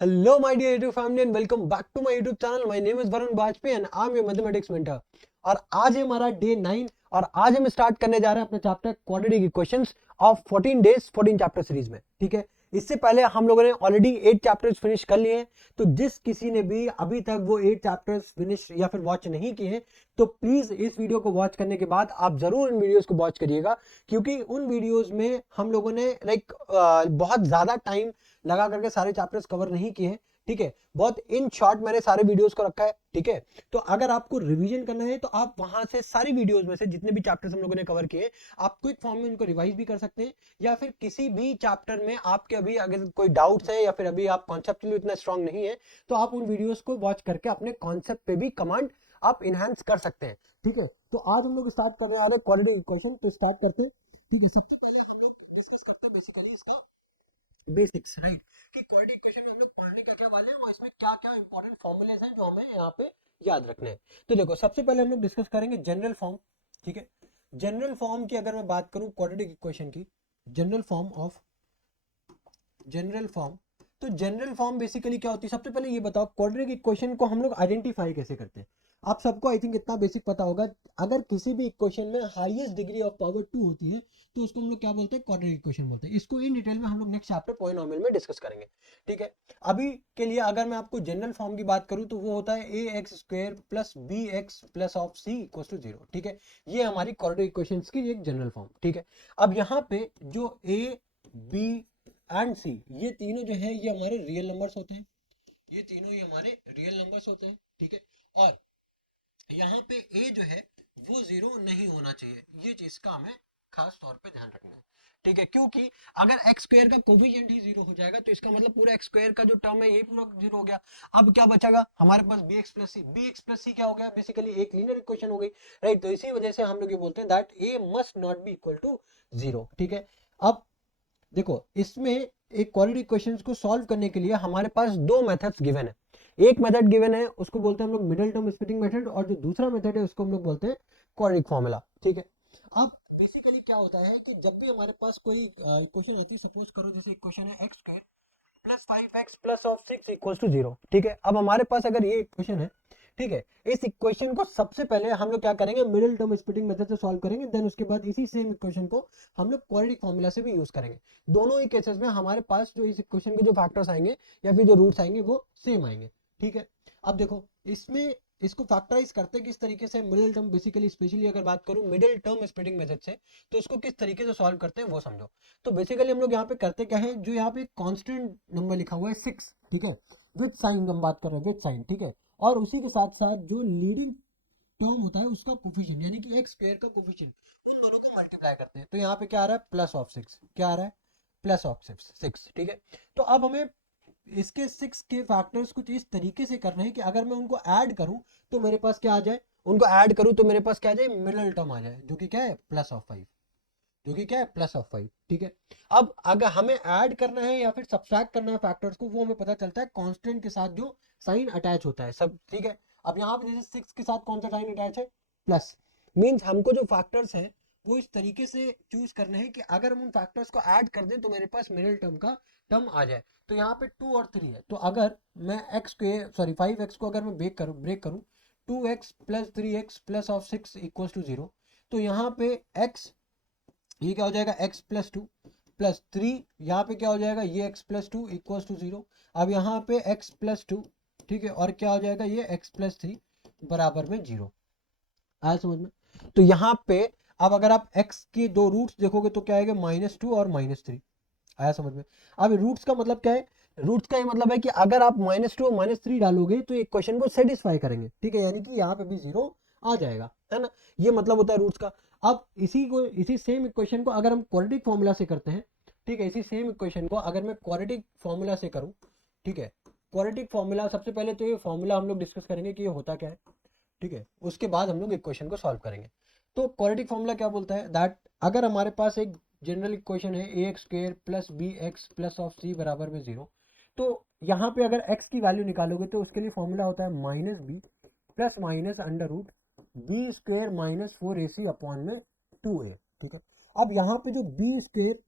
Hello, my dear YouTube family, and welcome back to my YouTube channel. My name is Varun Bajpayee and I'm your mathematics mentor. और आज है हमारा day 9 और आज हम start करने जा रहे हैं अपना chapter quadratic equations of 14 days 14 chapter series में। ठीक है, इससे पहले हम लोगों ने ऑलरेडी 8 चैप्टर्स फिनिश कर लिए हैं। तो जिस किसी ने भी अभी तक वो 8 चैप्टर्स फिनिश या फिर वॉच नहीं किए हैं तो प्लीज इस वीडियो को वॉच करने के बाद आप जरूर इन वीडियोस को वॉच करिएगा, क्योंकि उन वीडियोस में हम लोगों ने बहुत ज्यादा टाइम लगा करके सारे चैप्टर्स कवर नहीं किए हैं। ठीक है, बहुत इन शॉर्ट मैंने सारे वीडियोस को रखा है। ठीक है, तो अगर आपको रिवीजन करना है तो आप वहां से सारी वीडियोस में से जितने भी चैप्टर्स हम लोगों ने कवर किए आप क्विक फॉर्म में उनको रिवाइज भी कर सकते हैं, या फिर किसी भी चैप्टर में आपके अभी अगर कोई डाउट्स है या फिर अभी आप कॉन्सेप्चुअली इतना स्ट्रांग नहीं है तो आप उन वीडियोस को वॉच करके अपने कॉन्सेप्ट पे भी कमांड आप इनहांस कर सकते हैं। ठीक है, तो आज हम लोग स्टार्ट करने आ रहे हैं क्वाड्रेटिक इक्वेशन। तो स्टार्ट करते हैं। ठीक है, सबसे पहले हम लोग डिस्कस करते हैं बेसिकली इसका बेसिक्स, राइट, कि क्वाड्रेटिक इक्वेशन में हम लोग पढ़ने क्या क्या वाले हैं और इसमें क्या क्या इंपॉर्टेंट फॉर्मूलेज हैं जो हमें यहाँ पे याद रखने हैं। तो देखो, सबसे पहले हम लोग डिस्कस करेंगे जनरल फॉर्म। ठीक है, जनरल फॉर्म की अगर मैं बात करूं क्वाड्रेटिक इक्वेशन की, general form of general form, तो जनरल फॉर्म बेसिकली क्या होती है? सबसे पहले ये बताओ क्वाड्रेटिक इक्वेशन को हम लोग आइडेंटिफाई कैसे करते हैं। आप सबको आई थिंक इतना बेसिक पता होगा, अगर किसी भी इक्वेशन में हाईएस्ट डिग्री ऑफ पावर 2 होती है तो उसको हम लोग क्या बोलते हैं? क्वाड्रेटिक इक्वेशन बोलते हैं। इसको इन डिटेल में हम लोग नेक्स्ट चैप्टर पॉलिनोमियल में डिस्कस करेंगे। ठीक है, अभी के लिए अगर मैं आपको जनरल फॉर्म की बात करूं तो वो होता है a x square plus b x plus of c equal to 0। ठीक है, ये हमारी क्वाड्रेटिक इक्वेशन की एक जनरल फॉर्म। ठीक है, अब यहाँ पे जो ए बी एंड सी ये तीनों जो है ये हमारे रियल नंबर्स होते हैं, ये तीनों ही हमारे रियल नंबर्स होते हैं। ठीक है, और यहाँ पे ए जो है वो 0 नहीं होना चाहिए, ये चीज का हमें खास तौर पे ध्यान रखना है। ठीक है, क्योंकि अगर एक्स स्क्वायर का कोफिशिएंट ही 0 हो जाएगा तो इसका मतलब पूरा एक्स स्क्वायर का जो टर्म है ये पूरा 0 हो गया। अब क्या बचेगा हमारे पास? बी एक्स प्लस सी। बी एक्स प्लस सी क्या हो गया? बेसिकली एक लीनियर इक्वेशन हो गई, राइट। तो इसी वजह से हम लोग ये बोलते हैं that A must not be equal to 0। ठीक है, अब देखो इसमें एक क्वाड्रेटिक इक्वेशंस को सॉल्व करने के लिए हमारे पास दो मेथड्स गिवन है। एक मेथड गिवन है उसको बोलते हैं हम लोग मिडिल टर्म स्प्लिटिंग मेथड, और जो दूसरा मेथड है उसको हम लोग बोलते हैं क्वाड्रेटिक फॉर्मूला। ठीक है, अब बेसिकली क्या होता है कि जब भी हमारे पास कोई इक्वेशन आती है, सपोज करो जैसे इक्वेशन है x square plus 5x plus of 6 equal to 0। ठीक है, अब हमारे पास अगर ये इक्वेशन है, ठीक है, इस इक्वेशन को सबसे पहले हम लोग क्या करेंगे? मिडिल टर्म स्प्लिटिंग मेथड से सॉल्व करेंगे, देन उसके बाद इसी सेम इक्वेशन को हम लोग क्वाड्रेटिक फॉर्मूला से भी यूज करेंगे। दोनों ही केसेस में हमारे पास जो इस इक्वेशन के जो फैक्टर्स आएंगे या फिर जो रूट्स आएंगे वो सेम आएंगे। ठीक है, अब देखो इसमें इसको फैक्टराइज करते किस तरीके से, मिडिल टर्म बेसिकली स्पेशली अगर बात करूं मिडिल टर्म स्प्लिटिंग मेथड से, तो इसको किस तरीके से सॉल्व करते हैं वो समझो। तो बेसिकली हम लोग यहाँ पे करते क्या है, जो यहाँ पे कांस्टेंट नंबर लिखा हुआ है 6, ठीक है, विद साइन हम बात कर रहे हैं, विद साइन। ठीक है, और उसी के साथ साथ जो लीडिंग टर्म होता है उसका कोफिशिएंट यानी कि एक्स स्क्वायर का कोफिशिएंट, उन दोनों को मल्टीप्लाई करते हैं। तो यहाँ पे क्या आ रहा है? Plus of 6। क्या आ रहा है? Plus of 6। ठीक है, तो अब हमें इसके 6 के फैक्टर्स कुछ इस तरीके से करने हैं कि अगर मैं उनको ऐड करूं तो मेरे पास क्या आ जाए? उनको ऐड करूं तो मेरे पास क्या आ जाए? मिडिल टर्म आ जाए, जो कि क्या है? प्लस ऑफ 5, जो कि क्या है? Plus of 5। ठीक है, अब अगर हमें ऐड करना है या फिर सब्सट्रैक्ट करना है फैक्टर्स को, वो हमें पता चलता है कांस्टेंट के साथ जो साइन अटैच होता है सब। ठीक है, अब यहाँ पे जैसे 6 के साथ कौन सा साइन अटैच है? प्लस। मीन्स हमको जो फैक्टर्स है वो इस तरीके से चूज करने हैं कि अगर हम उन फैक्टर्स को ऐड कर दें तो मेरे पास मिडिल टर्म का टर्म आ जाए। तो यहाँ पे 2 और 3 है, तो अगर मैं एक्स के सॉरी 5x को अगर मैं ब्रेक करूँ 2x plus 3x plus of 6 equal to 0, तो यहाँ पे x ये क्या हो जाएगा? x प्लस 2 प्लस 3, यहाँ पे क्या हो जाएगा? ये x प्लस 2 इक्वल टू 0। अब यहाँ पे x प्लस 2, ठीक है, और क्या हो जाएगा? ये x प्लस 3 बराबर में 0। आया समझ में? तो यहाँ पे अब अगर आप x के दो रूट्स देखोगे तो क्या आएगा? -2 और -3। आया समझ में? अब रूट्स का मतलब क्या है? रूट्स का ये मतलब है कि अगर आप -2 और -3 डालोगे तो एक क्वेश्चन को सेटिस्फाई करेंगे। ठीक है, यानी कि यहाँ पे भी 0 आ जाएगा, है ना? ये मतलब होता है रूट्स का। अब इसी सेम इक्वेशन को अगर हम क्वाड्रेटिक फॉर्मूला से करते हैं, ठीक है, इसी सेम इक्वेशन को अगर मैं क्वाड्रेटिक फॉर्मूला से करूं, ठीक है, क्वाड्रेटिक फॉर्मूला सबसे पहले तो ये फॉर्मूला हम लोग डिस्कस करेंगे कि ये होता क्या है। ठीक है, उसके बाद हम लोग इक्वेशन को सॉल्व करेंगे। तो क्वाड्रेटिक फॉर्मूला क्या बोलता है? दैट अगर हमारे पास एक जनरल इक्वेशन है a x square plus b x plus of c बराबर में 0, तो यहाँ पे अगर x की वैल्यू निकालोगे तो उसके लिए फॉर्मूला होता है -b plus minus under root b square minus 4ac upon में 2a। ठीक है, अब यहाँ पे जो बी स्क्वेयर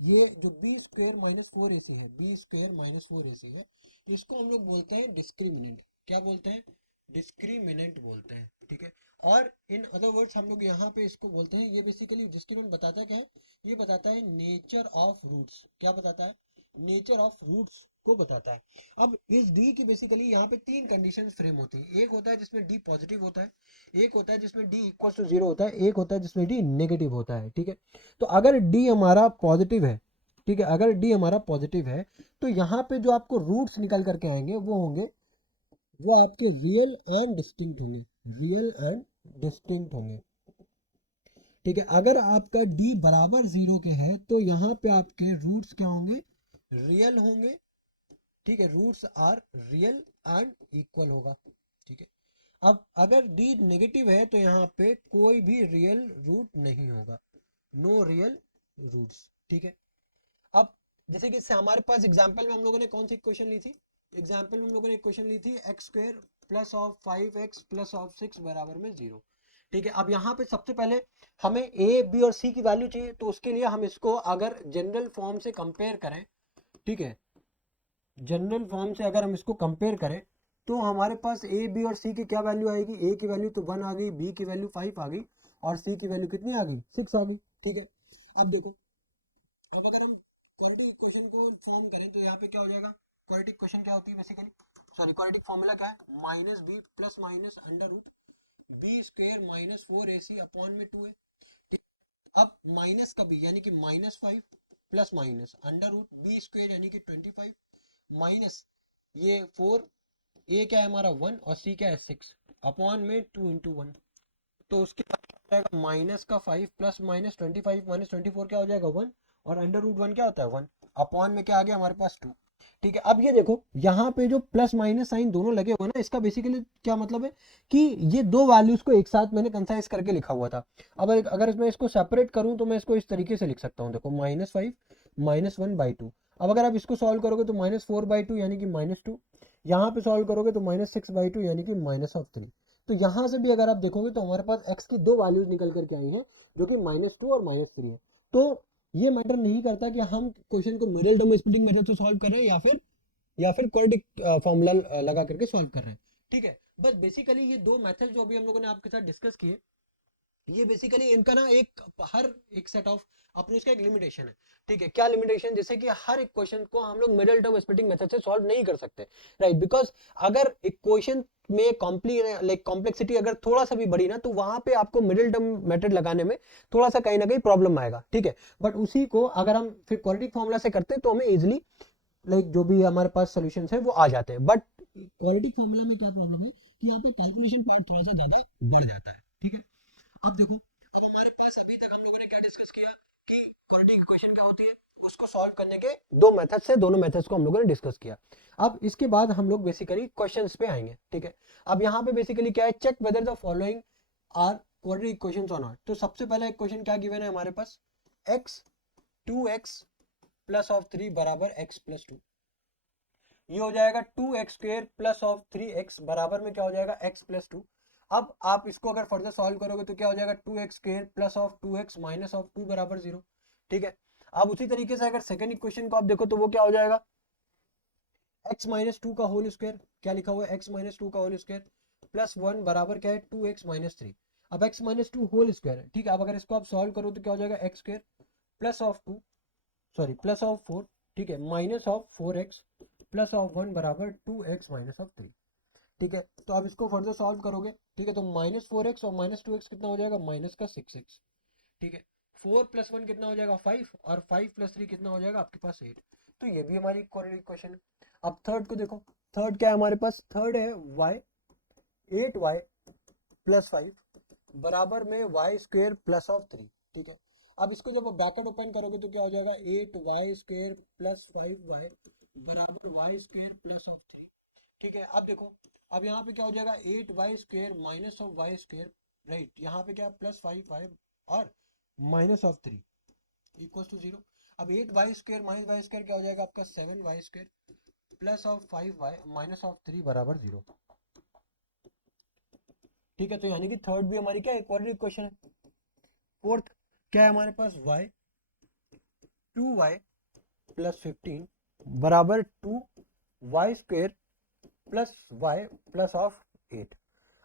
ये जो बी स्क्वेयर माइनस 4ac है, बी स्क्वेयर माइनस 4ac है, इसको हम लोग बोलते हैं डिस्क्रिमिनेंट। क्या बोलते हैं? डिस्क्रिमिनेंट बोलते हैं, ठीक है। और इन अदर वर्ड्स हम लोग यहाँ पे इसको बोलते हैं, ये बेसिकली डिस्क्रिमिनेंट बताता है क्या है? ये बताता है नेचर ऑफ रूट्स। क्या बताता है? नेचर ऑफ रूट्स को बताता है। अब इस डी की बेसिकली यहाँ पे तीन कंडीशंस फ्रेम होती हैं। एक होता है जिसमें डी पॉजिटिव होता है, एक होता है जिसमें डी इक्वल टू 0 होता है, एक होता है जिसमें डी नेगेटिव होता है, ठीक है। तो अगर डी हमारा पॉजिटिव है, ठीक है, अगर डी हमारा पॉजिटिव है तो यहाँ पे जो आपको रूट्स निकल करके आएंगे वो होंगे, वो आपके रियल एंड डिस्टिंक्ट होंगे, रियल एंड डिस्टिंक्ट होंगे, ठीक है। अगर आपका डी बराबर 0 के है तो यहाँ पे आपके रूट्स क्या होंगे? रियल होंगे, ठीक है, roots are real and equal होगा, ठीक है। अब अगर डी नेगेटिव है तो यहाँ पे कोई भी रियल रूट नहीं होगा, नो रियल रूट्स, ठीक है। अब जैसे कि हमारे पास एग्जाम्पल में हम लोगों ने कौन सी इक्वेशन ली थी? एग्जाम्पल में हम लोगों ने इक्वेशन ली थी x square plus of 5x plus of 6 बराबर में 0, ठीक है। अब यहाँ पे सबसे पहले हमें ए बी और सी की वैल्यू चाहिए, तो उसके लिए हम इसको अगर जनरल फॉर्म से कंपेयर करें, ठीक है, जनरल फॉर्म से अगर हम इसको कंपेयर करें तो हमारे पास ए बी और सी की क्या वैल्यू आएगी? ए की वैल्यू तो 1 आ गई, बी की वैल्यू 5 आ गई और सी की वैल्यू कितनी आ गई? 6 आ गई, ठीक है। अब देखो, अब अगर हम क्वाड्रेटिक इक्वेशन को फॉर्म करें तो यहाँ पे क्या हो जाएगा? क्वाड्रेटिक इक्वेशन क्या होती है बेसिकली, सॉरी क्वाड्रेटिक फॉर्मूला क्या है? Minus b plus minus under root b square minus 4ac upon में 2a, ठीक। अब माइनस का बी यानी कि -5 plus minus under root b square यानी कि 25 माइनस ये 4, ए क्या है हमारा 1 और सी क्या है 6 अपॉन में 2 इंटू 1, तो उसके बाद क्या हो जाएगा? माइनस का 5 प्लस माइनस 25 माइनस 24 क्या हो जाएगा? 1 और अंडर रूट 1 क्या होता है? 1 अपॉन में क्या आ गया हमारे पास? 2, ठीक है। अब ये देखो यहाँ पे जो प्लस माइनस साइन दोनों लगे हुए ना, इसका बेसिकली क्या मतलब है कि ये दो वैल्यूज को एक साथ मैंने कंसाइज करके लिखा हुआ था। अब अगर मैं इसको सेपरेट करूं तो मैं इसको इस तरीके से लिख सकता हूँ, देखो -5 -1/2। अब अगर आप इसको सॉल्व करोगे तो -4/2 यानी कि -2, यहाँ पे सॉल्व करोगे तो -6/2 यानी कि -3। तो यहाँ से भी अगर आप देखोगे तो हमारे पास x की दो वैल्यूज निकल करके आई हैं जो कि -2 और -3 है। तो ये मैटर नहीं करता कि हम क्वेश्चन को मिडिल टर्म स्प्लिटिंग मेथड से सॉल्व कर रहे हैं या फिर क्वाड्रेटिक फॉर्मूला लगा करके सॉल्व कर रहे हैं, ठीक है। बस बेसिकली ये दो मेथड जो अभी हम लोगों ने आपके साथ डिस्कस किए, ये बेसिकली इनका ना एक हर एक सेट ऑफ अप्रोच का एक लिमिटेशन है, ठीक है। क्या लिमिटेशन? जैसे कि हर एक क्वेश्चन को हम लोग मिडिल टर्म स्प्लिटिंग मेथड से सॉल्व नहीं कर सकते, राइट, बिकॉज अगर एक क्वेश्चन में कॉम्प्लेक्सिटी अगर थोड़ा सा भी बढ़ी ना तो वहां पे आपको मिडिल टर्म मेथड लगाने में थोड़ा सा कहीं ना कहीं प्रॉब्लम आएगा, ठीक है। बट उसी को अगर हम फिर क्वाड्रेटिक फॉर्मूला से करते हैं तो हमें इजिली जो भी हमारे पास सोल्यूशन है वो आ जाते हैं। बट क्वाड्रेटिक फॉर्मूला में क्या प्रॉब्लम है कि यहाँ पे कैलकुलेशन पार्ट थोड़ा सा ज्यादा बढ़ जाता है, ठीक है। अब देखो, अब हमारे पास अभी तक हम लोगों ने क्या डिस्कस किया कि क्वाड्रेटिक इक्वेशन क्या होती है, उसको सॉल्व करने के दो मेथड्स है, दोनों मेथड्स को हम लोगों ने डिस्कस किया। अब इसके बाद हम लोग बेसिकली क्वेश्चंस पे आएंगे, ठीक है। अब यहाँ पे बेसिकली क्या है, check whether the following are quadratic equations or not. तो सबसे पहला एक क्वेश्चन क्या गिवन है हमारे पास, x 2x प्लस ऑफ 3 बराबर x प्लस 2, ये हो जाएगा 2x square plus of 3x बराबर में क्या हो जाएगा? x plus 2। अब आप इसको अगर फर्दर सॉल्व करोगे तो क्या हो जाएगा? 2x square plus of 2x minus of 2 बराबर 0, ठीक है। अब उसी तरीके से अगर सेकंड इक्वेशन को आप देखो तो वो क्या हो जाएगा? x माइनस 2 का होल स्क्वायर, क्या लिखा हुआ है? x माइनस 2 का होल स्क्वायर प्लस 1 बराबर क्या है? 2x minus 3। अब x माइनस 2 होल स्क्वायर है, ठीक है। अब अगर इसको आप सॉल्व करो तो क्या हो जाएगा? x square plus of 2, sorry plus of 4, ठीक है, minus of 4x plus of 1 बराबर 2x माइनस ऑफ 3, ठीक है। तो आप इसको फर्दर सॉल्व करोगे, ठीक है, तो -4x और -2x कितना हो जाएगा? माइनस का 6x, ठीक है। 4 प्लस 1 कितना हो जाएगा? 5 और 5 प्लस 3 कितना हो जाएगा आपके पास? 8। तो ये भी हमारी क्वाड्रेटिक इक्वेशन है। अब थर्ड को देखो, थर्ड क्या है हमारे पास? थर्ड है y 8y प्लस 5 बराबर में y स्क्वेयर प्लस ऑफ 3, ठीक है। अब इसको जब ब्रैकेट ओपन करोगे तो क्या हो जाएगा? 8y स्क्वेयर प्लस 5y बराबर y स्क्वेयर प्लस ऑफ 3, ठीक है। अब देखो, अब यहाँ पे क्या हो जाएगा? 8y square minus of y square, right, यहाँ पे क्या प्लस 5y और माइनस ऑफ 3 इक्वल टू 0। अब 8y square minus y square क्या हो जाएगा आपका? 7y square plus of 5y minus of 3 बराबर 0, ठीक है। तो यानी कि थर्ड भी हमारी क्या है? क्वाड्रेटिक इक्वेशन है। फोर्थ क्या है हमारे पास? y 2y प्लस 15 बराबर 2y² plus y plus of 8।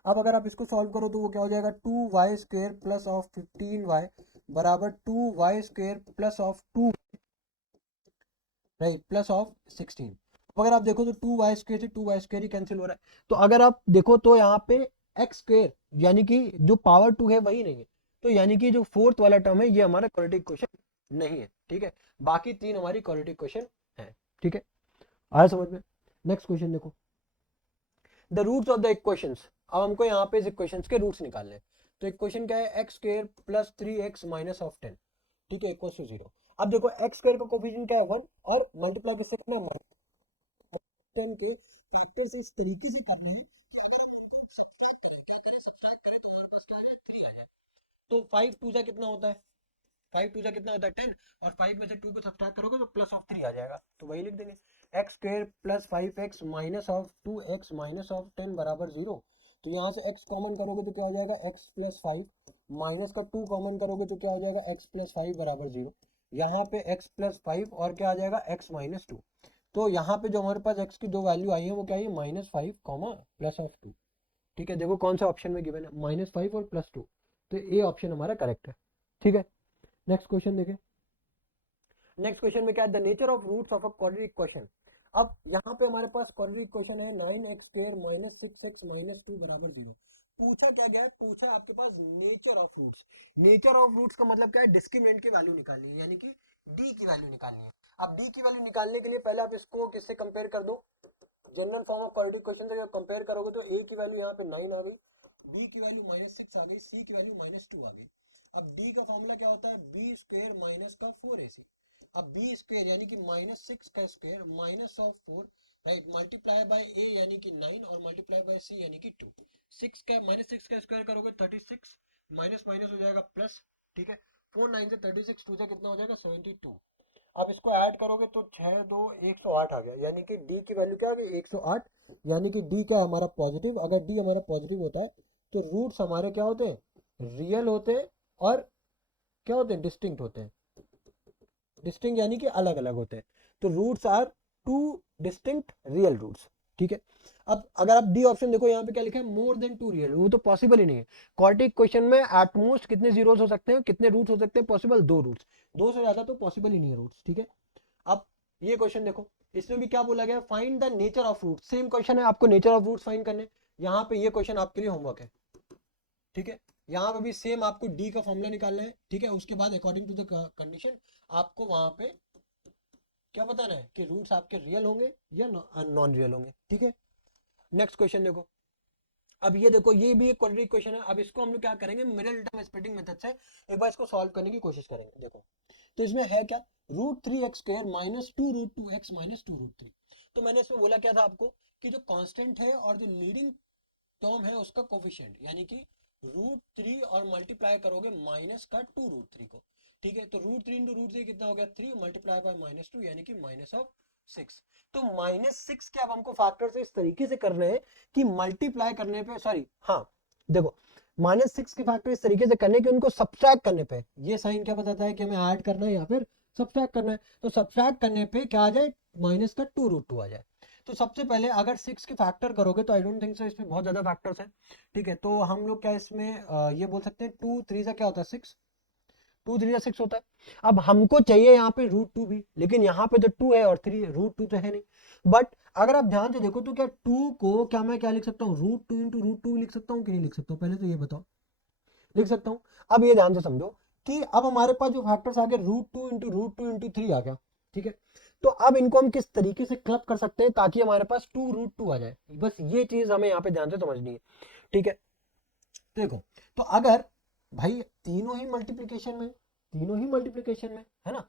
अब अगर आप इसको सॉल्व करो तो वो क्या हो जाएगा, 2y² प्लस ऑफ 15y बराबर 2y² plus of 2 right plus of 16। अगर आप देखो तो 2y² से 2y² ही कैंसिल हो रहा है। तो अगर आप देखो तो यहाँ पे x² यानी कि जो पावर 2 है वही नहीं है, तो यानी कि जो फोर्थ वाला टर्म है ये हमारा क्वाड्रेटिक इक्वेशन नहीं है। ठीक है, बाकी तीन हमारी क्वाड्रेटिक इक्वेशन है। ठीक है, आया समझ में। नेक्स्ट क्वेश्चन देखो, the roots of the equations. अब हमको यहाँ पे इस इक्वेशंस के रूट्स निकालने हैं। तो इक्वेशन क्या है, x² plus 3x minus of 10, ठीक है, इक्वल्स टू 0। अब देखो x² का कोफिशिएंट क्या है 1 और मल्टीप्लाई किससे करना है 10 के फैक्टर्स इस तरीके से करने हैं कि अगर हम उनको सब्सट्रैक्ट करें, क्या करें सब्सट्रैक्ट करें तो हमारे पास क्या आ जाए 3 आ जाए। तो 5 2 जा कितना होता है, 5 2 जा कितना होता है 10, और 5 में से 2 को सब्सट्रैक्ट करोगे तो प्लस ऑफ 3 आ जाएगा। तो वही लिख देंगे x² plus 5x minus of 2x minus of 10 बराबर 0। तो यहाँ से x कॉमन करोगे तो क्या हो जाएगा x प्लस 5 माइनस का 2 कॉमन करोगे तो क्या हो जाएगा x प्लस 5 बराबर 0। यहाँ पे x प्लस 5 और क्या आ जाएगा x माइनस 2। तो यहाँ पे जो हमारे पास x की दो वैल्यू आई है वो क्या है -5 कॉमा प्लस ऑफ 2। ठीक है, देखो कौन सा ऑप्शन में गिवन है -5 और +2, तो ये ऑप्शन हमारा करेक्ट है। ठीक है, नेक्स्ट क्वेश्चन देखें। नेक्स्ट क्वेश्चन में क्या है, the nature of roots of a quadratic equation. अब यहाँ पे हमारे पास क्वाड्रेटिक इक्वेशन है 9x² माइनस 6x माइनस 2 बराबर 0। पूछा क्या गया है, पूछा है आपके पास nature of roots. Nature of roots का मतलब क्या है, डिस्क्रिमिनेंट की वैल्यू निकालनी है, यानी कि डी की वैल्यू निकालनी है। अब डी की वैल्यू निकालने के लिए पहले आप इसको किससे कंपेयर कर दो, general form of quadratic equation से कंपेयर करोगे तो ए की वैल्यू यहाँ पे 9 आ गई, बी की वैल्यू -6 आ गई, सी की वैल्यू -2 आ गई। अब डी का फॉर्मूला क्या होता है, b² माइनस का 4ac। अब b² यानी कि -6 का square minus of 4 right multiply by a यानी कि 9 और मल्टीप्लाई बाय c यानी कि 2। -6 का स्क्वायर करोगे 36 माइनस माइनस हो जाएगा प्लस। ठीक है, 4 9 से 36 2 से कितना हो जाएगा 72। अब इसको ऐड करोगे तो 6 2 108 आ गया, यानी कि डी की वैल्यू क्या आ गई 108। यानी कि डी क्या है हमारा पॉजिटिव। अगर डी हमारा पॉजिटिव होता है तो रूट्स हमारे क्या होते हैं, रियल होते हैं और क्या होते हैं, डिस्टिंक्ट होते हैं। डिस्टिंक्ट यानी कि अलग अलग होते हैं। तो roots are two distinct real roots. ठीक है, अब अगर आप डी ऑप्शन देखो यहाँ पे क्या लिखा है, मोर देन 2 रियल, वो तो पॉसिबल ही नहीं है। क्वाड्रेटिक क्वेश्चन में एटमोस्ट कितने जीरोस हो सकते हैं, कितने रूट्स हो सकते हैं पॉसिबल, 2 रूट्स, 2 से ज्यादा तो पॉसिबल ही नहीं है रूट्स। ठीक है, अब ये क्वेश्चन देखो, इसमें भी क्या बोला गया, find the nature of root. Same question है, आपको नेचर ऑफ रूट्स फाइंड करने। यहाँ पे ये क्वेश्चन आपके लिए होमवर्क है। ठीक है, यहाँ पे भी सेम आपको डी का फॉर्मूला निकालना है। ठीक है, उसके बाद अकॉर्डिंग टू द कंडीशन आपको वहां पे क्या बताना है कि रूट्स आपके रियल होंगे या नॉन रियल होंगे। ठीक है, नेक्स्ट क्वेश्चन देखो। अब ये देखो, ये भी एक क्वाड्रेटिक क्वेश्चन है। अब इसको हम लोग क्या करेंगे, मिडिल टर्म स्प्लिटिंग मेथड से एक बार इसको सॉल्व करने की कोशिश करेंगे। देखो, तो इसमें है क्या, √3x² माइनस 2√2x माइनस 2√3। तो मैंने इसमें बोला क्या था आपको कि जो कांस्टेंट है और जो लीडिंग टर्म है उसका कोफिशिएंट, यानी कि √3 और मल्टीप्लाई करोगे माइनस का 2√3 को। ठीक है, तो √3 इंटू √3 कितना हो गया 3 मल्टीप्लाई बाय -2 यानी कि -6। तो -6 के अब हमको फैक्टर से इस तरीके से कर रहे हैं कि मल्टीप्लाई करने पे, सॉरी हाँ देखो, -6 के फैक्टर इस तरीके से करने के उनको सब्सट्रैक्ट करने पे, ये साइन क्या बताता है कि हमें ऐड करना है या फिर सब्सट्रैक्ट करना है। तो सब्सट्रैक्ट करने पे क्या आ जाए, माइनस का 2√2 आ जाए। तो सबसे पहले अगर 6 के फैक्टर करोगे तो आई डोंट थिंक सो इसमें बहुत ज्यादा फैक्टर्स हैं। ठीक है, तो हम लोग क्या इसमें ये बोल सकते हैं 2 3 से क्या होता है 6, 2 3 6 होता है। अब हमको चाहिए यहाँ पे √2 भी, लेकिन यहाँ पे तो 2 है और 3 √2 तो है नहीं। बट अगर आप ध्यान से देखो तो क्या 2 को क्या मैं क्या लिख सकता हूँ, √2 इंटू √2 लिख सकता हूँ कि नहीं लिख सकता हूँ, पहले तो ये बताओ। लिख सकता हूँ। अब ये ध्यान से समझो कि अब हमारे पास जो फैक्टर्स आ गए √2 इंटू √2 इंटू 3 आ गया। ठीक है, तो अब इनको हम किस तरीके से क्लब कर सकते हैं ताकि हमारे पास 2√2 आ जाए, बस ये चीज हमें यहाँ पे ध्यान से समझनी है। ठीक है, देखो, तो अगर भाई तीनों ही मल्टीप्लीकेशन में, तीनों ही मल्टीप्लीकेशन में है ना,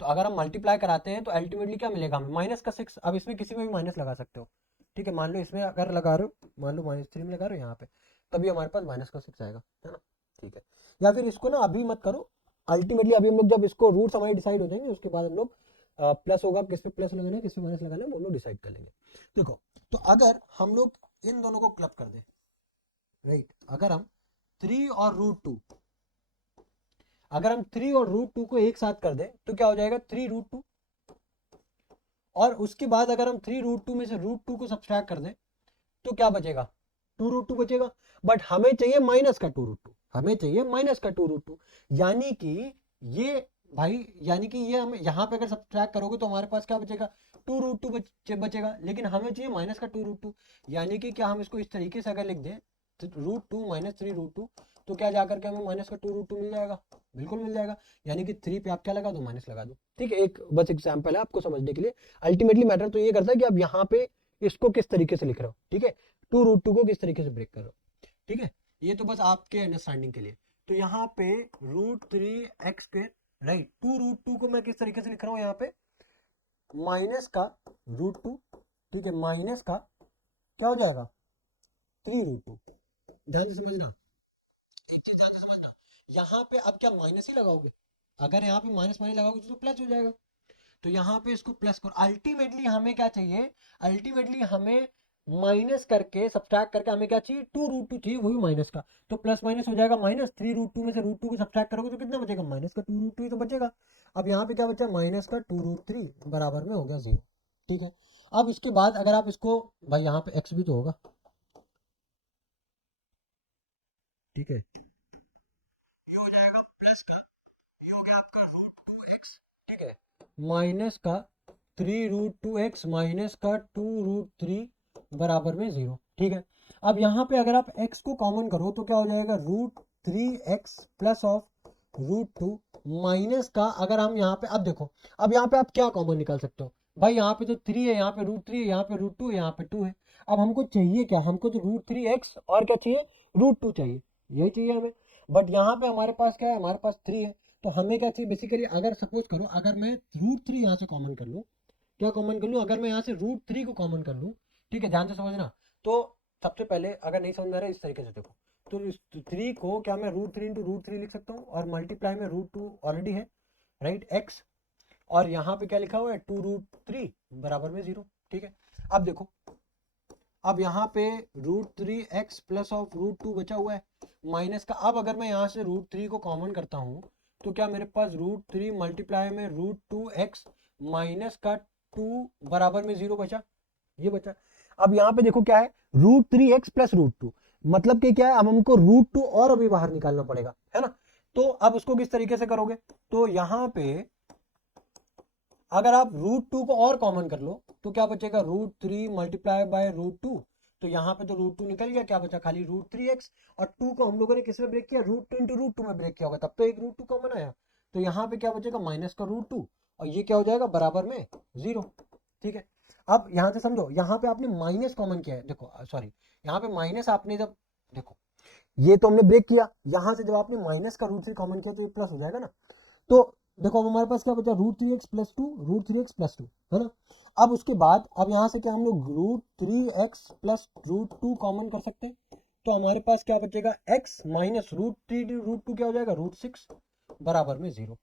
तो अगर हम मल्टीप्लाई कराते हैं तो अल्टीमेटली क्या मिलेगा हमें, -6। अब इसमें किसी में भी माइनस लगा सकते हो। ठीक है, मान लो इसमें अगर लगा रहे हो, मान लो -3 में लगा रहे हो यहाँ पे, तभी हमारे पास -6 आएगा, है ना। ठीक है, या फिर इसको ना अभी मत करो, अल्टीमेटली अभी हम लोग जब इसको रूट्स हमारे डिसाइड हो जाएंगे उसके बाद हम लोग प्लस होगा, किस पे प्लस लगाना है किस पे माइनस लगाना है वो हम लोग डिसाइड कर लेंगे। देखो, तो अगर हम लोग इन दोनों को क्लब कर दें, राइट, अगर हम 3 और √2, अगर हम 3 और √2 को एक साथ कर दें तो क्या हो जाएगा 3√2, और उसके बाद अगर हम 3√2 में से √2 को सब्सट्रैक्ट कर दें तो क्या बचेगा 2√2 बचेगा। बट हमें चाहिए माइनस का 2√2, हमें चाहिए माइनस का 2√2, यानी कि ये भाई, यानी कि ये हमें यहाँ पे अगर सब्सट्रैक्ट करोगे तो हमारे पास क्या बचेगा 2√2 बचेगा, लेकिन हमें चाहिए माइनस का 2√2, यानी कि क्या हम इसको इस तरीके से अगर लिख दें √2 माइनस 3√2 तो क्या जाकर के हमें माइनस का 2√2 मिल जाएगा, बिल्कुल मिल जाएगा। यानी कि 3 पे आप क्या लगा दो माइनस लगा दो, ठीक है। एक बस एग्जाम्पल है आपको समझने के लिए, अल्टीमेटली मैटर तो ये करता है कि आप यहाँ पे इसको किस तरीके से लिख रहे हो, ठीक है, 2√2 को किस तरीके से ब्रेक कर रहे हो, ठीक है। ये तो बस आपके अंडरस्टैंडिंग के लिए। तो यहाँ पे √3x², राइट, 2√2 को मैं किस तरीके से लिख रहा हूँ यहाँ पे माइनस का √2, ठीक है, माइनस का क्या हो जाएगा 3√2। ध्यान से समझना, एक चीज ध्यान से समझना, यहाँ पे अब क्या माइनस ही लगाओगे, अगर यहाँ पे माइनस माइनस लगाओगे तो प्लस हो जाएगा, तो यहाँ पे इसको प्लस करो। अल्टीमेटली हमें क्या चाहिए, अल्टीमेटली हमें माइनस करके सब्सट्रैक्ट करके हमें क्या चाहिए 2√2 चाहिए, वो भी माइनस का, तो प्लस माइनस हो जाएगा माइनस, 3√2 में से √2 को सब्सट्रैक्ट करोगे तो कितना बचेगा माइनस का 2√2 ही तो बचेगा। अब यहाँ पे क्या बचा माइनस का 2√3 बराबर में हो गया 0, ठीक है। अब इसके बाद अगर आप इसको, भाई यहाँ पे x भी तो होगा, ठीक है, ये हो जाएगा प्लस का, ये हो गया आपका √2x, ठीक है, माइनस का 3√2x माइनस का 2√3 बराबर में 0, ठीक है। अब यहाँ पे अगर आप x को कॉमन करो तो क्या हो जाएगा √3x प्लस ऑफ √2 माइनस का, अगर हम यहाँ पे अब देखो, अब यहाँ पे आप क्या कॉमन निकाल सकते हो, भाई यहाँ पे तो 3 है, यहाँ पे √3 है, यहाँ पे √2 है, यहाँ पे 2 है। अब हमको चाहिए क्या, हमको तो √3x और क्या चाहिए √2 चाहिए, यही चाहिए हमें। बट यहाँ पे हमारे पास क्या है, हमारे पास 3 है, तो हमें क्या चाहिए बेसिकली, अगर सपोज करो अगर मैं √3 यहाँ से कॉमन कर लूँ, क्या कॉमन कर लूँ, अगर मैं यहाँ से √3 को कॉमन कर लूँ, ठीक है, ध्यान से समझना। तो सबसे पहले अगर नहीं समझ में आ रहा है इस तरीके से देखो, तो इस 3 को क्या मैं √3 इंटू √3 लिख सकता हूँ, और मल्टीप्लाई में √2 ऑलरेडी है, राइट, x, और यहाँ पे क्या लिखा हुआ है 2√3 बराबर में 0, ठीक है। अब देखो, अब यहाँ पे √3x प्लस ऑफ √2 बचा हुआ है माइनस का, अब अगर मैं यहाँ से √3 को कॉमन करता हूँ तो क्या मेरे पास √3 मल्टीप्लाई में √2x माइनस का 2 बराबर में 0 बचा, ये बचा। अब यहाँ पे देखो क्या है √3x प्लस √2, मतलब कि क्या है, अब हमको √2 और अभी बाहर निकालना पड़ेगा, है ना। तो अब उसको किस तरीके से करोगे, तो यहाँ पे अगर आप √2 को और कॉमन कर लो तो क्या बचेगा √3 मल्टीप्लाई बाय √2, तो यहाँ पे तो √2 निकल गया, क्या बचा खाली √3x, और 2 को हम लोगों ने किस में ब्रेक किया √2 इंटू √2 में ब्रेक किया होगा, तब तो एक √2 कॉमन आया, तो यहाँ पे क्या बचेगा माइनस का √2, और ये क्या हो जाएगा बराबर में 0, ठीक है। अब यहाँ से समझो, यहाँ पे आपने माइनस कॉमन किया है, देखो सॉरी, यहाँ पे माइनस आपने जब, देखो ये तो हमने ब्रेक किया, यहाँ से जब आपने माइनस का √3 कॉमन किया तो ये प्लस हो जाएगा ना। तो देखो अब हमारे पास क्या बचा √3x प्लस 2, √3x प्लस 2, है ना। अब उसके बाद अब यहाँ से क्या हम लोग √3x प्लस √2 कॉमन कर सकते हैं, तो हमारे पास क्या बचेगा x माइनस √3 √2 क्या हो जाएगा √6 बराबर में 0।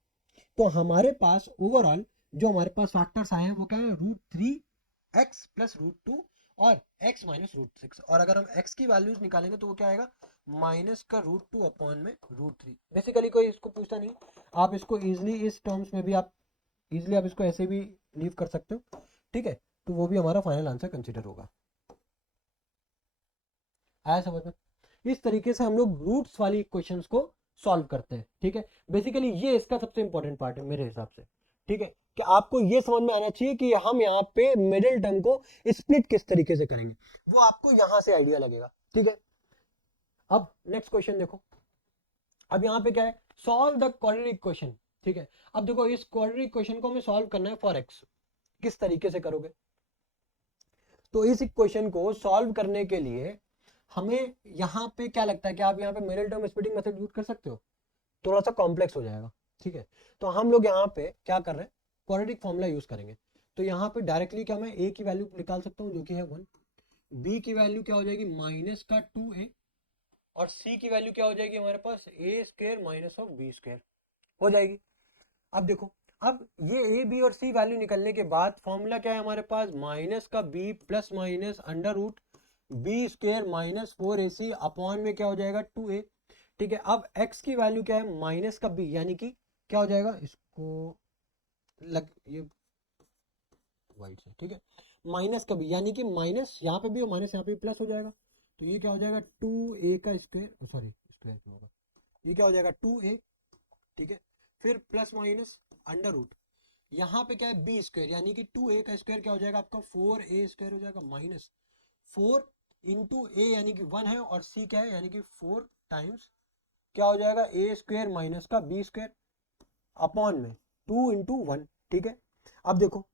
तो हमारे पास ओवरऑल जो हमारे पास फैक्टर्स आए हैं वो क्या है √3x प्लस √2 और x माइनस √6, और अगर हम x की वैल्यूज निकालेंगे तो वो क्या आएगा माइनस का √2 अपॉन में √3। बेसिकली कोई इसको पूछता नहीं, आप इसको इजिली इस टर्म्स में भी आप इजिली आप इसको ऐसे भी लीव कर सकते हो, ठीक है, तो वो भी हमारा फाइनल आंसर कंसिडर होगा। आया समझ में, इस तरीके से हम लोग रूट्स वाली इक्वेशंस को सॉल्व करते हैं, ठीक है। बेसिकली ये इसका सबसे इंपॉर्टेंट पार्ट है मेरे हिसाब से, ठीक है, कि आपको ये समझ में आना चाहिए कि हम यहाँ पे मिडिल टर्म को स्प्लिट किस तरीके से करेंगे, वो आपको यहां से आइडिया लगेगा, ठीक है। अब नेक्स्ट क्वेश्चन देखो, अब यहाँ पे क्या है सॉल्व द क्वाड्रेटिक इक्वेशन, ठीक है। अब देखो इस क्वाड्रेटिक इक्वेशन को हमें सॉल्व करना है फॉर x, किस तरीके से करोगे, तो इस इक्वेशन को सॉल्व करने के लिए हमें यहाँ पे क्या लगता है कि आप यहाँ पे middle term splitting method use कर सकते हो, थोड़ा सा कॉम्प्लेक्स हो जाएगा, ठीक है। तो हम लोग यहाँ पे क्या कर रहे हैं क्वाड्रेटिक फॉर्मूला यूज करेंगे, तो यहाँ पे डायरेक्टली क्या मैं a की वैल्यू निकाल सकता हूँ जो कि है 1, b की वैल्यू क्या हो जाएगी माइनस का 2a, और c की वैल्यू क्या हो जाएगी हमारे पास a² माइनस ऑफ b² हो जाएगी। अब देखो, अब ये a b और c वैल्यू निकलने के बाद फॉर्मूला क्या है हमारे पास माइनस का b plus minus under root b² minus 4ac upon में क्या हो जाएगा 2a, ठीक है, अब x की वैल्यू क्या है, माइनस का b, यानी कि क्या हो जाएगा, इसको ये वाइट से, ठीक है, माइनस का b, यानी कि माइनस यहाँ पे भी और माइनस यहाँ पे भी प्लस हो जाएगा, तो ये क्या हो जाएगा 2a का स्क्वायर, सॉरी स्क्वायर क्यों होगा, ये क्या हो जाएगा 2a, ठीक है, फिर प्लस माइनस अंडर रूट, यहाँ पे क्या है बी स्क्वायर, यानी कि 2a का स्क्वायर क्या हो जाएगा आपका 4a स्क्वायर हो जाएगा, माइनस 4 इंटू ए यानी कि 1 है, और c क्या है यानी कि 4 टाइम्स क्या हो जाएगा ए स्क्वायर माइनस का बी स्क्वायर अपॉन में 2 इंटू 1, ठीक है। अब देखो,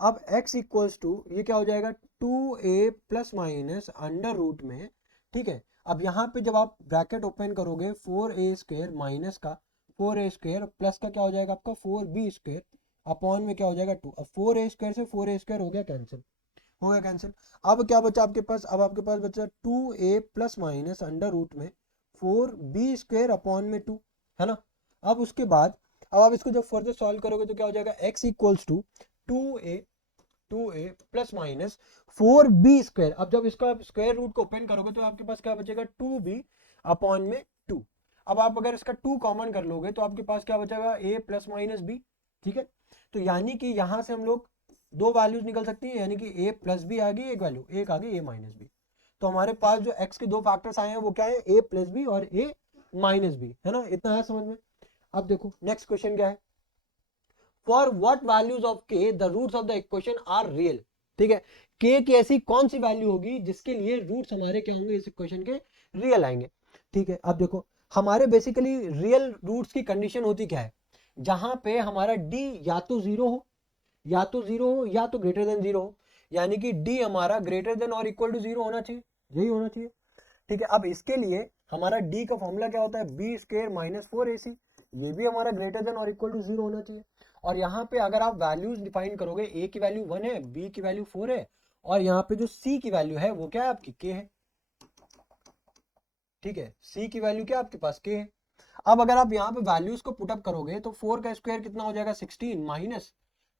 अब x इक्वल्स टू ये क्या हो जाएगा 2a plus minus under root में, ठीक है। अब यहाँ पे जब आप ब्रैकेट ओपन करोगे 4a स्क्वायर माइनस का 4a स्क्वायर प्लस का क्या हो जाएगा आपका 4b स्क्वायर अपॉन में क्या हो जाएगा 2। अब 4a स्क्वायर से 4a स्क्वायर हो गया कैंसिल, हो गया कैंसिल। अब क्या बचा आपके पास, अब आपके पास बचा 2a plus minus under root में 4b स्क्वायर अपॉन में 2, है ना। अब उसके बाद अब आप इसको जब फर्दर सॉल्व करोगे तो क्या हो जाएगा x equals to 2a plus minus 4b square. अब जब इसका स्क्वायर रूट को ओपन करोगे तो आपके पास क्या बचेगा 2b अपॉन में 2। अब आप अगर इसका 2 कॉमन कर लोगे तो आपके पास क्या बचेगा a प्लस माइनस b, ठीक है। तो यानी कि यहां से हम लोग दो वैल्यूज निकल सकती है, यानी कि a प्लस बी आ गई एक वैल्यू, एक आ गई a माइनस बी। तो हमारे पास जो x के दो फैक्टर्स आए हैं वो क्या है a प्लस बी और a माइनस बी, है ना। इतना है समझ में। अब देखो नेक्स्ट क्वेश्चन क्या है, for what values of k the roots of the equation are real, ठीक है। k की ऐसी कौन सी वैल्यू होगी जिसके लिए रूट्स हमारे क्या होंगे इस इक्वेशन के रियल आएंगे, ठीक है। अब देखो हमारे बेसिकली रियल रूट्स की कंडीशन होती क्या है, जहां पे हमारा d या तो जीरो हो या तो जीरो हो या तो ग्रेटर देन जीरो हो, यानी कि d हमारा ग्रेटर देन और इक्वल टू जीरो होना चाहिए, यही होना चाहिए, ठीक है। अब इसके लिए हमारा d का फॉर्मूला क्या होता है बी स्क्वायर माइनस 4ac, ये भी हमारा ग्रेटर देन और इक्वल टू जीरो होना चाहिए। और यहाँ पे अगर आप वैल्यूज डिफाइन करोगे a की वैल्यू 1 है, b की वैल्यू 4 है, और यहाँ पे जो c की वैल्यू है वो क्या है आपकी k है, ठीक है। c की वैल्यू क्या आपके पास k है। अब अगर आप यहाँ पे वैल्यूज को पुटअप करोगे तो 4 का स्क्वायर कितना हो जाएगा 16 माइनस,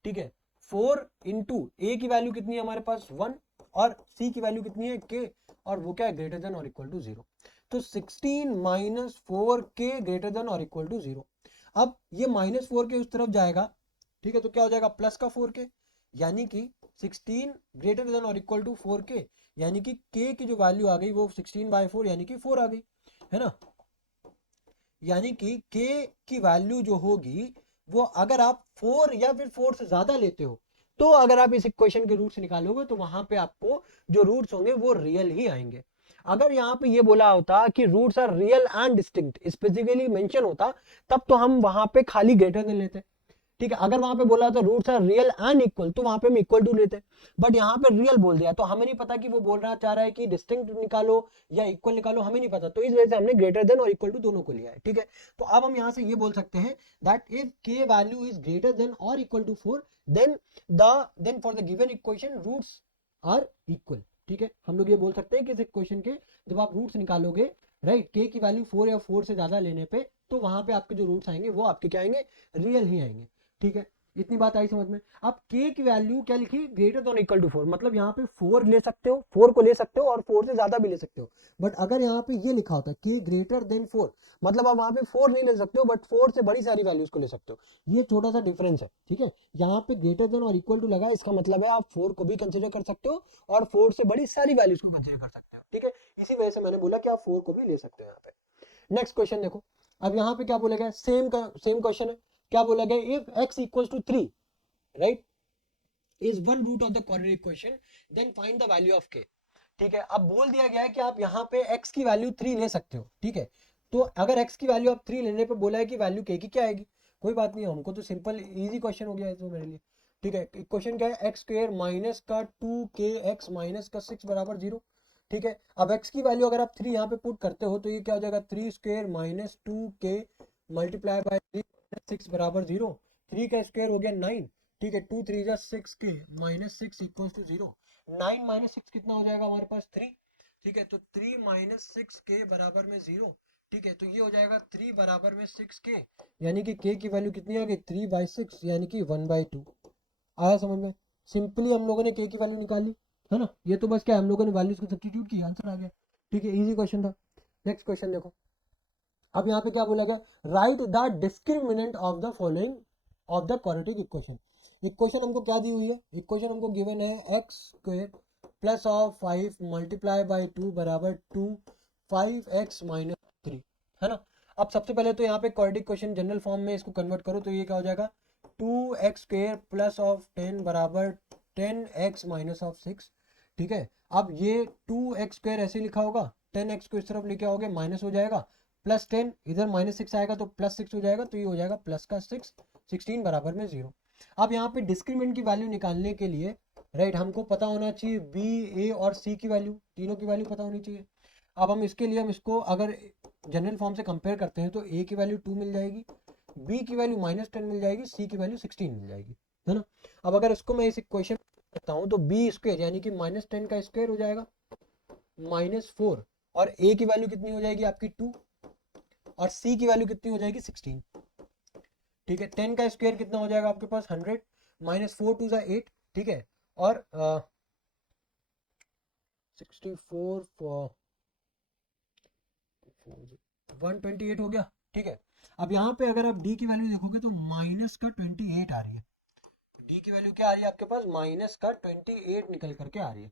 ठीक है, 4 इंटू ए की वैल्यू कितनी है हमारे पास 1 और c की वैल्यू कितनी है k, और वो क्या है ग्रेटर देन और इक्वल टू जीरो। तो 16 माइनस 4k ग्रेटर देन और इक्वल टू जीरो। अब ये माइनस 4k उस तरफ जाएगा, ठीक है, तो क्या हो जाएगा प्लस का 4k, यानी कि 16 ग्रेटर देन और इक्वल टू 4k, यानी कि k की जो वैल्यू आ गई वो 16/4 यानी कि 4 आ गई, है ना। यानी कि k की वैल्यू जो होगी वो अगर आप 4 या फिर 4 से ज्यादा लेते हो तो अगर आप इस इक्वेशन के रूट्स निकालोगे तो वहां पे आपको जो रूट्स होंगे वो रियल ही आएंगे। अगर यहाँ पे ये बोला होता कि roots are real and distinct specifically mention होता तब तो हम वहां पे खाली ग्रेटर देन लेते, ठीक है। अगर वहां पे बोला था roots are real and equal तो वहां पे हम इक्वल टू लेते, बट यहाँ पे रियल बोल दिया तो हमें नहीं पता कि वो बोलना चाह रहा है कि डिस्टिंक्ट निकालो या इक्वल निकालो, हमें नहीं पता, तो इस वजह से हमने ग्रेटर देन और इक्वल टू दोनों को लिया है, ठीक है। तो अब हम यहाँ से ये बोल सकते हैं that if k value is greater than और equal to 4 then for the given equation roots are equal, ठीक है। हम लोग ये बोल सकते हैं कि इस इक्वेशन के जब आप रूट्स निकालोगे, राइट, के की वैल्यू 4 या 4 से ज्यादा लेने पे तो वहां पे आपके जो रूट्स आएंगे वो आपके क्या आएंगे रियल ही आएंगे, ठीक है। इतनी बात आई समझ में। अब k की वैल्यू क्या लिखी ग्रेटर देन इक्वल टू 4, मतलब यहाँ पे 4 ले सकते हो, 4 को ले सकते हो और 4 से ज्यादा भी ले सकते हो, बट अगर यहाँ पे ये लिखा होता है k ग्रेटर देन 4 मतलब आप वहां पे 4 नहीं ले सकते हो बट 4 से बड़ी सारी वैल्यूज को ले सकते हो, ये छोटा सा डिफरेंस है, ठीक है। यहाँ पे ग्रेटर देन और इक्वल टू लगा, इसका मतलब है आप 4 को भी कंसिडर कर सकते हो और 4 से बड़ी सारी वैल्यूज को कंसिडर कर सकते हो, ठीक है। इसी वजह से मैंने बोला कि आप 4 को भी ले सकते हो यहाँ पे। नेक्स्ट क्वेश्चन देखो, अब यहाँ पे क्या बोला गया, सेम क्वेश्चन है, क्या बोला गया if x equals to 3 right is one root of the quadratic equation then find the value of k, ठीक है। अब बोल दिया गया है कि आप यहाँ पे x की वैल्यू 3 ले सकते हो, ठीक है। तो अगर x की वैल्यू आप 3 लेने पे बोला है कि वैल्यू k की क्या आएगी, कोई बात नहीं, हमको तो सिंपल इजी क्वेश्चन हो गया है तो मेरे लिए, ठीक है। क्वेश्चन क्या है x स्क्वायर माइनस का 2kx माइनस का 6 बराबर 0, ठीक है। अब x की वैल्यू अगर आप 3 यहाँ पे पुट करते हो तो ये क्या हो जाएगा 3 square minus 2k multiply by 3 6 बराबर 0, 3 का स्क्वायर हो गया 9, ठीक है। 2 3 जा 6k minus 6 equals to 0, 9 minus 6 कितना हो जाएगा हमारे पास 3, ठीक है। तो 3 माइनस 6k बराबर में 0, ठीक है। तो ये हो जाएगा 3 बराबर में 6k, यानी कि k की वैल्यू कितनी आ गई 3/6 यानी कि 1/2। आया समझ में, सिंपली हम लोगों ने k की वैल्यू निकाली, है ना। ये तो बस क्या हम लोगों ने वैल्यूज को सब्स्टिट्यूट किया, आंसर आ गया, ठीक है। इजी क्वेश्चन था। नेक्स्ट क्वेश्चन देखो, अब यहाँ पे क्या बोला गया, right the discriminant of the following of the quadratic equation. Equation हमको क्या दी हुई है, इक्वेशन हमको गिवन है x square plus of 5 multiply by 2 बराबर 2 5x माइनस 3, है ना। अब सबसे पहले तो यहाँ पे क्वाड्रेटिक इक्वेशन जनरल फॉर्म में इसको कन्वर्ट करो तो ये क्या हो जाएगा 2x स्क्वायर प्लस ऑफ 10 बराबर 10x माइनस ऑफ 6, ठीक है। अब ये 2x स्क्वायर ऐसे लिखा होगा, 10x को इस तरफ लेके आओगे माइनस हो जाएगा, प्लस 10 इधर माइनस 6 आएगा तो प्लस 6 हो जाएगा, तो ये हो जाएगा प्लस का 6 16 बराबर में 0। अब यहाँ पे डिस्क्रिमिनेंट की वैल्यू निकालने के लिए राइट हमको पता होना चाहिए बी, ए और सी की वैल्यू, तीनों की वैल्यू पता होनी चाहिए। अब हम इसके लिए हम इसको अगर जनरल फॉर्म से कंपेयर करते हैं तो ए की वैल्यू 2 मिल जाएगी, बी की वैल्यू -10 मिल जाएगी, सी की वैल्यू 16 मिल जाएगी, है ना। अब अगर इसको मैं इस इक्वेशन करता हूँ तो बी स्क्वायर यानी कि -10 का स्क्वायर हो जाएगा -4, और ए की वैल्यू कितनी हो जाएगी आपकी 2, और सी की वैल्यू कितनी हो जाएगी 16, ठीक है। 10 का स्क्वायर कितना हो जाएगा आपके पास 100, -4 2 जा 8, ठीक है, और 64 128 हो गया, ठीक है। अब यहाँ पे अगर आप d की वैल्यू देखोगे तो माइनस का 28 आ रही है, d की वैल्यू क्या आ रही है आपके पास माइनस का 28 निकल करके आ रही है,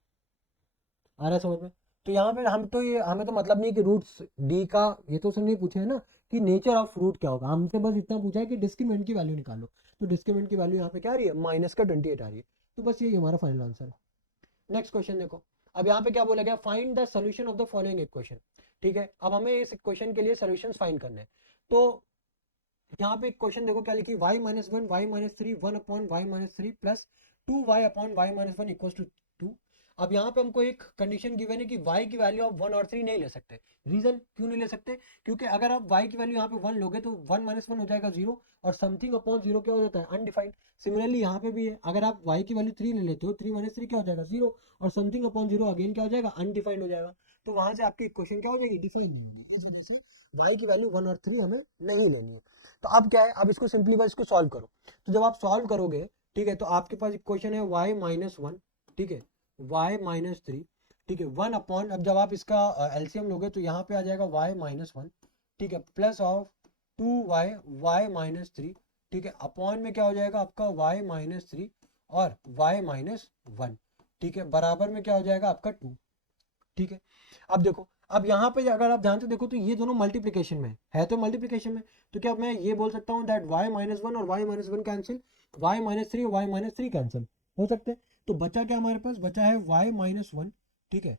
आ रहा है समझ में। तो यहाँ पे हम तो ये हमें तो मतलब नहीं है कि रूट्स d का, ये तो उसने नहीं पूछा है ना कि नेचर ऑफ रूट क्या होगा, हमसे बस इतना पूछा है कि डिस्क्रिमिनेंट की वैल्यू निकालो, तो डिस्क्रिमिनेंट की वैल्यू यहाँ पे क्या आ रही है माइनस का 28 आ रही है, तो बस ये हमारा फाइनल आंसर है। नेक्स्ट क्वेश्चन देखो, अब यहाँ पे क्या बोला गया find the solution of the following equation, ठीक है। अब हमें इस इक्वेशन के लिए सोल्यूशन फाइंड करने हैं, तो यहाँ पे क्वेश्चन देखो क्या लिखी y -1 y -3 1 upon y -3 plus 2y upon y -1 equal to 2। अब यहाँ पे हमको एक कंडीशन गिवन है कि y की वैल्यू आप 1 और 3 नहीं ले सकते। रीजन क्यों नहीं ले सकते, क्योंकि अगर आप y की वैल्यू यहाँ पे 1 लोगे तो 1 -1 हो जाएगा 0, और समथिंग अपॉन 0 क्या हो जाता है अनडिफाइंड। सिमिलरली यहाँ पे भी है, अगर आप y की वैल्यू 3 ले लेते हो 3 - 3 क्या हो जाएगा 0, और समथिंग अपॉन 0 अगेन क्या हो जाएगा अनडिफाइंड हो जाएगा, तो वहां से आपकी इक्वेशन क्या हो जाएगी डिफाइन नहीं होगी। इस वजह से y की वैल्यू 1 और 3 हमें नहीं लेनी है। तो अब क्या है, अब इसको सिंपली बस इसको सॉल्व करो, तो जब आप सॉल्व करोगे ठीक है तो आपके पास इक्वेशन है y -1, ठीक है, y -3, ठीक है, 1 अपॉन, अब जब आप इसका एलसीएम लोगे तो यहाँ पे आ जाएगा y -1, ठीक है, प्लस ऑफ 2y y -3, ठीक है, अपॉन में क्या हो जाएगा आपका y -3 और y -1, ठीक है, बराबर में क्या हो जाएगा आपका 2, ठीक है। अब देखो, अब यहाँ पे अगर आप ध्यान से देखो तो ये दोनों मल्टीप्लिकेशन में है तो मल्टीप्लिकेशन में, तो क्या मैं ये बोल सकता हूँ दैट y -1 और y -1 कैंसिल, y -3 और y -3 कैंसिल हो सकते हैं, तो बचा क्या हमारे पास, बचा है y -1, ठीक है।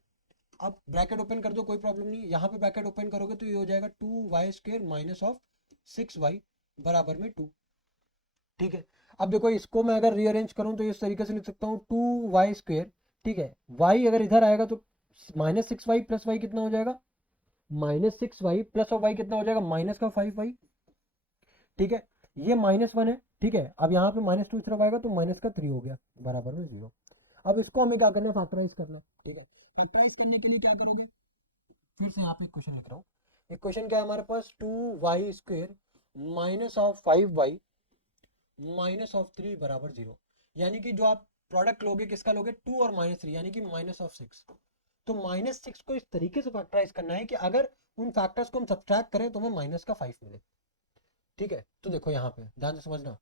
अब ब्रैकेट ओपन कर दो कोई प्रॉब्लम नहीं, यहाँ पे ब्रैकेट ओपन करोगे तो ये हो जाएगा 2y square minus of 6y बराबर में 2, ठीक है। अब देखो इसको मैं अगर रीअरेंज करूँ तो इस तरीके से लिख सकता हूँ 2y स्क्वायर, ठीक है, y अगर इधर आएगा तो -6y प्लस y कितना हो जाएगा -6y प्लस ऑफ y कितना हो जाएगा माइनस का 5y, ठीक है, ये -1 है, ठीक है। अब यहाँ पे -2 इस तरफ आएगा तो माइनस का 3 हो गया बराबर में 0। अब इसको हमें क्या करना है फैक्टराइज करना है, ठीक है। फैक्टराइज करने के लिए क्या करोगे, फिर से यहाँ पे इक्वेशन लिख रहा हूँ, इक्वेशन क्या है हमारे पास 2y square minus of 5y minus of 3 बराबर 0, यानी कि जो आप प्रोडक्ट लोगे किसका लोगे 2 और -3 यानी कि -6। तो -6 को इस तरीके से फैक्टराइज करना है कि अगर उन फैक्टर्स को हम सब्ट्रैक्ट करें तो हमें माइनस का 5 मिले, ठीक है। तो देखो यहाँ पे ध्यान से समझना,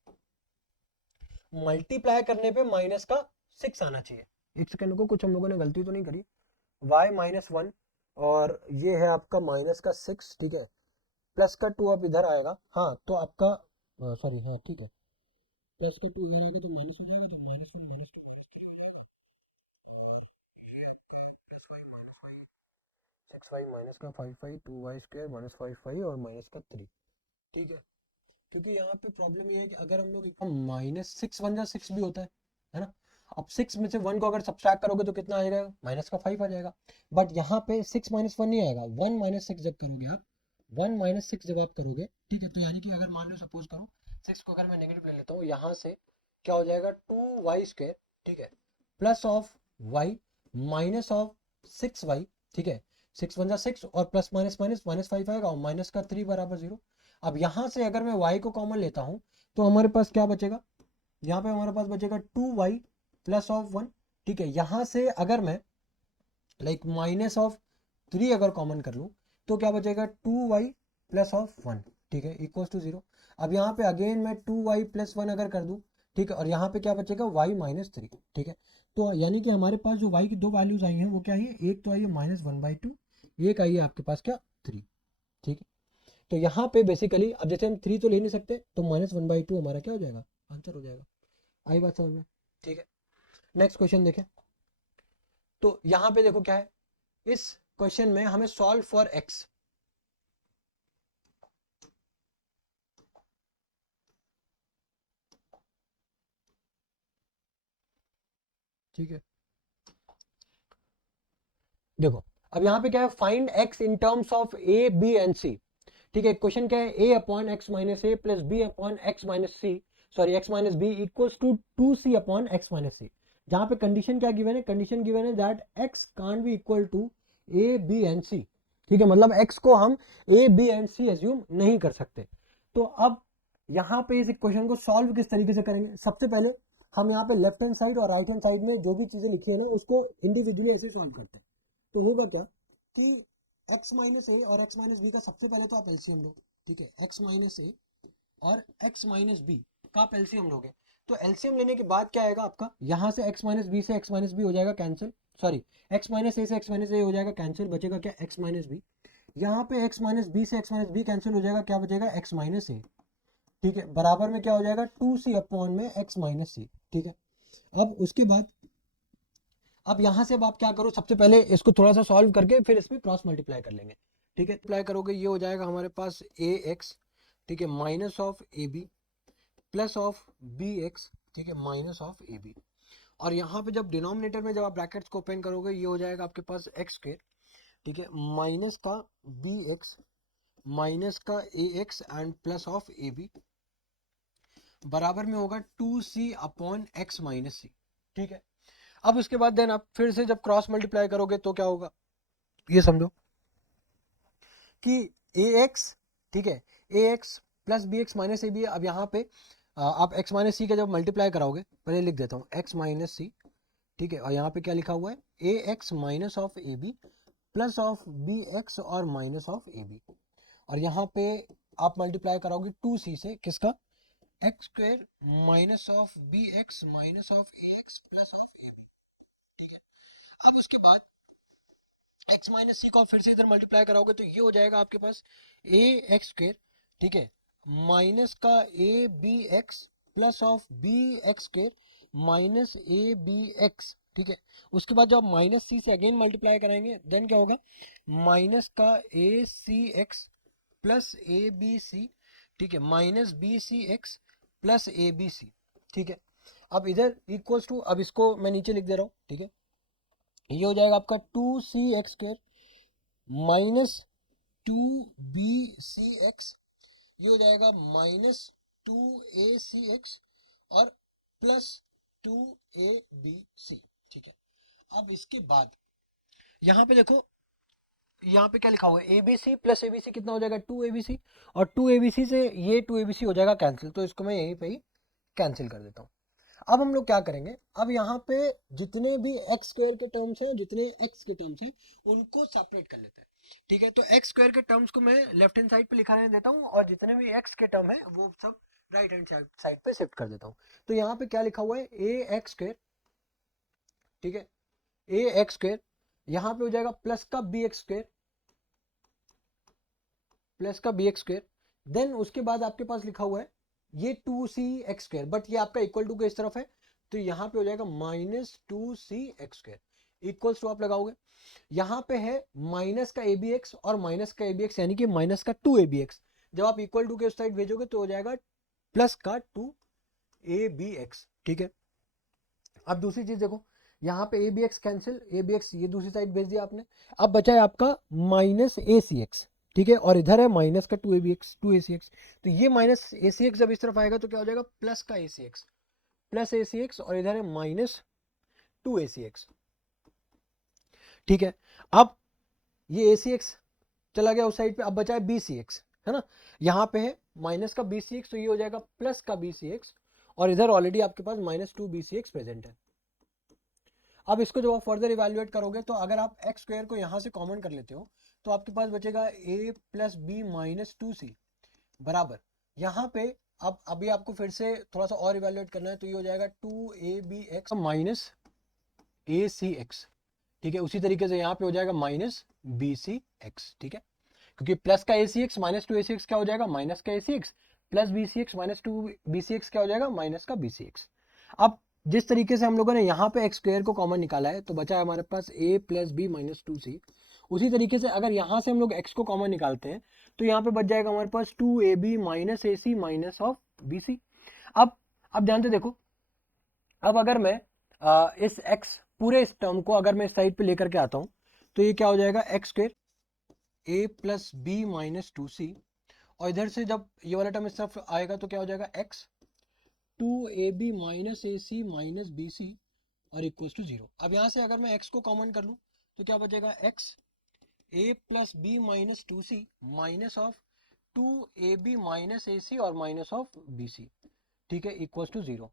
मल्टीप्लाई करने पे माइनस का 6 आना चाहिए। एक सेकंड को, कुछ हम लोगों ने गलती तो नहीं करी, y -1 और ये है आपका माइनस का 6, ठीक है, प्लस का 2 अब इधर आएगा, हाँ तो आपका सॉरी हाँ ठीक है, प्लस का 2 इधर आएगा तो माइनस हो जाएगा, तो -1 -2 -3 हो जाएगा, और ये आपका plus y minus y 6y minus का 5y 2y square minus 5y और माइनस का 3, ठीक है। क्योंकि यहाँ पे प्रॉब्लम ये है कि अगर हम लोग -6 बन जा 6 भी होता है ना। अब 6 में से 1 को अगर सब्सट्रैक्ट करोगे तो कितना आ जाएगा माइनस का 5 आ जाएगा, बट यहाँ पे 6 - 1 नहीं आएगा, 1 - 6 जब करोगे आप, 1 - 6 जब आप करोगे, ठीक है, तो यानी कि अगर मान लो सपोज करो 6 को अगर मैं नेगेटिव ले लेता हूँ, यहाँ से क्या हो जाएगा 2y स्क्वायर, ठीक है, plus of y minus of 6y, ठीक है, 6 1 6 और प्लस माइनस माइनस -5 आएगा और माइनस का 3 बराबर 0। अब यहाँ से अगर मैं y को कॉमन लेता हूँ तो हमारे पास क्या बचेगा, यहाँ पे हमारे पास बचेगा 2y प्लस ऑफ 1, ठीक है। यहाँ से अगर मैं लाइक माइनस ऑफ 3 अगर कॉमन कर लूँ तो क्या बचेगा 2y प्लस ऑफ 1, ठीक है, इक्वल्स टू 0। अब यहाँ पे अगेन मैं 2y प्लस 1 अगर कर दूँ, ठीक है, और यहाँ पे क्या बचेगा y माइनस 3, ठीक है। तो यानी कि हमारे पास जो y की दो वैल्यूज आई हैं वो क्या है, एक तो आई है -1/2, एक आई है आपके पास क्या 3, ठीक है। तो यहाँ पे बेसिकली अब जैसे हम 3 तो ले नहीं सकते, तो -1/2 हमारा क्या हो जाएगा, आंसर हो जाएगा। आई बात समझ में, ठीक है। नेक्स्ट क्वेश्चन देखें। तो यहाँ पे देखो क्या है, इस क्वेश्चन में हमें सॉल्व फॉर x, ठीक है। देखो अब यहाँ पे क्या है, find x in terms of a b and c, ठीक है। क्वेश्चन क्या है, a upon x minus a plus b upon x minus c, sorry x minus b equals to 2c upon x minus c. जहां पे condition क्या given है, condition given है that x can't be equal to a b and c, ठीक है। मतलब x को हम a b and c assume नहीं कर सकते। तो अब यहाँ पे इस इक्वेशन को सॉल्व किस तरीके से करेंगे, सबसे पहले हम यहाँ पे लेफ्ट हैंड साइड और राइट हैंड साइड में जो भी चीजें लिखी है ना उसको इंडिविजुअली ऐसे सॉल्व करते हैं। तो होगा क्या कि x माइनस ए और x माइनस बी का सबसे पहले तो आप एलसीएम लो, ठीक है। x माइनस ए और x माइनस बी का आप एलसीएम लोगे, तो एलसीएम लेने के बाद क्या आएगा आपका, यहाँ से x माइनस बी से x माइनस बी हो जाएगा कैंसिल, सॉरी x माइनस ए से x माइनस ए हो जाएगा कैंसिल, बचेगा क्या x माइनस बी। यहाँ पे x माइनस बी से x माइनस बी कैंसिल हो जाएगा, क्या बचेगा x माइनस ए, ठीक है। बराबर में क्या हो जाएगा 2c अपॉन में x माइनस सी, ठीक है। अब उसके बाद अब यहाँ से अब आप क्या करो, सबसे पहले इसको थोड़ा सा सॉल्व करके फिर इसमें क्रॉस मल्टीप्लाई कर लेंगे, ठीक है। अप्लाई करोगे ये हो जाएगा हमारे पास ए एक्स, ठीक है, minus of a b plus of b x, ठीक है, माइनस ऑफ ए बी। और यहाँ पे जब डिनोमिनेटर में जब आप ब्रैकेट्स को ओपन करोगे ये हो जाएगा आपके पास एक्स स्क्वायर, ठीक है, माइनस का बी एक्स माइनस का a x and plus of a b बराबर में होगा 2c अपॉन एक्स माइनस सी, ठीक है। अब उसके बाद देन आप फिर से जब क्रॉस मल्टीप्लाई करोगे तो क्या होगा, ये समझो कि ए एक्स, ठीक है, a x plus b x minus a b. अब यहाँ पे आप एक्स माइनस सी का जब मल्टीप्लाई कराओगे, पहले लिख देता हूँ एक्स माइनस सी, ठीक है, और यहाँ पे क्या लिखा हुआ है a x minus of a b plus of b x और माइनस ऑफ ए बी। और यहाँ पे आप मल्टीप्लाई कराओगे 2c से, किसका, x square minus of b x minus of a x plus of a b, ठीक है। अब उसके बाद x माइनस सी को आप फिर से इधर मल्टीप्लाई कराओगे तो ये हो जाएगा आपके पास ए एक्स स्क्वेयर, ठीक है, माइनस का a b x plus of b x square minus a b x, ठीक है। उसके बाद जब आप माइनस सी से अगेन मल्टीप्लाई कराएंगे देन क्या होगा, माइनस का a c x plus a b c, ठीक है, minus b c x plus a b c, ठीक है। अब इधर इक्वल्स टू, अब इसको मैं नीचे लिख दे रहा हूँ, ठीक है, ये हो जाएगा आपका 2c स्क्वायर माइनस 2bc, ये हो जाएगा माइनस 2ac और प्लस 2abc, ठीक है। अब इसके बाद यहाँ पे देखो, यहाँ पे क्या लिखा हुआ है abc प्लस abc कितना हो जाएगा 2abc, और 2abc से ये 2abc हो जाएगा कैंसिल, तो इसको मैं यहीं पे ही कैंसिल कर देता हूँ। अब हम लोग क्या करेंगे, अब यहाँ पे जितने भी एक्स स्क्वायर के टर्म्स हैं, जितने एक्स के टर्म्स हैं उनको सेपरेट कर लेते हैं, ठीक है। तो एक्स स्क्वायर के टर्म्स को मैं लेफ्ट हैंड साइड पे लिखा रहने देता हूँ और जितने भी एक्स के टर्म है वो सब राइट हैंड साइड पे शिफ्ट कर देता हूँ। तो यहाँ पे क्या लिखा हुआ है ए एक्स स्क्वायर, ठीक है, ए एक्स स्क्वायर, यहाँ पे हो जाएगा प्लस का बी एक्स स्क्वायर, प्लस का बी एक्स स्क्वायर। देन उसके बाद आपके पास लिखा हुआ है ये 2c स्क्वायर, बट ये आपका इक्वल टू के इस तरफ है, तो यहाँ पे हो जाएगा minus 2c square equals to आप लगाओगे, यहाँ पे है माइनस का ए बी एक्स और माइनस का ए बी एक्स यानी कि माइनस का 2abx, जब आप इक्वल टू के उस साइड भेजोगे तो हो जाएगा प्लस का 2abx, ठीक है। अब दूसरी चीज देखो, यहाँ पे a b x cancel, a b x ये दूसरी साइड भेज दिया आपने, अब बचा है आपका माइनस ए सी एक्स, ठीक है, और इधर है माइनस का 2abx 2ac, तो ये माइनस ac जब इस तरफ आएगा तो क्या हो जाएगा प्लस का ac प्लस ac, और इधर है माइनस 2ac, ठीक है। अब ये ac चला गया उस साइड पे, अब बचा है bcx, है ना, यहाँ पे है माइनस का bcx, तो ये हो जाएगा प्लस का bcx, और इधर ऑलरेडी आपके पास माइनस 2bcx प्रेजेंट है। अब इसको जब आप फर्दर इवेल्युएट करोगे तो अगर आप एक्स स्क्वायर को यहाँ से कॉमन कर लेते हो तो आपके पास बचेगा a plus b minus 2c बराबर यहाँ पे। अब अभी आपको फिर से थोड़ा सा और इवेल्युएट करना है तो ये हो जाएगा 2ab(x) माइनस ac(x), ठीक है। उसी तरीके से यहाँ पे हो जाएगा माइनस bc(x), ठीक है, क्योंकि प्लस का ac(x) माइनस 2ac(x) क्या हो जाएगा माइनस का ac(x) plus bc(x) minus 2bc(x) क्या हो जाएगा माइनस का bc(x). अब जिस तरीके से हम लोगों ने यहाँ पे एक्स स्क्वायर को कॉमन निकाला है तो बचा है हमारे पास a plus b minus 2c। उसी तरीके से अगर यहाँ से हम लोग x को कॉमन निकालते हैं तो यहाँ पे बच जाएगा हमारे पास 2ab minus ac minus of bc। अब ध्यान से देखो, अब अगर मैं इस x पूरे इस टर्म को अगर मैं इस साइड पे लेकर के आता हूँ तो ये क्या हो जाएगा x square a plus b minus 2c, और इधर से जब ये वाला टर्म इस तरफ आएगा तो क्या हो जाएगा x 2ab minus ac minus bc और इक्वल टू 0। अब यहाँ से अगर मैं x को कॉमन कर लूँ तो क्या बचेगा x a plus b minus 2c minus of 2ab minus ac और माइनस ऑफ bc, ठीक है, इक्वल टू 0।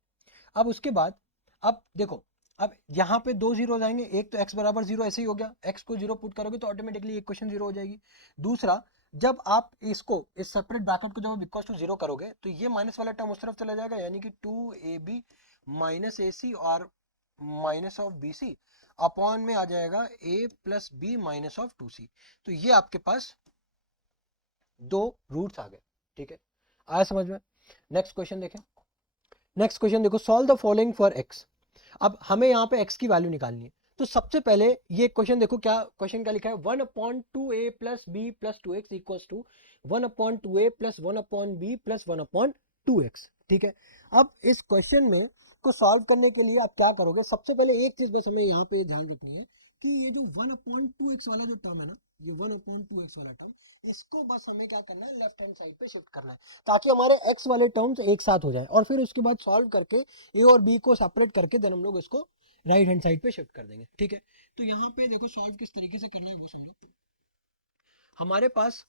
अब उसके बाद अब देखो, अब यहाँ पे दो जीरो जाएंगे, एक तो x बराबर 0 ऐसे ही हो गया, x को 0 पुट करोगे तो ऑटोमेटिकली इक्वेशन 0 हो जाएगी। दूसरा, जब आप इसको इस सेपरेट ब्रैकेट को जब आप इक्वल टू 0 करोगे तो ये माइनस वाला टर्म उस तरफ चला जाएगा, यानी कि 2ab माइनस ac और माइनस ऑफ bc अपॉन में आ जाएगा a plus b minus of 2c। तो ये आपके पास दो रूट्स आ गए, ठीक है, आया समझ में। नेक्स्ट क्वेश्चन देखें। नेक्स्ट क्वेश्चन देखो, solve the following for x। अब हमें यहाँ पे x की वैल्यू निकालनी है, तो सबसे पहले ये क्वेश्चन देखो, क्या क्वेश्चन क्या लिखा है, 1/2a plus b plus 2x equals to 1/2a plus 1/b plus 1/2x, ठीक है। अब इस क्वेश्चन में को सॉल्व करने के लिए आप क्या करोगे, सबसे पहले एक चीज बस हमें यहाँ पे ध्यान रखनी है कि ये जो 1/2x वाला जो टर्म है ना, ये 1/2x वाला टर्म, इसको बस हमें क्या करना है, लेफ्ट हैंड साइड पे शिफ्ट करना है ताकि हमारे x वाले टर्म्स एक साथ हो जाए, और फिर उसके बाद सॉल्व करके a और b को सेपरेट करके देन हम लोग इसको राइट हैंड साइड पे शिफ्ट कर देंगे, ठीक है। तो यहाँ पे देखो सॉल्व किस तरीके से करना है वो समझो। हमारे पास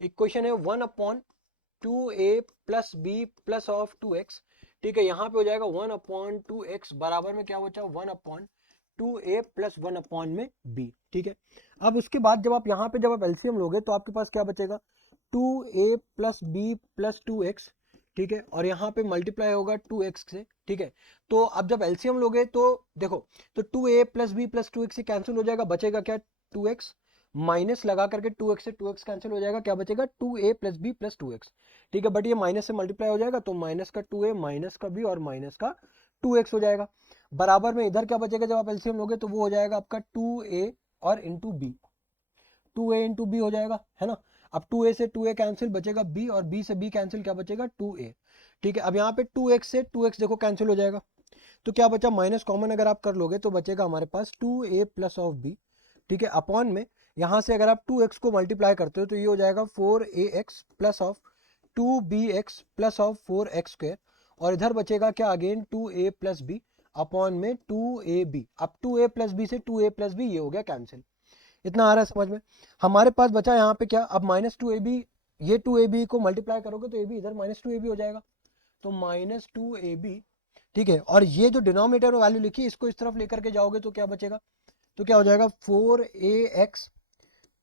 इक्वेशन है 1/2a plus b plus of 2x, ठीक है। यहाँ पे हो जाएगा 1/2x बराबर में क्या बचा 1/2a प्लस 1 में b, ठीक है। अब उसके बाद जब आप यहाँ पे जब आप एलसीएम लोगे तो आपके पास क्या बचेगा 2a plus b plus 2x, ठीक है, और यहाँ पे मल्टीप्लाई होगा 2x से, ठीक है। तो अब जब एलसीएम लोगे तो देखो, तो 2a plus b plus 2x से कैंसिल हो जाएगा, बचेगा क्या 2x, माइनस लगा करके 2x से 2x कैंसिल हो जाएगा, क्या बचेगा 2a plus b plus 2x, ठीक है। बट ये माइनस से मल्टीप्लाई हो जाएगा तो माइनस का 2a माइनस का b और माइनस का 2x हो जाएगा। बराबर में इधर क्या बचेगा जब आप एलसीएम लोगे तो वो हो जाएगा आपका 2a और into B, 2a into B हो जाएगा, है ना। अब 2a से 2a कैंसिल, बचेगा b, और b से b कैंसिल, क्या बचेगा 2a, ठीक है। अब यहाँ पे 2x से 2x देखो कैंसिल हो जाएगा, तो क्या बचा माइनस कॉमन अगर आप कर लोगे तो बचेगा हमारे पास 2a प्लस ऑफ b, ठीक है, अपॉन में यहाँ से अगर आप 2x को मल्टीप्लाई करते हो तो ये हो जाएगा 4ax plus of 2bx plus of 4x square, और इधर बचेगा क्या again 2a plus b upon में 2ab। अब 2a प्लस बी से 2a प्लस बी ये हो गया कैंसिल। इतना आ रहा है समझ में। हमारे पास बचा यहाँ पे क्या, अब माइनस 2ab, ये 2ab को मल्टीप्लाई करोगे तो ab इधर माइनस 2ab हो जाएगा, तो माइनस 2ab, ठीक है। और ये जो डिनोमिनेटर वैल्यू लिखी इसको इस तरफ लेकर के जाओगे तो क्या बचेगा, तो क्या हो जाएगा 4ax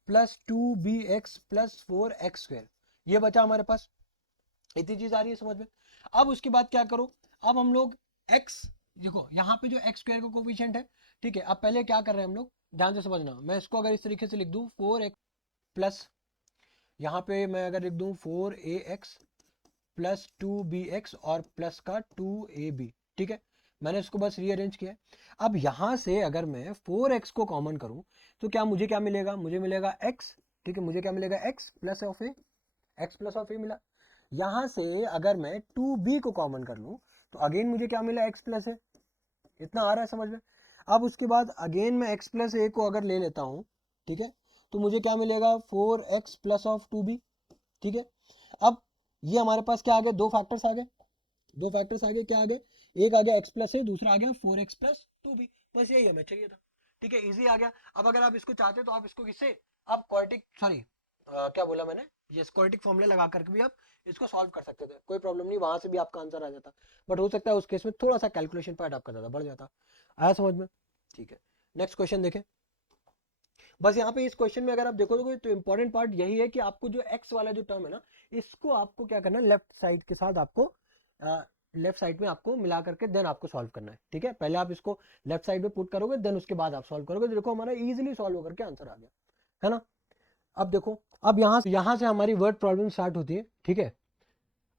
plus 2bx plus 4x square, ये बचा हमारे पास। इतनी चीज आ रही है समझ में। अब उसके बाद क्या करो, अब हम लोग x, देखो यहाँ पे जो x स्क्वायर का कोफिशिएंट है, ठीक है। अब पहले क्या कर रहे हैं हम लोग, ध्यान से समझना, मैं इसको अगर इस तरीके से लिख दूं 4x प्लस, यहाँ पे मैं अगर लिख दूं 4ax प्लस 2bx और प्लस का 2ab, ठीक है, मैंने इसको बस रीअरेंज किया है। अब यहाँ से अगर मैं 4x को कॉमन करूं तो क्या मुझे क्या मिलेगा, मुझे मिलेगा x, ठीक है, मुझे क्या मिलेगा x plus of a, x plus of a मिला। यहाँ से अगर मैं 2b को कॉमन कर लूं तो अगेन मुझे क्या मिला x प्लस a, इतना आ रहा है समझ में। अब उसके बाद अगेन मैं x प्लस a को अगर ले लेता हूं, ठीक है, तो मुझे क्या मिलेगा 4x प्लस ऑफ 2b, ठीक है। अब ये हमारे पास क्या आ गए, दो फैक्टर्स आ गए, दो फैक्टर्स आ गए, क्या आ गए, एक आ गया x प्लस a, दूसरा आ गया 4x प्लस 2b, बस यही हमें चाहिए था, ठीक है, इजी आ गया। अब अगर आप इसको चाहते तो आप इसको किससे, आप क्वाड्रेटिक, सॉरी क्या बोला मैंने, ये क्वाड्रेटिक फॉर्मूला लगा करके भी आप इसको सॉल्व कर सकते थे, कोई प्रॉब्लम नहीं, वहां से भी आपका आंसर आ जाता। बट हो सकता है उस केस में थोड़ा सा कैलकुलेशन पार्ट आपका ज्यादा बढ़ जाता। आया समझ में। ठीक है, नेक्स्ट क्वेश्चन देखें। बस यहाँ पे इस क्वेश्चन में अगर आप देखोगे तो इंपॉर्टेंट पार्ट यही है कि आपको जो एक्स वाला जो टर्म है ना, इसको आपको क्या करना है, लेफ्ट साइड के साथ आपको लेफ्ट साइड में आपको मिला करके देन आपको सॉल्व करना है। ठीक है, पहले आप इसको लेफ्ट साइड में पुट करोगे, देन उसके बाद आप सॉल्व करोगे। तो देखो हमारा इजीली सॉल्व होकर के आंसर आ गया, है ना। अब देखो, अब यहाँ से हमारी वर्ड प्रॉब्लम स्टार्ट होती है। ठीक है,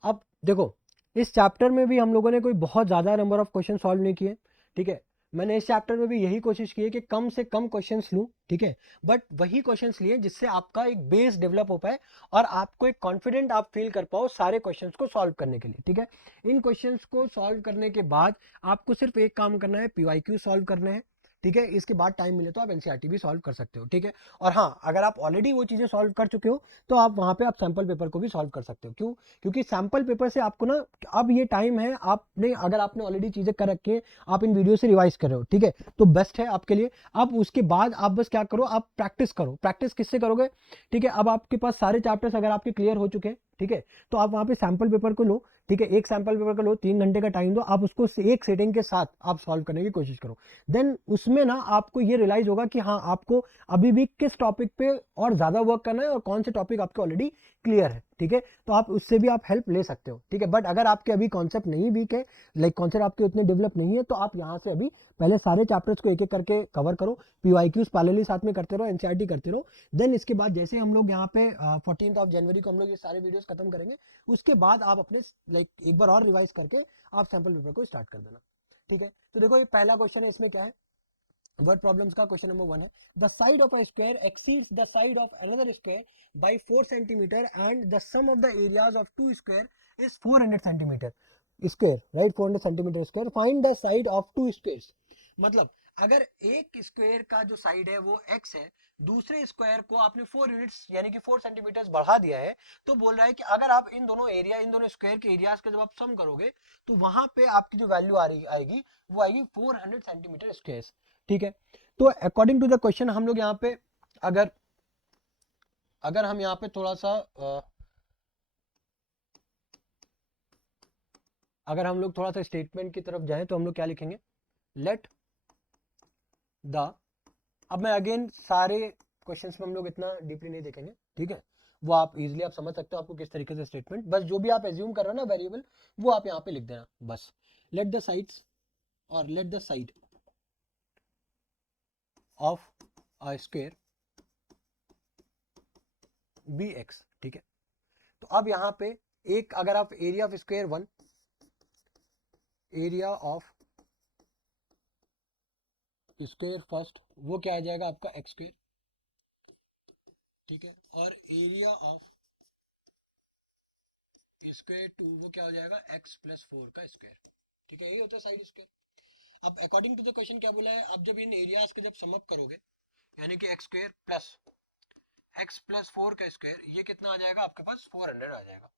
अब देखो इस चैप्टर में भी हम लोगों ने कोई बहुत ज़्यादा नंबर ऑफ क्वेश्चन सॉल्व नहीं किए। ठीक है, मैंने इस चैप्टर में भी यही कोशिश की है कि कम से कम क्वेश्चंस लूँ। ठीक है, बट वही क्वेश्चंस लिए जिससे आपका एक बेस डेवलप हो पाए और आपको एक कॉन्फिडेंट आप फील कर पाओ सारे क्वेश्चंस को सॉल्व करने के लिए। ठीक है, इन क्वेश्चंस को सॉल्व करने के बाद आपको सिर्फ एक काम करना है, PYQ सॉल्व करने हैं। ठीक है, इसके बाद टाइम मिले तो आप NCERT भी सॉल्व कर सकते हो। ठीक है, और हाँ, अगर आप ऑलरेडी वो चीज़ें सॉल्व कर चुके हो तो आप वहाँ पे आप सैम्पल पेपर को भी सॉल्व कर सकते हो। क्यों? क्योंकि सैम्पल पेपर से आपको ना, अब ये टाइम है, आपने अगर आपने ऑलरेडी चीज़ें कर रखी है, आप इन वीडियो से रिवाइज कर रहे हो, ठीक है, तो बेस्ट है आपके लिए। अब उसके बाद आप बस क्या करो, आप प्रैक्टिस करो। प्रैक्टिस किससे करोगे? ठीक है, अब आपके पास सारे चैप्टर्स अगर आपके क्लियर हो चुके हैं, ठीक है, तो आप वहाँ पे सैम्पल पेपर को लो। ठीक है, एक सैम्पल पेपर को लो, 3 घंटे का टाइम दो, आप उसको एक सेटिंग के साथ आप सॉल्व करने की कोशिश करो। देन उसमें ना आपको ये रियलाइज होगा कि हाँ, आपको अभी भी किस टॉपिक पे और ज़्यादा वर्क करना है और कौन से टॉपिक आपके ऑलरेडी क्लियर है। ठीक है, तो आप उससे भी आप हेल्प ले सकते हो। ठीक है, बट अगर आपके अभी कॉन्सेप्ट नहीं वीक है, लाइक कॉन्सेप्ट आपके उतने डेवलप नहीं है, तो आप यहाँ से अभी पहले सारे चैप्टर्स को एक एक करके कवर करो, PYQs पैरेलली साथ में करते रहो, NCERT करते रहो। देन इसके बाद जैसे हम लोग यहाँ पे 14 जनवरी को हम लोग ये सारे वीडियोस खत्म करेंगे, उसके बाद आप अपने लाइक एक बार और रिवाइज करके आप सैम्पल पेपर को स्टार्ट कर देना। ठीक है, तो देखो ये पहला क्वेश्चन है, इसमें क्या है, वर्ड प्रॉब्लम्स का क्वेश्चन नंबर 1 है, the side of a square exceeds the side of another square by 4 centimetre and the sum of the areas of two square is 400 centimetre square, right, 400 centimetre square, find the side of two squares. मतलब अगर एक square का जो side है वो x है, दूसरे square को आपने 4 यूनिट्स यानी कि 4 सेंटीमीटर बढ़ा दिया है, तो बोल रहा है कि अगर आप इन दोनों स्क्वायर के एरियाज का जब आप सम करोगे तो वहां पे आपकी जो वैल्यू आएगी वो आएगी 400 सेंटीमीटर स्क्वायर। ठीक है, तो अकॉर्डिंग टू द क्वेश्चन हम लोग यहाँ पे अगर अगर हम यहाँ पे थोड़ा सा अगर हम लोग थोड़ा सा स्टेटमेंट की तरफ जाएं तो हम लोग क्या लिखेंगे, लेट द, अब मैं अगेन सारे क्वेश्चंस में हम लोग इतना डीपली नहीं देखेंगे। ठीक है, वो आप इजीली आप समझ सकते हो आपको किस तरीके से स्टेटमेंट, बस जो भी आप एज्यूम कर रहे हो ना वेरिएबल, वो आप यहाँ पे लिख देना बस। लेट द साइड्स और let the side of a square be x. ठीक है, तो अब यहाँ पे एक अगर आप area of square 1, area of square first वो क्या आ जाएगा आपका एक्स स्क्वायर। ठीक है, और एरिया ऑफ स्क्वायर 2 वो क्या हो जाएगा x+4 का स्क्वायर। ठीक है, यही होता है साइड स्क्वायर। अब अकॉर्डिंग टू द क्वेश्चन क्या बोला है, अब जब इन एरियाज का जब समअप करोगे यानी कि एक्स स्क्वायर प्लस x+4 का स्क्वायर, ये कितना आ जाएगा आपके पास 400 आ जाएगा।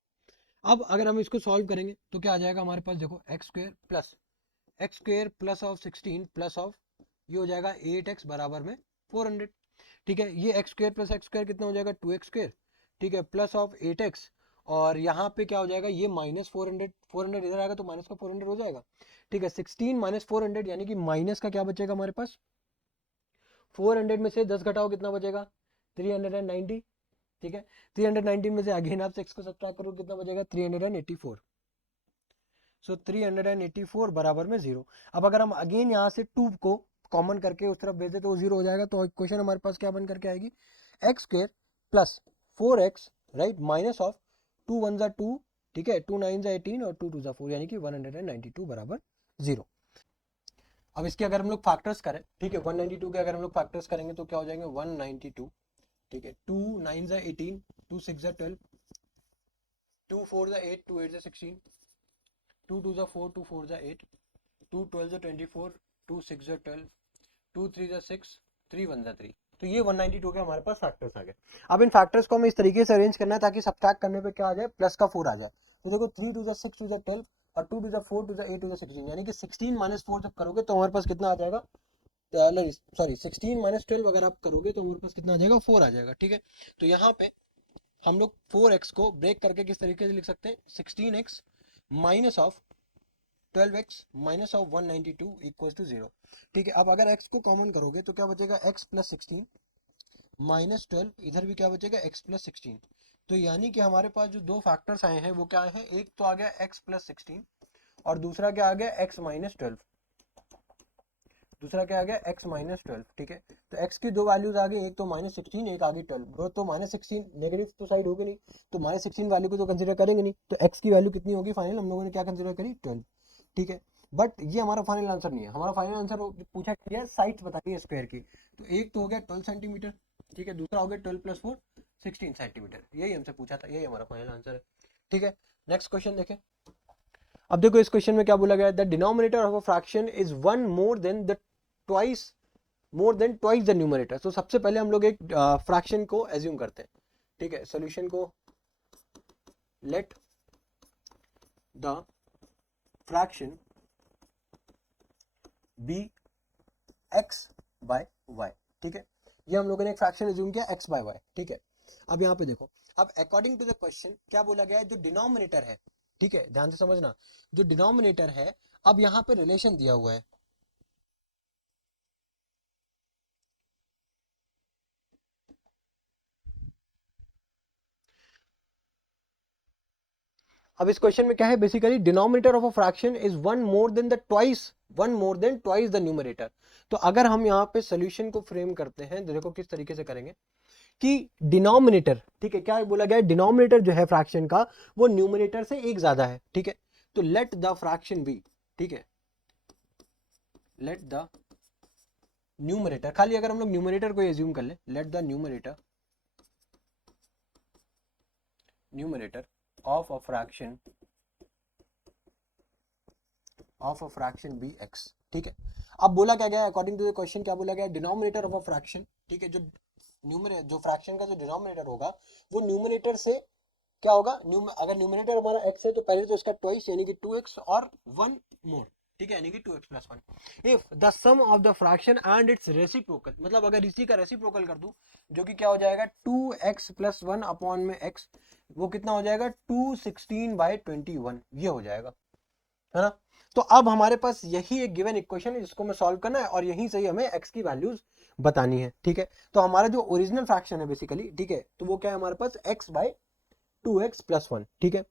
अब अगर हम इसको सॉल्व करेंगे तो क्या आ जाएगा हमारे पास, देखो x square plus of 16 plus of ये हो जाएगा 8x बराबर में 400। ठीक है, ये x square plus x square कितना हो जाएगा 2x स्क्वायर। ठीक है, प्लस ऑफ 8x, और यहाँ पे क्या हो जाएगा ये माइनस 400 इधर आएगा तो माइनस का 400 हो जाएगा। ठीक है, 16 माइनस 400 यानी कि माइनस का क्या बचेगा हमारे पास, 400 में से 10 घटाओ कितना बचेगा 390। ठीक है, 319 में से अगेन आप 6 को सब्ट्रैक्ट करो कितना बचेगा 384। सो 384 बराबर में 0। अब अगर हम अगेन यहाँ से 2 को कॉमन करके उस तरफ भेज दे तो वो 0 हो जाएगा। तो इक्वेशन हमारे पास क्या बन करके आएगी, x square plus 4x, right, minus of 2 1 2, ठीक है, 2 9 18 और 2 2 4 यानी कि 192 बराबर 0। अब इसके अगर हम लोग फैक्टर्स करें, ठीक है, 192 के अगर हम लोग फैक्टर्स करेंगे तो क्या हो जाएंगे 192, ठीक है, 2 9 18, 2 6 12, 2 4 8, 2 8 16, 2 2 4, 2 4 8, 2 12 24, 2 6 12, 2 3 6, 3 1 3। तो ये 192 के हमारे पास फैक्टर्स आ गए। अब इन फैक्टर्स को हमें इस तरीके से अरेंज करना है ताकि सब्ट्रैक्ट करने पे क्या आ जाए, प्लस का 4 आ जाए। तो देखो 3 2 6 2 12 और 2 2 4 2 8 2 16 यानी कि 16 माइनस 4 जब करोगे तो हमारे पास कितना आ जाएगा, सॉरी 16 माइनस 12 अगर आप करोगे तो हमारे पास कितना आ जाएगा 4 आ जाएगा। ठीक है, तो यहाँ पे हम लोग 4x को ब्रेक करके किस तरीके से लिख सकते हैं, 16x minus of 12x minus of 192 equal to 0। ठीक है, अब अगर x को कॉमन करोगे तो क्या बचेगा, x प्लस 16 माइनस 12, इधर भी क्या बचेगा, x प्लस 16। तो यानी कि हमारे पास जो दो फैक्टर्स आए हैं वो क्या आए हैं, एक तो आ गया x प्लस 16 और दूसरा क्या आ गया, x माइनस 12। दूसरा क्या आ गया, x माइनस 12। ठीक है, तो x की दो वैल्यूज आ गई, एक तो माइनस 16, एक आ गई 12। तो माइनस 16 नेगेटिव तो साइड होगी नहीं, तो माइनस 16 वैल्यू को तो कंसीडर करेंगे नहीं, तो x की वैल्यू कितनी होगी फाइनल, हम लोगों ने क्या कंसीडर करी, 12। ठीक है, बट ये हमारा फाइनल आंसर नहीं है। हमारा फाइनल आंसर पूछा गया साइड बतानी है स्क्वायर की, तो एक तो हो गया 12 सेंटीमीटर, ठीक है, दूसरा हो गया 12 प्लस 4 16 सेंटीमीटर, यही हमसे पूछा था, यही हमारा फाइनल आंसर है। ठीक है, नेक्स्ट क्वेश्चन देखें। अब देखो इस क्वेश्चन में क्या बोला गया है, the denominator of a fraction is one more than the twice the numerator. तो सबसे पहले हम लोग एक फ्रैक्शन को एज्यूम करते हैं। ठीक है, सॉल्यूशन को let the fraction be x by y। ठीक है, ये हम लोगों ने एक फ्रैक्शन एज्यूम किया x बाय y। ठीक है, अब यहाँ पे देखो, अब अकॉर्डिंग टू द क्वेश्चन क्या बोला गया है, जो डिनोमिनेटर है, ठीक है ध्यान से समझना, जो डिनोमिनेटर है, अब यहाँ पे रिलेशन दिया हुआ है, अब इस क्वेश्चन में क्या है, basically denominator of a fraction is one more than twice the numerator. तो अगर हम यहाँ पे सोल्यूशन को फ्रेम करते हैं तो देखो किस तरीके से करेंगे कि डिनोमिनेटर, ठीक है, क्या बोला गया है, डिनोमिनेटर जो है फ्रैक्शन का वो न्यूमरेटर से एक ज्यादा है। ठीक है, तो लेट द फ्रैक्शन बी, ठीक है, लेट द न्यूमरेटर, खाली अगर हम लोग न्यूमरेटर को एज्यूम कर ले, let the numerator of a fraction be x. ठीक है, अब बोला क्या गया है, अकॉर्डिंग टू द क्वेश्चन क्या बोला गया है, डिनोमिनेटर ऑफ अ फ्रैक्शन, ठीक है, जो फ्रैक्शन का जो डिनोमिनेटर होगा वो न्यूमरेटर से क्या होगा, अगर न्यूमरेटर हमारा x है तो पहले तो इसका ट्वाइस यानी कि 2x और 1 मोर, ठीक है, यानी कि 2x plus 1। If the sum of the fraction and its reciprocal, मतलब अगर इसी का रेसिप्रोकल कर दूं जो कि क्या हो जाएगा 2x प्लस 1 अपॉन में x, वो कितना हो जाएगा 216/21, ये हो जाएगा, है ना। तो अब हमारे पास यही एक गिवन इक्वेशन है जिसको हमें सॉल्व करना है और यहीं से ही हमें x की वैल्यूज बतानी है। ठीक है, तो हमारा जो ओरिजिनल फ्रैक्शन है बेसिकली, ठीक है, तो वो क्या है हमारे पास x बाय 2x प्लस 1। ठीक है,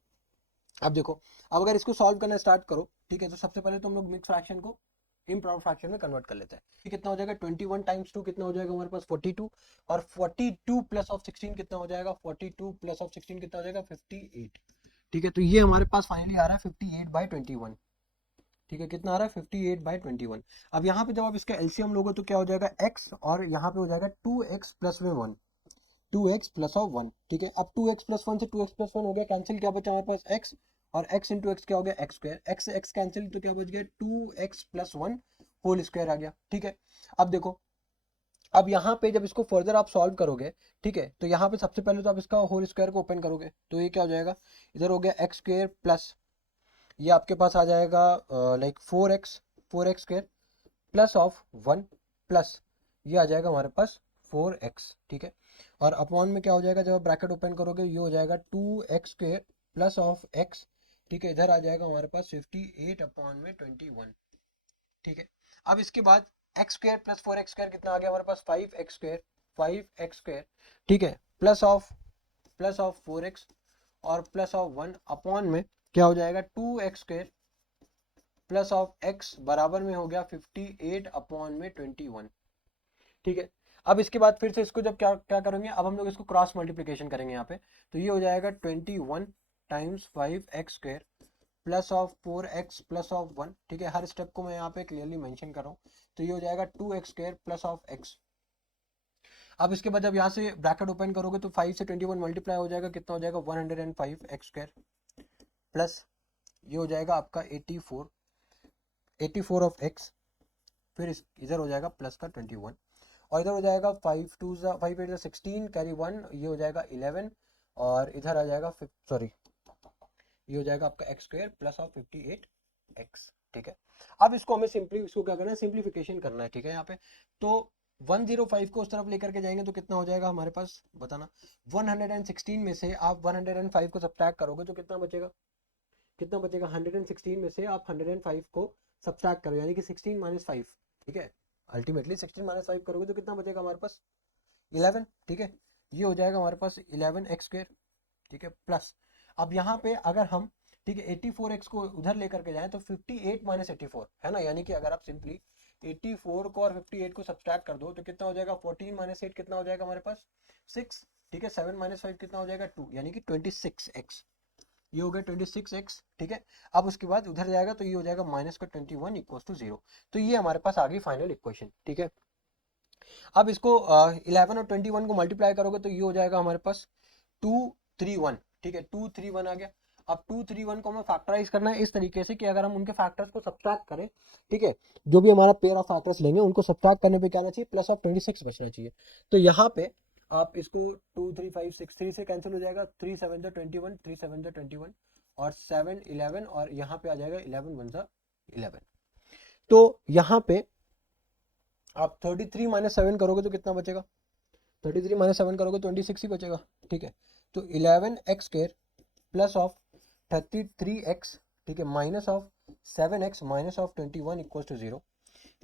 अब देखो, अब अगर इसको सॉल्व करना स्टार्ट करो, ठीक है, तो सबसे पहले तो हम लोग मिक्स फ्रैक्शन को इम्प्रॉपर फ्रैक्शन में कन्वर्ट कर लेते हैं। ये कितना हो जाएगा 21 टाइम्स 2 कितना हो जाएगा हमारे पास 42, और 42 प्लस ऑफ 16 कितना हो जाएगा, 42 प्लस ऑफ 16 कितना हो जाएगा 58। ठीक है, तो ये हमारे पास फाइनली आ रहा है 58/21। ठीक है, कितना आ रहा है 58/21। अब यहाँ पे जब आप इसका एलसीएम लोगे तो क्या हो जाएगा x, और यहाँ पे हो जाएगा 2x प्लस में 1, 2x प्लस ऑफ 1। ठीक है, अब 2x प्लस 1 से 2x प्लस 1 हो गया कैंसिल, क्या बचा हमारे पास x, और x इंटू एक्स क्या हो गया x स्क्वायर, x से x कैंसिल तो क्या बच गया 2x प्लस 1 होल स्क्वायर आ गया। ठीक है, अब देखो, अब यहाँ पे जब इसको फर्दर आप सॉल्व करोगे, ठीक है, तो यहाँ पे सबसे पहले तो आप इसका होल स्क्वायर को ओपन करोगे तो ये क्या हो जाएगा, इधर हो गया x स्क्वायर प्लस ये आपके पास आ जाएगा like 4x square plus of 1 plus ये आ जाएगा हमारे पास 4x। ठीक है, और अपॉन में क्या हो जाएगा, जब आप ब्रैकेट ओपन करोगे ये हो जाएगा 2x square plus of x। ठीक है, इधर आ जाएगा हमारे पास 58/21। ठीक है, अब इसके बाद x square plus 4x square कितना आ गया हमारे पास 5x स्क्वायर। ठीक है, प्लस ऑफ 4x और प्लस ऑफ 1 अपॉन में क्या हो जाएगा 2x square plus of x बराबर में हो गया 58/21। ठीक है, अब इसके बाद फिर से इसको जब क्या क्या करेंगे, अब हम लोग इसको क्रॉस मल्टीप्लिकेशन करेंगे यहाँ पे, तो ये हो जाएगा 21 times 5x square plus of 4x plus of 1। ठीक है, हर स्टेप को मैं यहाँ पे क्लियरली मेंशन कर रहा हूँ, तो ये हो जाएगा 2x square plus of x। अब इसके बाद जब यहाँ से ब्रैकेट ओपन करोगे तो 5 से 21 मल्टीप्लाई हो जाएगा, कितना हो जाएगा 105x स्क्वायर प्लस ये हो जाएगा आपका 84 ऑफ x, फिर इधर हो जाएगा प्लस का 21, और इधर हो जाएगा 5 2 5 8 16 कैरी 1, ये हो जाएगा 11, और इधर आ जाएगा सॉरी ये हो जाएगा आपका x square plus of 58x। ठीक है, अब इसको हमें इसको क्या करना है, सिंप्लीफिकेशन करना है। ठीक है, यहाँ पे तो 105 को उस तरफ लेकर के जाएंगे तो कितना हो जाएगा हमारे पास बताना, 116 में से आप 105 को सब्ट्रैक्ट करोगे तो कितना बचेगा, कितना बचेगा 116 में से आप 105 को सब्ट्रैक्ट करो, यानी कि 16 माइनस 5, ठीक है। अल्टीमेटली 16 माइनस 5 करोगे तो कितना बचेगा हमारे पास 11, ठीक है। ये हो जाएगा हमारे पास 11x², ठीक है, प्लस अब यहाँ पे अगर हम, ठीक है, 84x को उधर लेकर के जाएं तो 58 माइनस 84 है ना, यानी कि अगर आप सिंपली 84 को और 58 को सब्ट्रैक्ट कर दो तो कितना हो जाएगा 14 माइनस 8 कितना हो जाएगा हमारे पास 6, ठीक है। 7 माइनस 5 कितना हो जाएगा 2, यानी कि 26x, ये हो गया 26x, ठीक है। अब उसके बाद उधर जाएगा तो ये हो जाएगा माइनस का 21 इक्वल टू 0। तो ये हमारे पास आ गई फाइनल इक्वेशन, ठीक है। अब इसको 11 और 21 को मल्टीप्लाई करोगे तो ये हो जाएगा हमारे पास 231, ठीक है, 231 आ गया। अब 231 को हमें फैक्टराइज करना है इस तरीके से कि अगर हम उनके फैक्टर्स को सब्ट्रैक्ट करें, ठीक है, जो भी हमारा पेयर ऑफ फैक्टर्स लेंगे उनको सब्ट्रैक्ट करने पे क्या आना चाहिए, प्लस ऑफ 26 बचना चाहिए। तो यहाँ पे आप इसको 2 3 5 6 3 से कैंसिल हो जाएगा, 3 7 21, 3 7 21 और 7 11 और यहाँ पे आ जाएगा 11 1 11। तो यहाँ पे आप 33 माइनस 7 करोगे तो कितना बचेगा, 33 माइनस 7 करोगे 26 ही बचेगा, ठीक है। तो 11x² प्लस ऑफ 33x, ठीक है, minus of 7x minus of 21 equal to 0।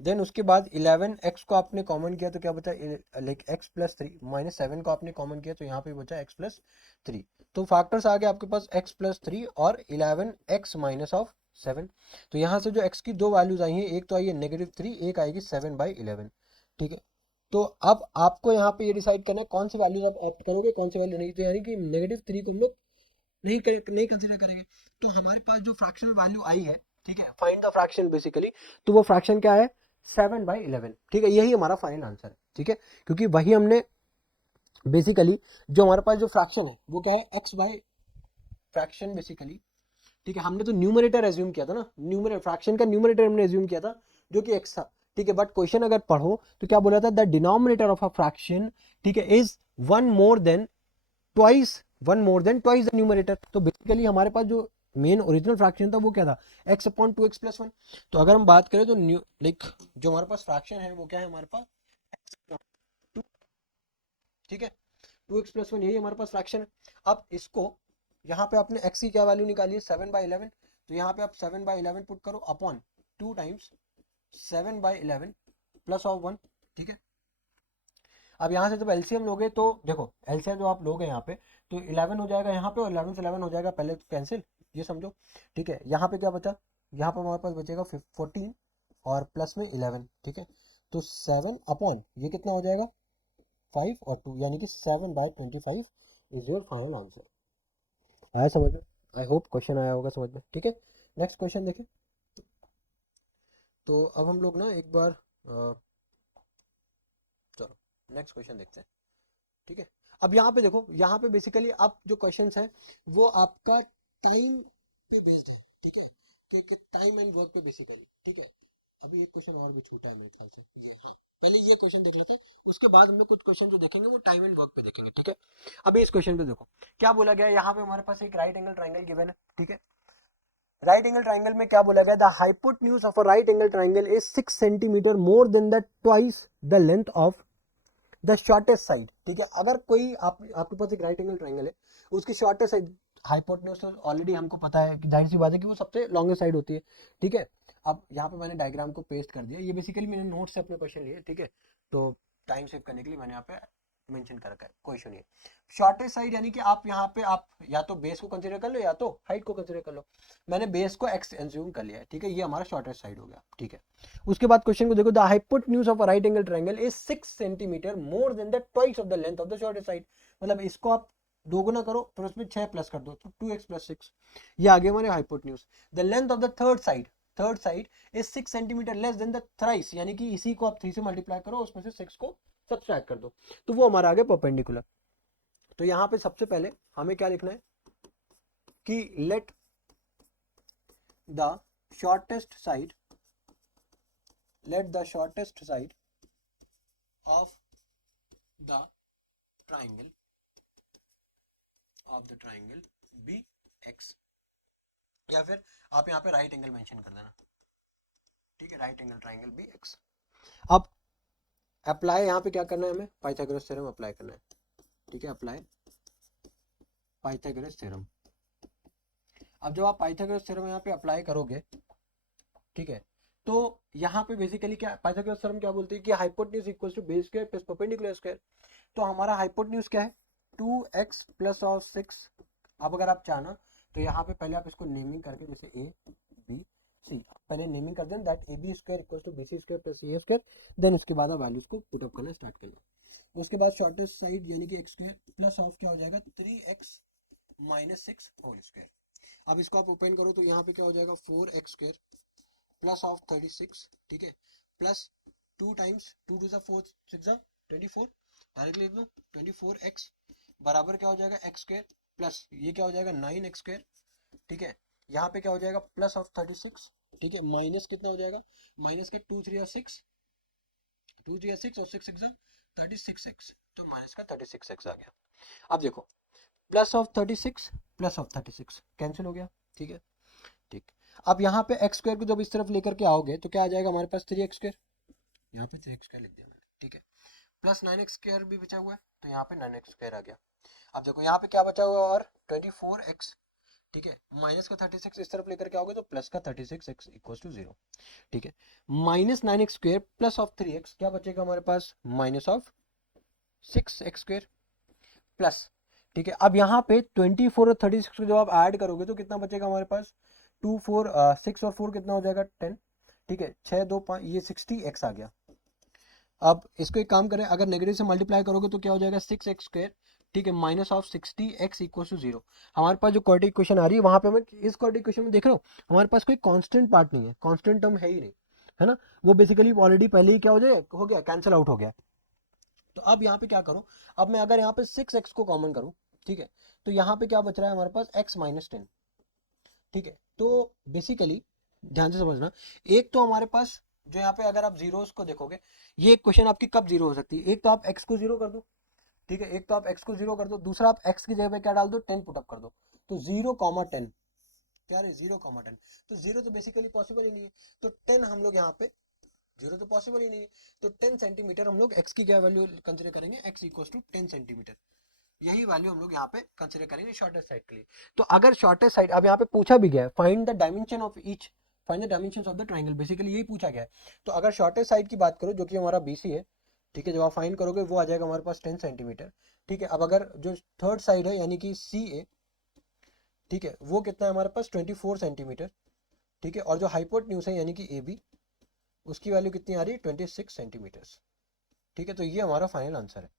Then उसके बाद 11x को आपने कॉमन किया तो क्या बचा, लाइक x प्लस 3 माइनस 7 को आपने कॉमन किया तो यहाँ पे बचा x प्लस 3। तो फैक्टर्स आ गए आपके पास x प्लस 3 और 11x माइनस ऑफ 7। तो यहाँ से जो x की दो वैल्यूज आई हैं, एक तो आई है -3, एक आएगी 7/11, ठीक है। तो अब आपको यहाँ पे ये डिसाइड करना है कौन सी वैल्यूज आप ऑप्ट करोगे, कौन सी वैल्यू नहीं। तो यानी कि -3 को हम लोग नहीं कंसिडर करेंगे। तो हमारे पास जो फ्रैक्शनल वैल्यू आई है, ठीक है, फाइंड द फ्रैक्शन बेसिकली, तो वो फ्रैक्शन क्या है 7/11, ठीक है, यही हमारा फाइनल आंसर है, ठीक है। क्योंकि वही हमने बेसिकली जो हमारे पास जो फ्रैक्शन है वो क्या है x बाय फ्रैक्शन बेसिकली, ठीक है। हमने तो न्यूमरेटर एज्यूम किया था ना, न्यूमरेटर फ्रैक्शन का न्यूमरेटर हमने एज्यूम किया था जो कि x था, ठीक है। बट क्वेश्चन अगर पढ़ो तो क्या बोला था, the denominator of a fraction, ठीक है, is one more than twice the numerator. तो बेसिकली हमारे पास जो मेन ओरिजिनल फ्रैक्शन था वो क्या था, x/2x+1। तो अगर हम बात करें तो लाइक जो हमारे पास फ्रैक्शन है वो क्या है हमारे पास x/2, ठीक है, 2x+1, यही हमारे पास फ्रैक्शन है। अब इसको यहाँ पे आपने x की क्या वैल्यू निकाली है 7/11, तो यहाँ पे आप 7/11 पुट करो अपॉन 2 टाइम्स 7/11 प्लस ऑफ 1, ठीक है। अब यहाँ से जब एलसीएम लोगे तो देखो एलसीएम जो आप लोगे यहाँ पे तो 11 हो जाएगा यहाँ पे और 11 से 11 हो जाएगा पहले तो कैंसिल, ये समझो, ठीक है। यहाँ पे क्या बचा, यहाँ पे हमारे पास बचेगा 14 और प्लस में 11, ठीक है। तो 7 अपॉन ये कितना हो जाएगा 5 और 2, यानी कि 7/25 इज योर फाइनल आंसर। आया समझ में, आई होप क्वेश्चन आया होगा समझ में, ठीक है। नेक्स्ट क्वेश्चन देखें। तो अब हम लोग ना एक बार चलो नेक्स्ट क्वेश्चन देखते हैं, ठीक है। अब यहाँ पे देखो, यहाँ पे बेसिकली अब जो क्वेश्चंस हैं वो आपका टाइम पे बेस्ड है, ठीक है, कि टाइम एंड वर्क पे बेसिकली, ठीक है। अभी एक क्वेश्चन और भी छूटा है मेरे ख्याल से, ये, हाँ, पहले ये क्वेश्चन देख लेते हैं, उसके बाद हम लोग कुछ क्वेश्चन जो देखेंगे वो टाइम एंड वर्क पे देखेंगे, ठीक है। अभी इस क्वेश्चन पे देखो क्या बोला गया है, यहाँ पे हमारे पास एक राइट एंगल ट्राइंगल गिवन है, ठीक है। राइट एंगल ट्राइंगल में क्या बोला गया, the hypotenuse of a right angle triangle is 6 centimetre more than the twice the length of the shortest side, ठीक है। अगर कोई आपके पास एक राइट एंगल ट्राइंगल है, उसकी शॉर्टेस्ट साइड हाइपोटेन्यूज तो ऑलरेडी हमको पता है कि जाहिर सी बात है कि वो सबसे लॉन्गेस्ट साइड होती है, ठीक है। अब यहाँ पे मैंने डायग्राम को पेस्ट कर दिया, ये बेसिकली मैंने नोट से अपने क्वेश्चन लिए, ठीक है। तो टाइम सेव करने के लिए मैंने यहाँ पे मेंशन कर रखा है, कोई इशू नहीं है। शॉर्टेस्ट साइड यानी कि आप यहाँ पे आप या तो बेस को कंसीडर कर लो या तो हाइट को कंसीडर कर लो। मैंने बेस को एक्स एज्यूम कर लिया है, ठीक है, ये हमारा शॉर्टेस्ट साइड हो गया, ठीक है। उसके बाद क्वेश्चन को देखो, the hypotenuse of a right angle triangle is 6 centimetre more than the twice of the length of the shortest side. मतलब इसको आप दोगुना करो फिर उसमें 6 प्लस कर दो तो 2x+6, ये आगे हमारे hypotenuse. The length of the third side is 6 centimetre less than the thrice, यानी कि इसी को आप 3 से मल्टीप्लाई करो, उसमें से 6 को सब्सट्रैक्ट कर दो, तो वो हमारा आ गया परपेंडिकुलर। तो यहाँ पे सबसे पहले हमें क्या लिखना है कि let the shortest side of the triangle be x, या फिर आप यहाँ पे राइट एंगल मेंशन कर देना, ठीक है, right angle triangle be x. अब अप्लाई यहाँ पे क्या करना है, हमें पाइथागोरस थ्योरम अप्लाई करना है, ठीक है, अप्लाई पाइथागोरस थ्योरम। अब जब आप पाइथागोरस थ्योरम यहाँ पे अप्लाई करोगे, ठीक है, तो यहाँ पे बेसिकली क्या पाइथागोरस थ्योरम क्या बोलती है कि hypotenuse equal to base square plus perpendicular square. तो हमारा हाइपोटेन्यूज क्या है 2x प्लस ऑफ 6। अब अगर आप चाहना तो यहाँ पे पहले आप इसको नेमिंग करके जैसे ए बी सी पहले नेमिंग कर दें that A B square equal to B C square plus A square, then उसके बाद आप वैल्यूज को पुट अप करना स्टार्ट करना। उसके बाद शॉर्टेस्ट साइड यानी कि एक्स स्क्वायर प्लस ऑफ क्या हो जाएगा 3x माइनस 6 होल स्क्वायर। अब इसको आप ओपन करो तो यहाँ पे क्या हो जाएगा 4x स्क्वायर प्लस ऑफ 36, ठीक है, plus 2 times 2 to the 4 6 24, directly लिख दूँ 24x बराबर क्या हो जाएगा एक्स स्क्वायर प्लस ये क्या हो जाएगा 9x स्क्वायर, ठीक है, यहाँ पे क्या हो जाएगा प्लस ऑफ 36, ठीक है, माइनस कितना हो जाएगा माइनस का 2 3 और 6 2 3 और 6 और 6 6 36x, तो माइनस का 36x आ गया। अब देखो plus of 36 plus of 36 cancel हो गया, ठीक है, ठीक। अब यहाँ पे एक्स स्क्वायर को जब इस तरफ लेकर के आओगे तो क्या आ जाएगा हमारे पास 3x स्क्वायर, यहाँ पे 3x स्क्वायर लिख दिया मैंने, ठीक है, प्लस 9x स्क्वायर भी बचा हुआ है तो यहाँ पे 9x स्क्वायर आ गया। अब देखो यहाँ पे क्या बचा हुआ और 24x, ठीक है, माइनस का 36 इस तरफ लेकर के आओगे तो प्लस का 36x इक्वल टू 0, ठीक है, minus 9x square plus of 3x क्या बचेगा हमारे पास minus of 6x square plus, ठीक है। अब यहाँ पे 24 और 36 को जब आप ऐड करोगे तो कितना बचेगा हमारे पास 2 4 6 और 4 कितना हो जाएगा 10, ठीक है, 6 2 5 ये 60x आ गया। अब इसको एक काम करें अगर नेगेटिव से मल्टीप्लाई करोगे तो क्या हो जाएगा 6x स्क्वायर, ठीक है, minus of 60x equal to 0। हमारे पास जो क्वाड्रेटिक इक्वेशन आ रही है वहां पे मैं इस क्वाड्रेटिक इक्वेशन में देख रहा हूँ हमारे पास कोई कांस्टेंट पार्ट नहीं है, कांस्टेंट टर्म है ही नहीं, है ना, वो बेसिकली ऑलरेडी पहले ही क्या हो गया कैंसिल आउट हो गया। तो अब यहाँ पे क्या करूं, अब मैं अगर यहाँ पे 6x को कॉमन करूं, ठीक है, तो यहाँ पे क्या बच रहा है हमारे पास x माइनस 10, ठीक है। तो बेसिकली ध्यान से समझना, एक तो हमारे पास जो यहाँ पे अगर आप जीरोस को देखोगे ये क्वेश्चन आपकी कब जीरो हो सकती है, एक तो आप x को जीरो कर दो, ठीक है, एक तो आप x को जीरो कर दो, दूसरा आप x की जगह पे क्या डाल दो 10 पुटअप कर दो, तो 0,10 क्या रे 0,10, तो जीरो तो बेसिकली पॉसिबल ही नहीं है, तो 10 हम लोग यहाँ पे जीरो तो पॉसिबल ही नहीं है, तो 10 सेंटीमीटर हम लोग x की क्या वैल्यू कंसिडर करेंगे x इक्वल टू 10 सेंटीमीटर, यही वैल्यू हम लोग यहाँ पे कंसिडर करेंगे शॉर्टेस्ट साइड के लिए। तो अगर शॉर्टेस्ट साइड अब यहाँ पे पूछा भी गया है find the dimension of each, find the dimensions of the triangle, basically यही पूछा गया है। तो अगर शॉर्टेस्ट साइड की बात करो जो कि हमारा BC है, ठीक है, जब आप फाइंड करोगे वो आ जाएगा हमारे पास 10 सेंटीमीटर, ठीक है। अब अगर जो थर्ड साइड है यानी कि CA, ठीक है, वो कितना है हमारे पास 24 सेंटीमीटर, ठीक है, और जो हाइपोटेन्यूज है यानी कि AB उसकी वैल्यू कितनी आ रही है 26 सेंटीमीटर, ठीक है। तो ये हमारा फाइनल आंसर है,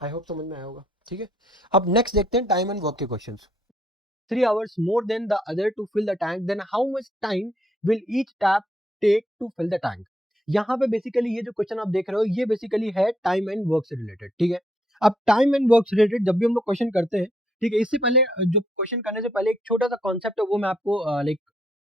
आई होप समझ में आया होगा, ठीक है। अब नेक्स्ट देखते हैं टाइम एंड वर्क के questions. 3 hours more than the other to fill the tank, then how much time will each tap take to fill the tank? यहाँ पे बेसिकली ये जो क्वेश्चन आप देख रहे हो ये बेसिकली है टाइम एंड वर्क से रिलेटेड, ठीक है। अब टाइम एंड वर्क से रिलेटेड जब भी हम लोग क्वेश्चन करते हैं, ठीक है, इससे पहले जो क्वेश्चन करने से पहले एक छोटा सा कॉन्सेप्ट है वो मैं आपको लाइक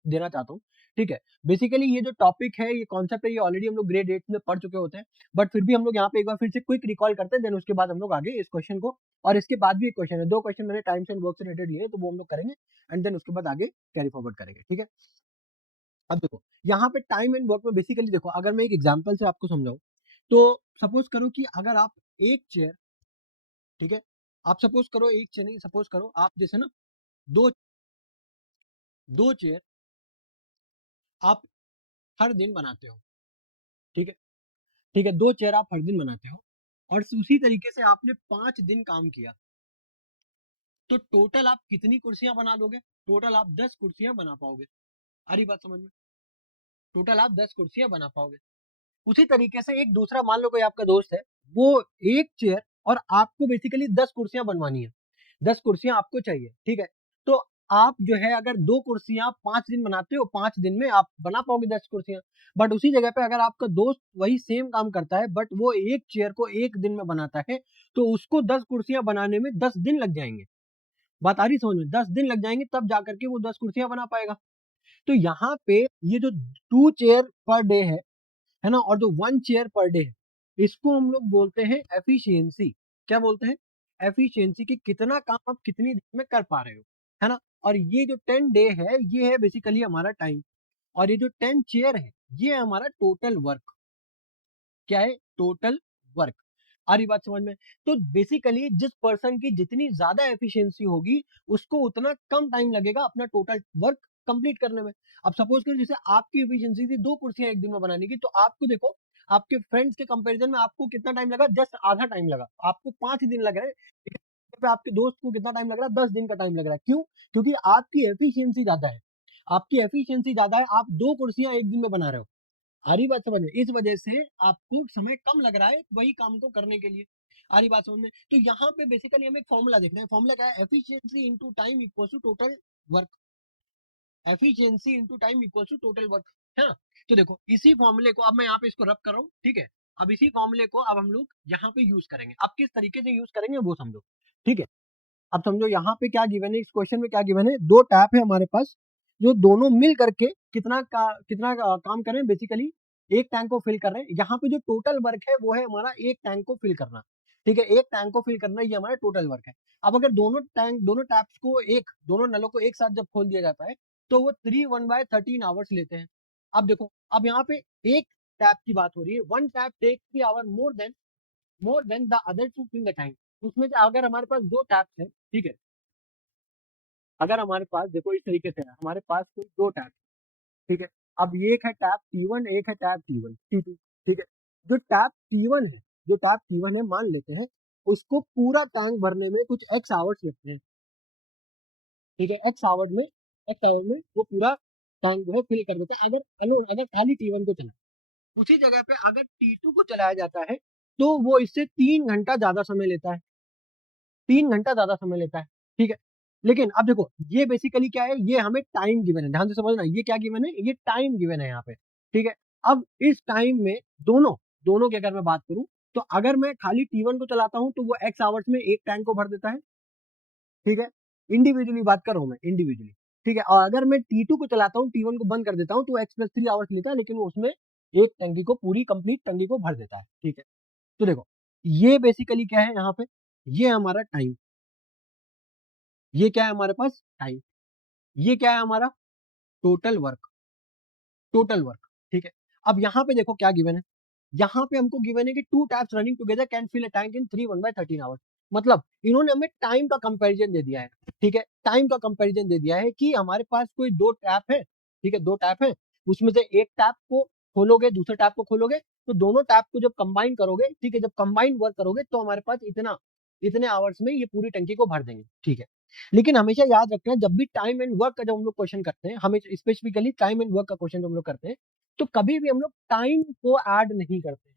देना चाहता हूँ, ठीक है। बेसिकली ये जो टॉपिक है ये कॉन्सेप्ट है ये ऑलरेडी हम लोग ग्रेड 8 में पढ़ चुके होते हैं, बट फिर भी हम लोग यहाँ पे एक बार फिर से क्विक रिकॉल करते हैं, देन उसके बाद हम लोग आगे इस क्वेश्चन को, और इसके बाद भी एक क्वेश्चन है, 2 क्वेश्चन मैंने टाइम्स एंड वर्क से रिलेटेड लिए तो वो हम लोग करेंगे एंड देन उसके बाद आगे कैरी फॉरवर्ड करेंगे, ठीक है। अब देखो यहाँ पे टाइम एंड वर्क में बेसिकली देखो अगर मैं एक एग्जाम्पल से आपको समझाऊं तो सपोज करो कि अगर आप एक चेयर, ठीक है, आप सपोज करो एक चेयर नहीं, सपोज करो आप जैसे ना दो दो चेयर आप हर दिन बनाते हो, ठीक है, ठीक है, 2 चेयर आप हर दिन बनाते हो और उसी तरीके से आपने 5 दिन काम किया, तो टोटल आप कितनी कुर्सियां बना लोगे, टोटल आप 10 कुर्सियां बना पाओगे, आ रही बात समझ में, टोटल आप 10 कुर्सियां बना पाओगे। उसी तरीके से एक दूसरा मान लो कोई आपका दोस्त है, वो एक चेयर और आपको बेसिकली 10 कुर्सियां बनवानी है, 10 कुर्सियां आपको चाहिए, ठीक है, तो आप जो है अगर 2 कुर्सियां 5 दिन बनाते हो, 5 दिन में आप बना पाओगे 10 कुर्सियां, बट उसी जगह पे अगर आपका दोस्त वही सेम काम करता है बट वो एक चेयर को एक दिन में बनाता है, तो उसको 10 कुर्सियां बनाने में 10 दिन लग जाएंगे, बात आ रही समझ में, 10 दिन लग जाएंगे तब जाकर के वो 10 कुर्सियां बना पाएगा। तो यहाँ पे ये जो 2 चेयर पर डे है ना, और जो 1 चेयर पर डे है, इसको हम लोग बोलते हैं एफिशिएंसी, क्या बोलते हैं एफिशिएंसी, कि कितना काम आप कितनी देर में कर पा रहे हो, है ना। और ये जो 10 डे है ये है बेसिकली हमारा टाइम, और ये जो 10 चेयर है ये है हमारा टोटल वर्क, क्या है टोटल वर्क। आ रही बात समझ में? तो बेसिकली जिस पर्सन की जितनी ज्यादा एफिशिएंसी होगी उसको उतना कम टाइम लगेगा अपना टोटल वर्क कंप्लीट करने में। अब सपोज करो जैसे आपकी एफिशिएंसी थी 2 कुर्सियां एक दिन में बनाने की, तो आपको देखो आपके फ्रेंड्स के कंपैरिजन में आपको कितना टाइम लगा, जस्ट आधा टाइम लगा, आपको 5 दिन लग रहे हैं, पे आपके दोस्त को कितना टाइम लग रहा है, 10 दिन का टाइम लग रहा है। क्यों? क्योंकि आपकी एफिशिएंसी ज्यादा है, आपकी एफिशिएंसी ज्यादा है, आप 2 कुर्सियां एक दिन में बना रहे हो। आ रही बात समझ में? इस वजह से आपको समय कम लग रहा है वही काम को करने के लिए। आ रही बात समझ में? तो यहाँ पे बेसिकली हमें एक फॉर्मूला देखना है। फॉर्मूला क्या है? Efficiency into time equal to total work. Efficiency into time equal to total work है ना? तो देखो इसी फॉर्मूले को अब मैं यहाँ पे इसको रब कर रहा हूँ, ठीक है? अब इसी फॉर्मूले को अब हम लोग यहाँ पे यूज करेंगे। अब किस तरीके से यूज करेंगे वो समझो, ठीक है? अब समझो यहाँ पे क्या गिवन है, इस क्वेश्चन में क्या गिवन है, 2 टैप है हमारे पास जो दोनों मिल करके कितना काम कर रहे हैं, बेसिकली एक टैंक को फिल कर रहे हैं। यहाँ पे जो टोटल वर्क है वो है हमारा एक टैंक को फिल करना, ठीक है? एक टैंक को फिल करना ये हमारा टोटल वर्क है। अब अगर दोनों टैप्स को दोनों नलों को एक साथ जब खोल दिया जाता है तो वो 3 1/13 आवर्स लेते हैं। अब देखो अब यहाँ पे एक टैप की बात हो रही है, one tap take 3 hour more than the other two fill the tank. उसमें से अगर हमारे पास 2 टैप्स हैं, ठीक है? अगर हमारे पास देखो इस तरीके से है, हमारे पास कोई 2 टैप, ठीक है? अब ये एक है टैप T1, एक है टैप T2, ठीक है? जो टैप T1 है, जो टैप T1 है मान लेते हैं उसको पूरा टैंक भरने में कुछ एक्स आवर्स लगते हैं, ठीक है? एक्स आवर में वो पूरा टैंक जो है फिल कर देता है, अगर खाली T1 को चला। उसी जगह पे अगर T2 को चलाया जाता है तो वो इससे 3 घंटा ज्यादा समय लेता है, 3 घंटा ज्यादा समय लेता है, ठीक है? लेकिन अब देखो ये बेसिकली क्या है, ये हमें टाइम गिवन है, ध्यान से समझना, ये क्या गिवन है, ये टाइम गिवन है यहाँ पे, ठीक है? अब इस टाइम में दोनों दोनों की अगर मैं बात करूं तो अगर मैं खाली T1 को चलाता हूं तो वो एक्स आवर्स में एक टैंक को भर देता है, ठीक है? इंडिविजुअली बात कर रहा हूं मैं, इंडिविजुअली, ठीक है? और अगर मैं T2 को चलाता हूं, T1 को बंद कर देता हूं तो x+3 आवर्स लेता है, लेकिन वो उसमें एक टंकी को पूरी कंप्लीट टंकी को भर देता है, ठीक है? तो देखो ये बेसिकली क्या है यहाँ पे, ये हमारा टाइम, ये क्या है हमारे पास टाइम, ये क्या है हमारा टोटल वर्क, टोटल वर्क, ठीक है? अब यहाँ पे देखो क्या गिवन है, यहाँ पे हमको गिवन है कि 2 taps running together can fill a tank in 3 1/13 hours. मतलब इन्होंने हमें टाइम का कंपैरिजन दे दिया है, ठीक है? टाइम का कंपैरिजन दे दिया है कि हमारे पास कोई 2 टैप है, ठीक है? 2 टैप है, उसमें से एक टैप को खोलोगे दूसरे टैप को खोलोगे तो दोनों टैप को जब कंबाइन करोगे, ठीक है, जब कंबाइन वर्क करोगे तो हमारे पास इतने आवर्स में ये पूरी टंकी को भर देंगे, ठीक है? लेकिन हमेशा याद रखना जब भी टाइम एंड वर्क का जब हम लोग क्वेश्चन करते हैं, हमें स्पेसिफिकली टाइम एंड वर्क का क्वेश्चन जब हम लोग करते हैं तो कभी भी हम लोग टाइम को ऐड नहीं करते।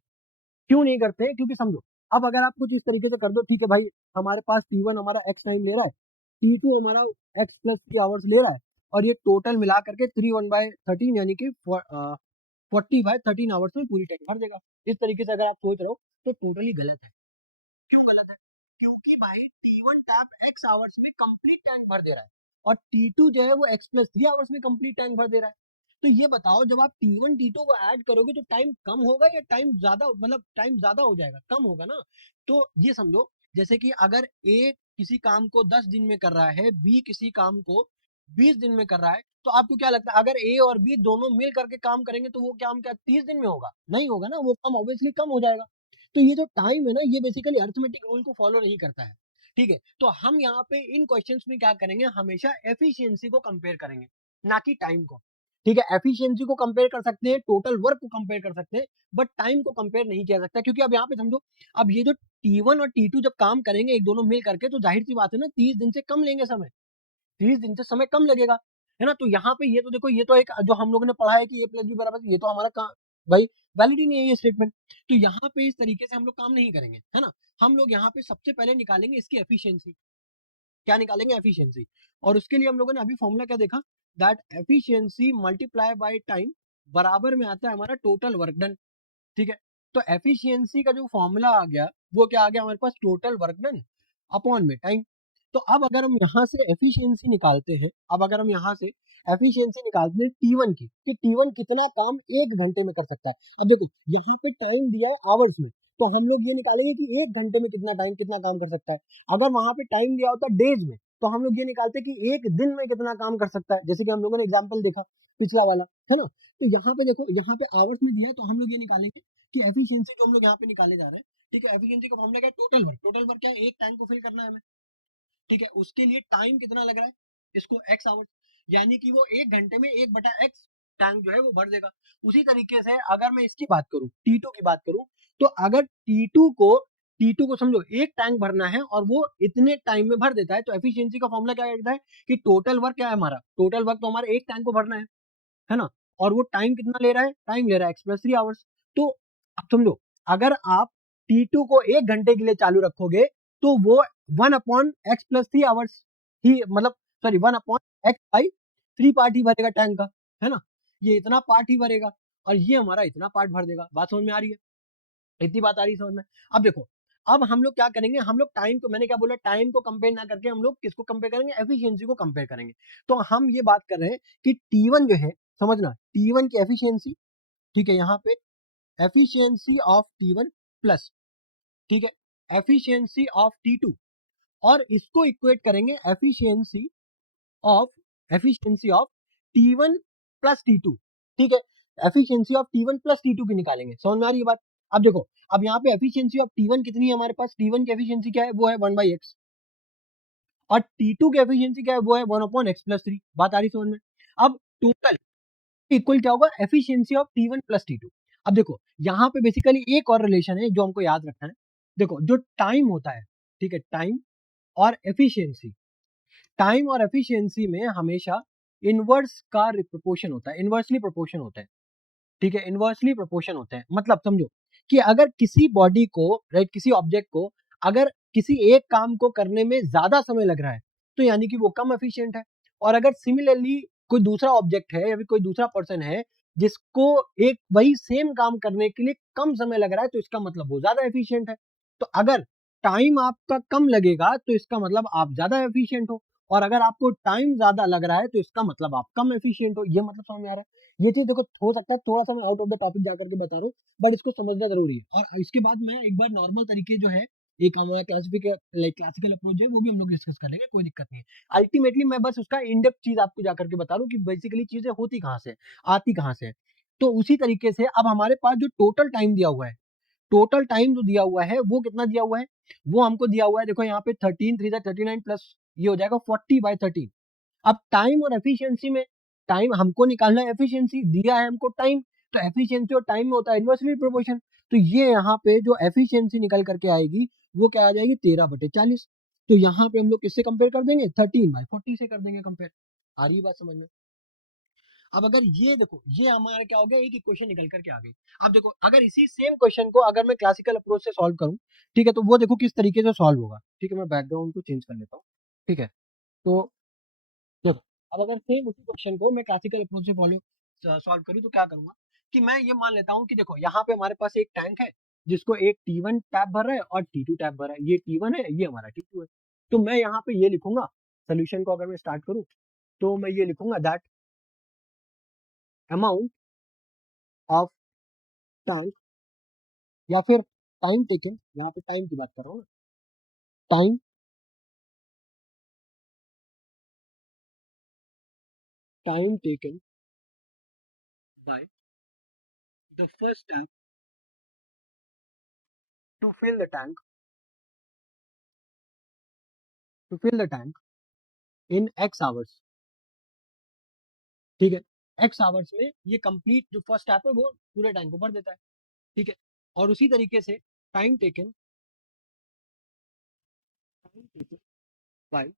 क्यों नहीं करते हैं? क्योंकि समझो अब अगर आप कुछ इस तरीके से कर दो, ठीक है भाई, हमारे पास T1 हमारा एक्स टाइम ले रहा है, T2 हमारा x+3 आवर्स ले रहा है, और ये टोटल मिला करके 3 1/13 यानी कि 40/13 आवर्स में पूरी टैंक भर देगा। इस तरीके से अगर आप सोच रहे हो तो टोटली गलत है। क्यों गलत है? क्योंकि भाई T1 टैप एक्स आवर्स में कंप्लीट टैंक भर दे रहा है और T2 जो है वो x+3 आवर्स में कंप्लीट टैंक भर दे रहा है। तो ये बताओ जब आप T1 T2 को ऐड करोगे तो टाइम कम होगा या टाइम ज्यादा, मतलब टाइम ज्यादा हो जाएगा, कम होगा ना? तो ये समझो जैसे कि अगर A किसी काम को 10 दिन में कर रहा है, B किसी काम को 20 दिन में कर रहा है, तो आपको क्या लगता है अगर A और B दोनों मिल करके काम करेंगे तो वो काम क्या 30 दिन में होगा? नहीं होगा ना, वो काम ऑब्वियसली कम हो जाएगा। तो ये जो टाइम है ना, ये बेसिकली अरिथमेटिक रूल को फॉलो नहीं करता है, ठीक है? तो हम यहाँ पे इन क्वेश्चंस में क्या करेंगे, हमेशा एफिशिएंसी को कंपेयर करेंगे, ना कि टाइम को, ठीक है? एफिशिएंसी को कंपेयर कर सकते हैं, टोटल वर्क को कंपेयर कर सकते हैं, बट टाइम को कंपेयर नहीं किया सकता, क्योंकि अब यहाँ पे समझो, अब ये जो T1 और T2 जब काम करेंगे एक दोनों मिल करके तो जाहिर सी बात है ना 30 दिन से कम लेंगे समय, 30 दिन से समय कम लगेगा, है ना? तो यहाँ पे ये तो देखो, ये तो एक जो हम लोगों ने पढ़ा है कि A+B बराबर, ये तो हमारा काम भाई वैलिड ही नहीं है ये स्टेटमेंट। तो यहाँ पे इस तरीके से हम लोग काम नहीं करेंगे, है ना? हम लोग यहाँ पे सबसे पहले निकालेंगे इसकी एफिशिएंसी। क्या निकालेंगे? एफिशिएंसी। और उसके लिए हम लोगों ने अभी फॉर्मूला क्या देखा, that efficiency multiply by time बराबर में आता है हमारा टोटल वर्क डन, ठीक है? तो एफिशिएंसी का जो फॉर्मूला आ गया वो क्या आ गया हमारे पास, टोटल वर्क डन अपॉन में टाइम। तो अब अगर हम यहाँ से एफिशिएंसी निकालते हैं, अब अगर हम यहाँ से एफिशिएंसी निकालते हैं T1 की, कि T1 कितना काम 1 घंटे में कर सकता है। अब देखो यहाँ पे टाइम दिया है आवर्स में, तो हम लोग ये निकालेंगे कि 1 घंटे में कितना काम कर सकता है। अगर वहां पे टाइम दिया होता डेज में तो हम लोग ये निकालते कि एक दिन में कितना काम कर सकता है, जैसे कि हम लोगों ने एग्जाम्पल देखा पिछला वाला, है ना? तो यहाँ पे देखो, यहाँ पे आवर्स में दिया है तो हम लोग ये निकालेंगे कि एफिशिएंसी जो हम लोग यहाँ पे निकाले जा रहे हैं, ठीक है, एफिशिएंसी का फॉर्मूला क्या है, टोटल वर्क क्या है, एक टैंक को फिल करना है हमें, ठीक है, उसके लिए टाइम कितना लग रहा है, इसको एक्स आवर्स, यानी कि वो 1 घंटे में 1/x टैंक जो है वो भर देगा। उसी तरीके से अगर मैं इसकी बात करूं, T2 की बात करूं, तो अगर T2 को समझो एक टैंक भरना है और वो इतने टाइम में भर देता है, तो एफिशिएंसी का फॉर्मूला क्या कहता है कि टोटल वर्क क्या है हमारा, टोटल वर्क तो हमारा एक टैंक को भरना है ना, और वो टाइम कितना ले रहा है, टाइम ले रहा है x+3 आवर्स। तो अब समझो, अगर आप T2 को 1 घंटे के लिए चालू रखोगे तो वो 1/x+3 आवर्स ही, मतलब सॉरी 1/x/3 पार्ट ही भरेगा टैंक का, है ना, ये इतना पार्ट ही भरेगा और ये हमारा इतना पार्ट भर देगा। बात समझ में आ रही है, इतनी बात आ रही है समझ में। अब देखो, अब हम लोग क्या करेंगे, हम लोग टाइम को, मैंने क्या बोला, टाइम को कंपेयर ना करके हम लोग किसको कंपेयर करेंगे, एफिशिएंसी को कंपेयर करेंगे। तो हम ये बात कर रहे हैं कि T1 जो है, समझना, T1 की एफिशिएंसी, ठीक है, यहाँ पे एफिशिएंसी ऑफ T1 प्लस, ठीक है, एफिशिएंसी ऑफ T2, और इसको इक्वेट करेंगे efficiency of T1 plus T2, ठीक है, efficiency of T1 plus T2 की निकालेंगे। समझ में आ रही है बात। अब देखो, अब यहाँ पे एफिशिएंसी ऑफ T1 कितनी है हमारे पास, T1 की एफिशिएंसी क्या है, वो है 1/x, और T2 की एफिशिएंसी क्या है, वो है 1/x+3। बात आ रही समझ में। अब टोटल इक्वल क्या होगा, efficiency of T1 plus T2। अब देखो, यहाँ पे बेसिकली एक और रिलेशन है जो हमको याद रखना है। देखो, जो टाइम होता है, ठीक है, टाइम और एफिशिएंसी, टाइम और एफिशिएंसी में हमेशा इनवर्स का प्रोपोर्शन होता है, इनवर्सली प्रोपोर्शन होता है, ठीक है, इनवर्सली प्रोपोर्शन होते हैं। मतलब समझो कि अगर किसी बॉडी को, राइट, किसी ऑब्जेक्ट को अगर किसी एक काम को करने में ज्यादा समय लग रहा है, तो यानी कि वो कम एफिशिएंट है। और अगर सिमिलरली कोई दूसरा ऑब्जेक्ट है या फिर कोई दूसरा पर्सन है जिसको एक वही सेम काम करने के लिए कम समय लग रहा है, तो इसका मतलब वो ज्यादा एफिशिएंट है। तो अगर टाइम आपका कम लगेगा तो इसका मतलब आप ज्यादा एफिशिएंट हो, और अगर आपको टाइम ज्यादा लग रहा है तो इसका मतलब आप कम एफिशिएंट हो। ये मतलब समझ में आ रहा है। ये चीज देखो, हो सकता है थोड़ा सा मैं आउट ऑफ द टॉपिक जाकर के बता रहा हूँ, बट इसको समझना जरूरी है। और इसके बाद मैं एक बार नॉर्मल तरीके जो है, एक हमारा क्लासिकल अप्रोच है, वो भी हम लोग डिस्कस कर लेंगे, कोई दिक्कत नहीं है। अल्टीमेटली मैं बस उसका इन डेप्थ चीज आपको जाकर के बता रहा हूँ कि बेसिकली चीजें होती कहाँ से, आती कहाँ से। तो उसी तरीके से अब हमारे पास जो टोटल टाइम दिया हुआ है, टोटल टाइम जो दिया हुआ है वो कितना दिया हुआ है, वो हमको दिया हुआ है, देखो यहाँ पे 13 3 39 प्लस ये हो जाएगा 40/13। अब टाइम और एफिशिएंसी में, टाइम हमको निकालना है, एफिशिएंसी दिया है हमको टाइम, तो एफिशिएंसी और टाइम में होता है इनवर्सली प्रोपोर्शन। तो ये यहाँ पे जो एफिशिएंसी निकल करके आएगी वो क्या आ जाएगी, 13/40। तो यहाँ पे हम लोग किससे कंपेयर कर देंगे, 13/40 से कर देंगे कंपेयर। आ रही है बात समझ में। अब अगर ये देखो, ये हमारा क्या हो गया, एक इक्वेशन निकल करके आ गई। अब देखो, अगर इसी सेम क्वेश्चन को अगर मैं क्लासिकल अप्रोच से सॉल्व करूं, ठीक है, तो वो देखो किस तरीके से सॉल्व होगा। ठीक है, मैं बैकग्राउंड को चेंज कर लेता हूँ, ठीक है। तो देखो, अब अगर सेम उसी क्वेश्चन को मैं क्लासिकल अप्रोच से फॉलो सॉल्व करूँ, तो क्या करूंगा कि मैं ये मान लेता हूँ कि देखो, यहाँ पे हमारे पास एक टैंक है जिसको एक T1 टैप भर रहा है और T2 टैप भर रहा है। ये T1 है, ये हमारा T2 है। तो मैं यहाँ पे ये लिखूंगा, सोल्यूशन को अगर मैं स्टार्ट करूँ तो मैं ये लिखूंगा दैट अमाउंट ऑफ टैंक, या फिर टाइम टेकन, यहाँ पे टाइम की बात कर रहा हूँ, time time taken by the first tap to fill the tank, to fill the tank in x hours, ठीक है। एक्स आवर्स में ये कंप्लीट जो फर्स्ट स्टेप है वो पूरे टाइम को भर देता है, ठीक है। और उसी तरीके से time taken by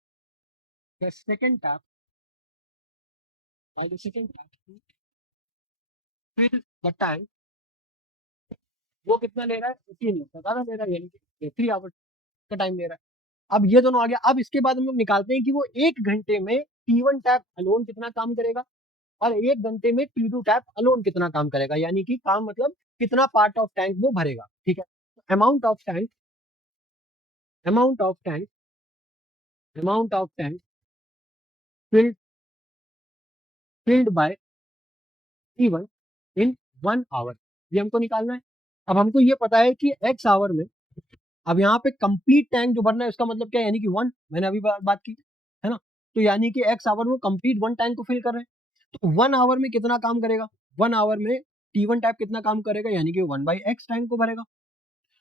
the second tap, by the second tap fill the tank, वो कितना ले रहा है, 15 मिनट का ज्यादा ले रहा है, यानी कि 3 आवर्स का टाइम ले रहा है। अब ये दोनों आ गया। अब इसके बाद हम लोग निकालते हैं कि वो 1 घंटे में T1 टैप अलोन कितना काम करेगा और 1 घंटे में T2 टैप अलोन कितना काम करेगा, यानी कि काम मतलब कितना पार्ट ऑफ टैंक वो भरेगा, ठीक है। Amount of tank amount of tank filled filled by T1 in 1 hour, ये हमको निकालना है। अब हमको ये पता है कि एक्स आवर में, अब यहाँ पे कंप्लीट टैंक जो भरना है उसका मतलब क्या है, यानी कि 1, मैंने अभी बात की, है ना। तो यानी कि एक्स आवर में कंप्लीट 1 टैंक को फिल कर रहे हैं, तो 1 आवर में कितना काम करेगा, 1 आवर में T1 टैप कितना काम करेगा, यानी कि 1/x टैंक को भरेगा।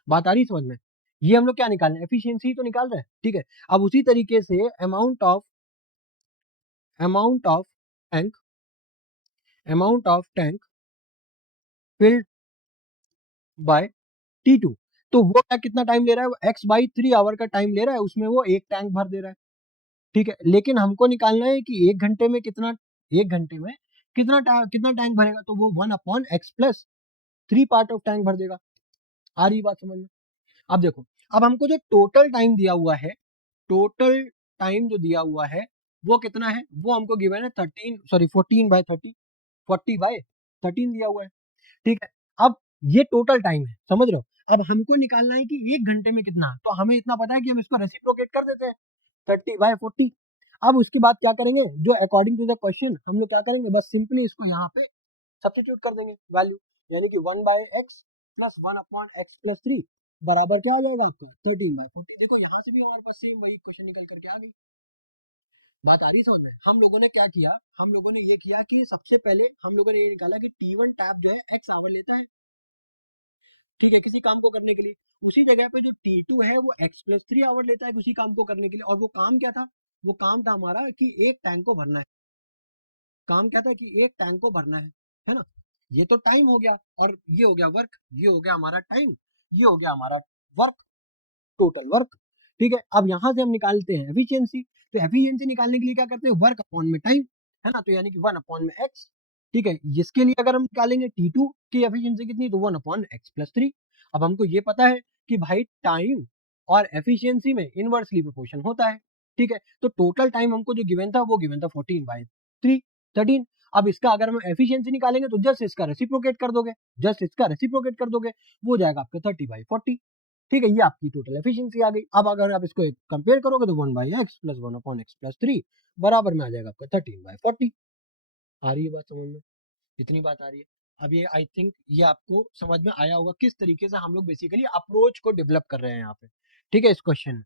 बात आ रही समझ में? ये हम लोग क्या निकाल रहे हैं, एफिशिएंसी तो निकाल रहे हैं, ठीक है। अब उसी तरीके से amount of tank filled by T2, तो वो क्या कितना टाइम ले रहा है, वो x/3 आवर का टाइम ले रहा है, उसमें वो एक टैंक भर दे रहा है, ठीक है। लेकिन हमको निकालना है कि एक घंटे में कितना टैंक भरेगा, तो वो 1/x+3 पार्ट ऑफ टैंक भर देगा। आ रही बात समझ में? अब देखो, अब हमको जो टोटल टाइम दिया हुआ है, वो कितना है, वो हमको गिवन है 14/30, 40/13 दिया हुआ है, ठीक है। अब ये टोटल टाइम है, समझ रहे हो। अब हमको निकालना है कि एक घंटे में कितना, तो हमें इतना पता है कि हम इसको रेसिप्रोकेट कर देते हैं 30/40। अब उसके बाद क्या करेंगे, जो अकॉर्डिंग टू द क्वेश्चन हम लोग क्या करेंगे, बस सिंपली इसको यहाँ पे सब्स्टिट्यूट कर देंगे वैल्यू, यानी कि 1/x प्लस 1/x+3 बराबर क्या हो जाएगा आपका 13/40। देखो यहाँ से भी हमारे पास सेम वही क्वेश्चन निकल करके आ गई। बात आ रही समझ में? हम लोगों ने क्या किया, हम लोगों ने ये किया कि सबसे पहले हम लोगों ने ये निकाला कि T1 टैप जो है x आवर लेता है, ठीक है, किसी काम को करने के लिए। उसी जगह पे जो T2 है वो x+3 आवर लेता है उसी काम को करने के लिए। और वो काम क्या था, वो काम था हमारा कि एक टैंक को भरना है। काम क्या था कि एक टैंक को भरना है ना। ये तो टाइम हो गया, और ये हो गया वर्क, ये हो गया हमारा टाइम, ये हो गया हमारा वर्क, टोटल वर्क, ठीक है। अब यहां से हम निकालते हैं एफिशिएंसी। तो एफिशिएंसी निकालने के लिए क्या करते हैं, वर्क अपॉन में टाइम, है ना, तो यानी कि 1 अपॉन में एक्स, ठीक है। इसके लिए अगर हम निकालेंगे T2 की एफिशिएंसी कितनी, तो 1/x+3। अब हमको ये पता है कि भाई टाइम और एफिशिएंसी में इनवर्सली प्रोपोर्शन होता है, ठीक है। तो टोटल टाइम हमको जो गिवन था वो गिवन था 14/13। अब इसका अगर हम एफिशिएंसी निकालेंगे तो जस्ट इसका रेसिप्रोकेट कर दोगे, वो हो जाएगा आपका 30/40, ठीक है। ये आपकी टोटल एफिशिएंसी आ गई। अब अगर आप इसको कंपेयर करोगे तो 1/x प्लस 1/x+3 बराबर में आ जाएगा आपका 13/40। आ रही है बात समझ में? इतनी बात आ रही है। अब ये आई थिंक ये आपको समझ में आया होगा किस तरीके से हम लोग बेसिकली अप्रोच को डेवलप कर रहे हैं यहाँ पे, ठीक है, इस क्वेश्चन में,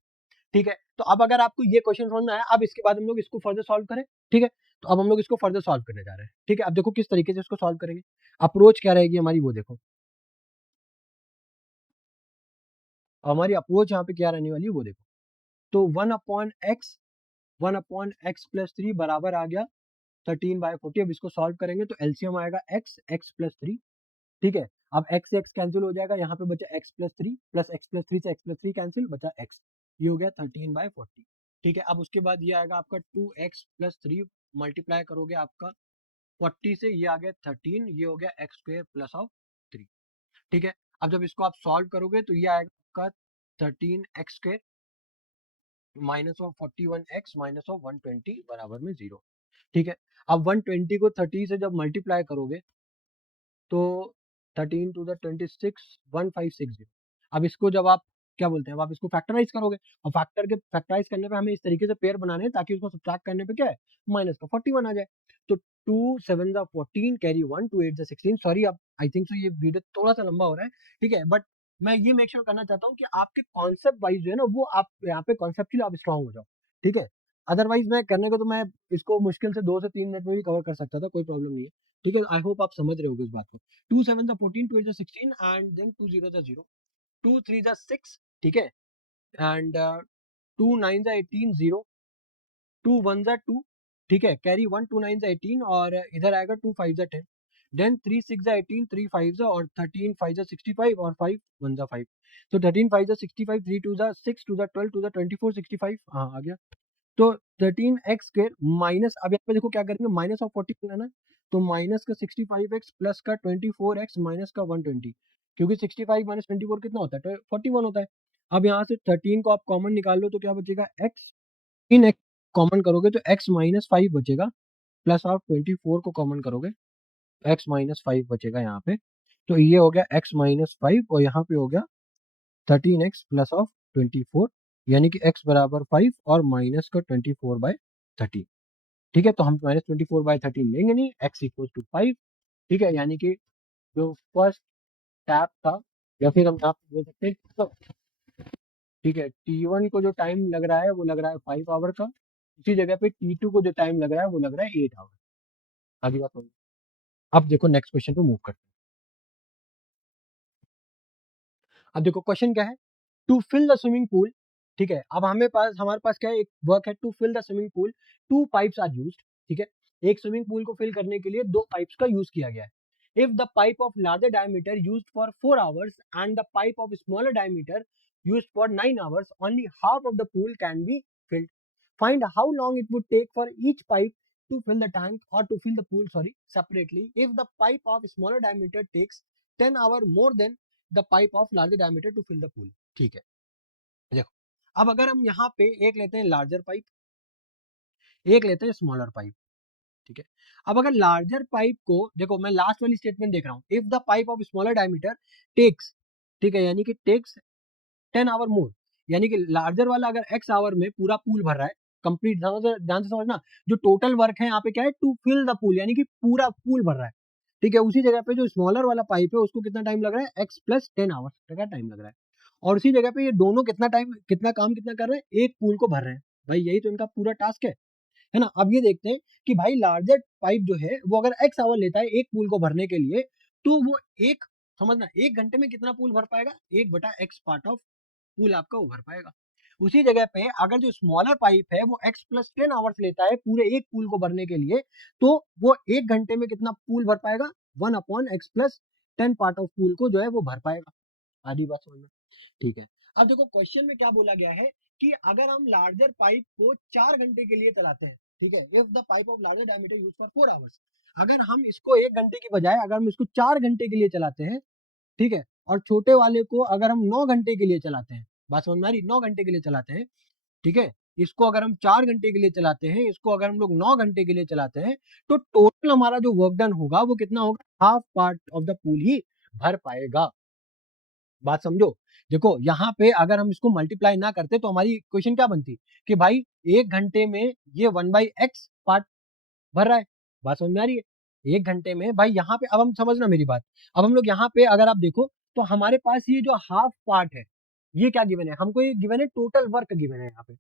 ठीक है। तो अब अगर आपको ये क्वेश्चन समझ में आया, अब इसके बाद हम लोग इसको फर्दर सॉल्व करें, ठीक है। तो अब हम लोग इसको फर्दर सॉल्व करने जा रहे हैं, ठीक है। अब देखो किस तरीके से इसको सॉल्व करेंगे, अप्रोच क्या रहेगी हमारी, वो देखो। हमारी अप्रोच यहाँ पे क्या रहने वाली है वो देखो। तो 1/x+3 बराबर आ गया 13/40। अब इसको सॉल्व करेंगे तो एलसीएम आएगा x+3, ठीक है। अब x से x कैंसिल हो जाएगा, यहाँ पे बचा x+3 प्लस x+3 से x+3 कैंसिल, बचा x, ये हो गया 13/40, ठीक है। अब उसके बाद ये आएगा आपका 2x+3 मल्टीप्लाई करोगे आपका 40 से, ये आ गया 13, ये हो गया x² प्लस ऑफ 3, ठीक है। अब जब इसको आप सॉल्व करोगे तो ये आएगा आपका 13x² minus of 41x minus of 120 बराबर में 0, ठीक है। अब 120 को 30 से जब मल्टीप्लाई करोगे तो 13 टू द 26 1560। अब इसको जब आप क्या बोलते हैं, अब आप इसको फैक्टराइज करोगे, और फैक्टराइज करने पे हमें इस तरीके से पेयर बनाने हैं ताकि उसको सब्ट्रैक्ट करने पे क्या है, माइनस का 41 आ जाए। तो 2 7 द 14 कैरी 1 2 8 द 16। सॉरी, अब आई थिंक सो ये वीडियो थोड़ा सा लंबा हो रहा है, ठीक है, बट मैं ये मेक श्योर करना चाहता हूँ कि आपके कॉन्सेप्ट वाइज जो है ना, वो आप यहाँ पे कॉन्सेप्चुअली आप स्ट्रांग हो जाओ, ठीक है। अदरवाइज मैं करने को तो मैं इसको मुश्किल से 2 से 3 मिनट में भी कवर कर सकता था, कोई प्रॉब्लम नहीं है, ठीक है। आई होप आप समझ रहे होगे इस बात को। 2 7 the 14 2 8 the 16 and then 2 0 the 0 2 3 the 6, ठीक है, एंड 2 9 द 18 0 2 1 द 2, ठीक है, कैरी 1 2 9 द 18, और इधर आएगा 2 5 द 10, देन 3 6 द 18 3 5 द, और 13 5 द 65, और 5 1 द 5। तो 13 5 द 65, 3 2 द 6 2 द 12 2 द 24 65, हाँ आ गया। तो 13x² माइनस, अब यहाँ पे देखो क्या करेंगे, माइनस ऑफ 40 बनाना है, तो माइनस का 65x प्लस का 24x माइनस का 120, क्योंकि 65 माइनस 24 कितना होता है, 41 होता है। अब यहाँ से 13 को आप कॉमन निकाल लो तो क्या बचेगा, x, इन x कॉमन करोगे तो x माइनस 5 बचेगा, प्लस आप 24 को कॉमन करोगे x माइनस 5 बचेगा यहाँ पे। तो ये हो गया x माइनस 5, और यहाँ पे हो गया 13x प्लस ऑफ 24, यानी कि x बराबर 5 और माइनस का 24/13, ठीक है। तो हम -24/13 लेंगे नहीं, x इक्वल टू 5, ठीक है। यानी कि जो फर्स्ट टैप था, या फिर हम यहाँ पे बोल सकते हैं तो, ठीक है, T1 को जो टाइम लग रहा है वो लग रहा है 5 आवर का, उसी जगह पे T2 को जो टाइम लग रहा है वो लग रहा है 8 आवर। आगे बात होगी। अब देखो नेक्स्ट क्वेश्चन पे मूव करते अब देखो क्वेश्चन क्या है, to fill the swimming pool, ठीक है। अब हमारे पास क्या है, एक वर्क है, to fill the swimming pool two pipes are used, ठीक है। एक स्विमिंग पूल को फिल करने के लिए दो पाइप्स का यूज किया गया है। If the pipe of larger diameter used for 4 hours and the pipe of smaller diameter used for 9 hours, only half of the pool can be filled. Find how long it would take for each pipe to fill the tank or to fill the pool, sorry, separately if the pipe of smaller diameter takes 10 hour more than the pipe of larger diameter to fill the pool, ठीक है। देखो अब अगर हम यहाँ पे एक लेते हैं लार्जर पाइप, एक लेते हैं स्मॉलर पाइप, ठीक है। अब अगर लार्जर पाइप को, देखो मैं लास्ट वाली स्टेटमेंट देख रहा हूँ, if the pipe of smaller diameter takes, ठीक है, यानी कि टेक्स 10 आवर मोर, यानी कि लार्जर वाला अगर x आवर में पूरा पूल भर रहा है कंप्लीट, ध्यान से समझना, जो टोटल वर्क है यहाँ पे क्या है, टू फिल द पूल, यानी कि पूरा पूल भर रहा है, ठीक है। उसी जगह पे जो स्मॉलर वाला पाइप है उसको कितना टाइम लग रहा है, x प्लस 10 आवर्स का टाइम लग रहा है। और उसी जगह पे ये दोनों कितना टाइम, कितना काम कितना कर रहे हैं, एक पूल को भर रहे हैं। भाई यही तो इनका पूरा टास्क है ना। अब ये देखते हैं कि भाई लार्जर पाइप जो है वो अगर x आवर लेता है एक पूल को भरने के लिए, तो वो एक, समझना, 1 घंटे में कितना पूल भर पाएगा, 1/x पार्ट ऑफ पूल आपका वो भर पाएगा। उसी जगह पे अगर जो स्मॉलर पाइप है वो x प्लस 10 आवर्स लेता है पूरे एक पूल को भरने के लिए, तो वो 1 घंटे में कितना पूल भर पाएगा, 1/x plus 10 part of pool को जो है वो भर पाएगा। आधी बात समझ में, ठीक है। अब देखो क्वेश्चन में क्या बोला गया है कि अगर हम लार्जर पाइप को 4 घंटे के लिए चलाते हैं, ठीक है, if the pipe of larger diameter use for 4 hours, अगर हम इसको 1 घंटे की बजाय अगर हम इसको 4 घंटे के लिए चलाते हैं, ठीक है, और छोटे वाले को अगर हम 9 घंटे के लिए चलाते हैं, बात समझ में आ रही, 9 घंटे के लिए चलाते हैं, ठीक है, इसको अगर हम 4 घंटे के लिए चलाते हैं, इसको अगर हम लोग 9 घंटे के लिए चलाते हैं, तो टोटल हमारा जो वर्क डन होगा वो कितना होगा, half part of the pool ही भर पाएगा। बात समझो, देखो यहाँ पे अगर हम इसको मल्टीप्लाई ना करते तो हमारी इक्वेशन क्या बनती कि भाई 1 घंटे में ये 1/x पार्ट भर रहा है। बात समझ में आ रही है, 1 घंटे में भाई यहाँ पे, अब हम समझना मेरी बात, अब हम लोग यहाँ पे अगर आप देखो तो हमारे पास ये जो हाफ पार्ट है, ये क्या गिवन है हमको, ये गिवन है टोटल वर्क गिवन है यहाँ पे।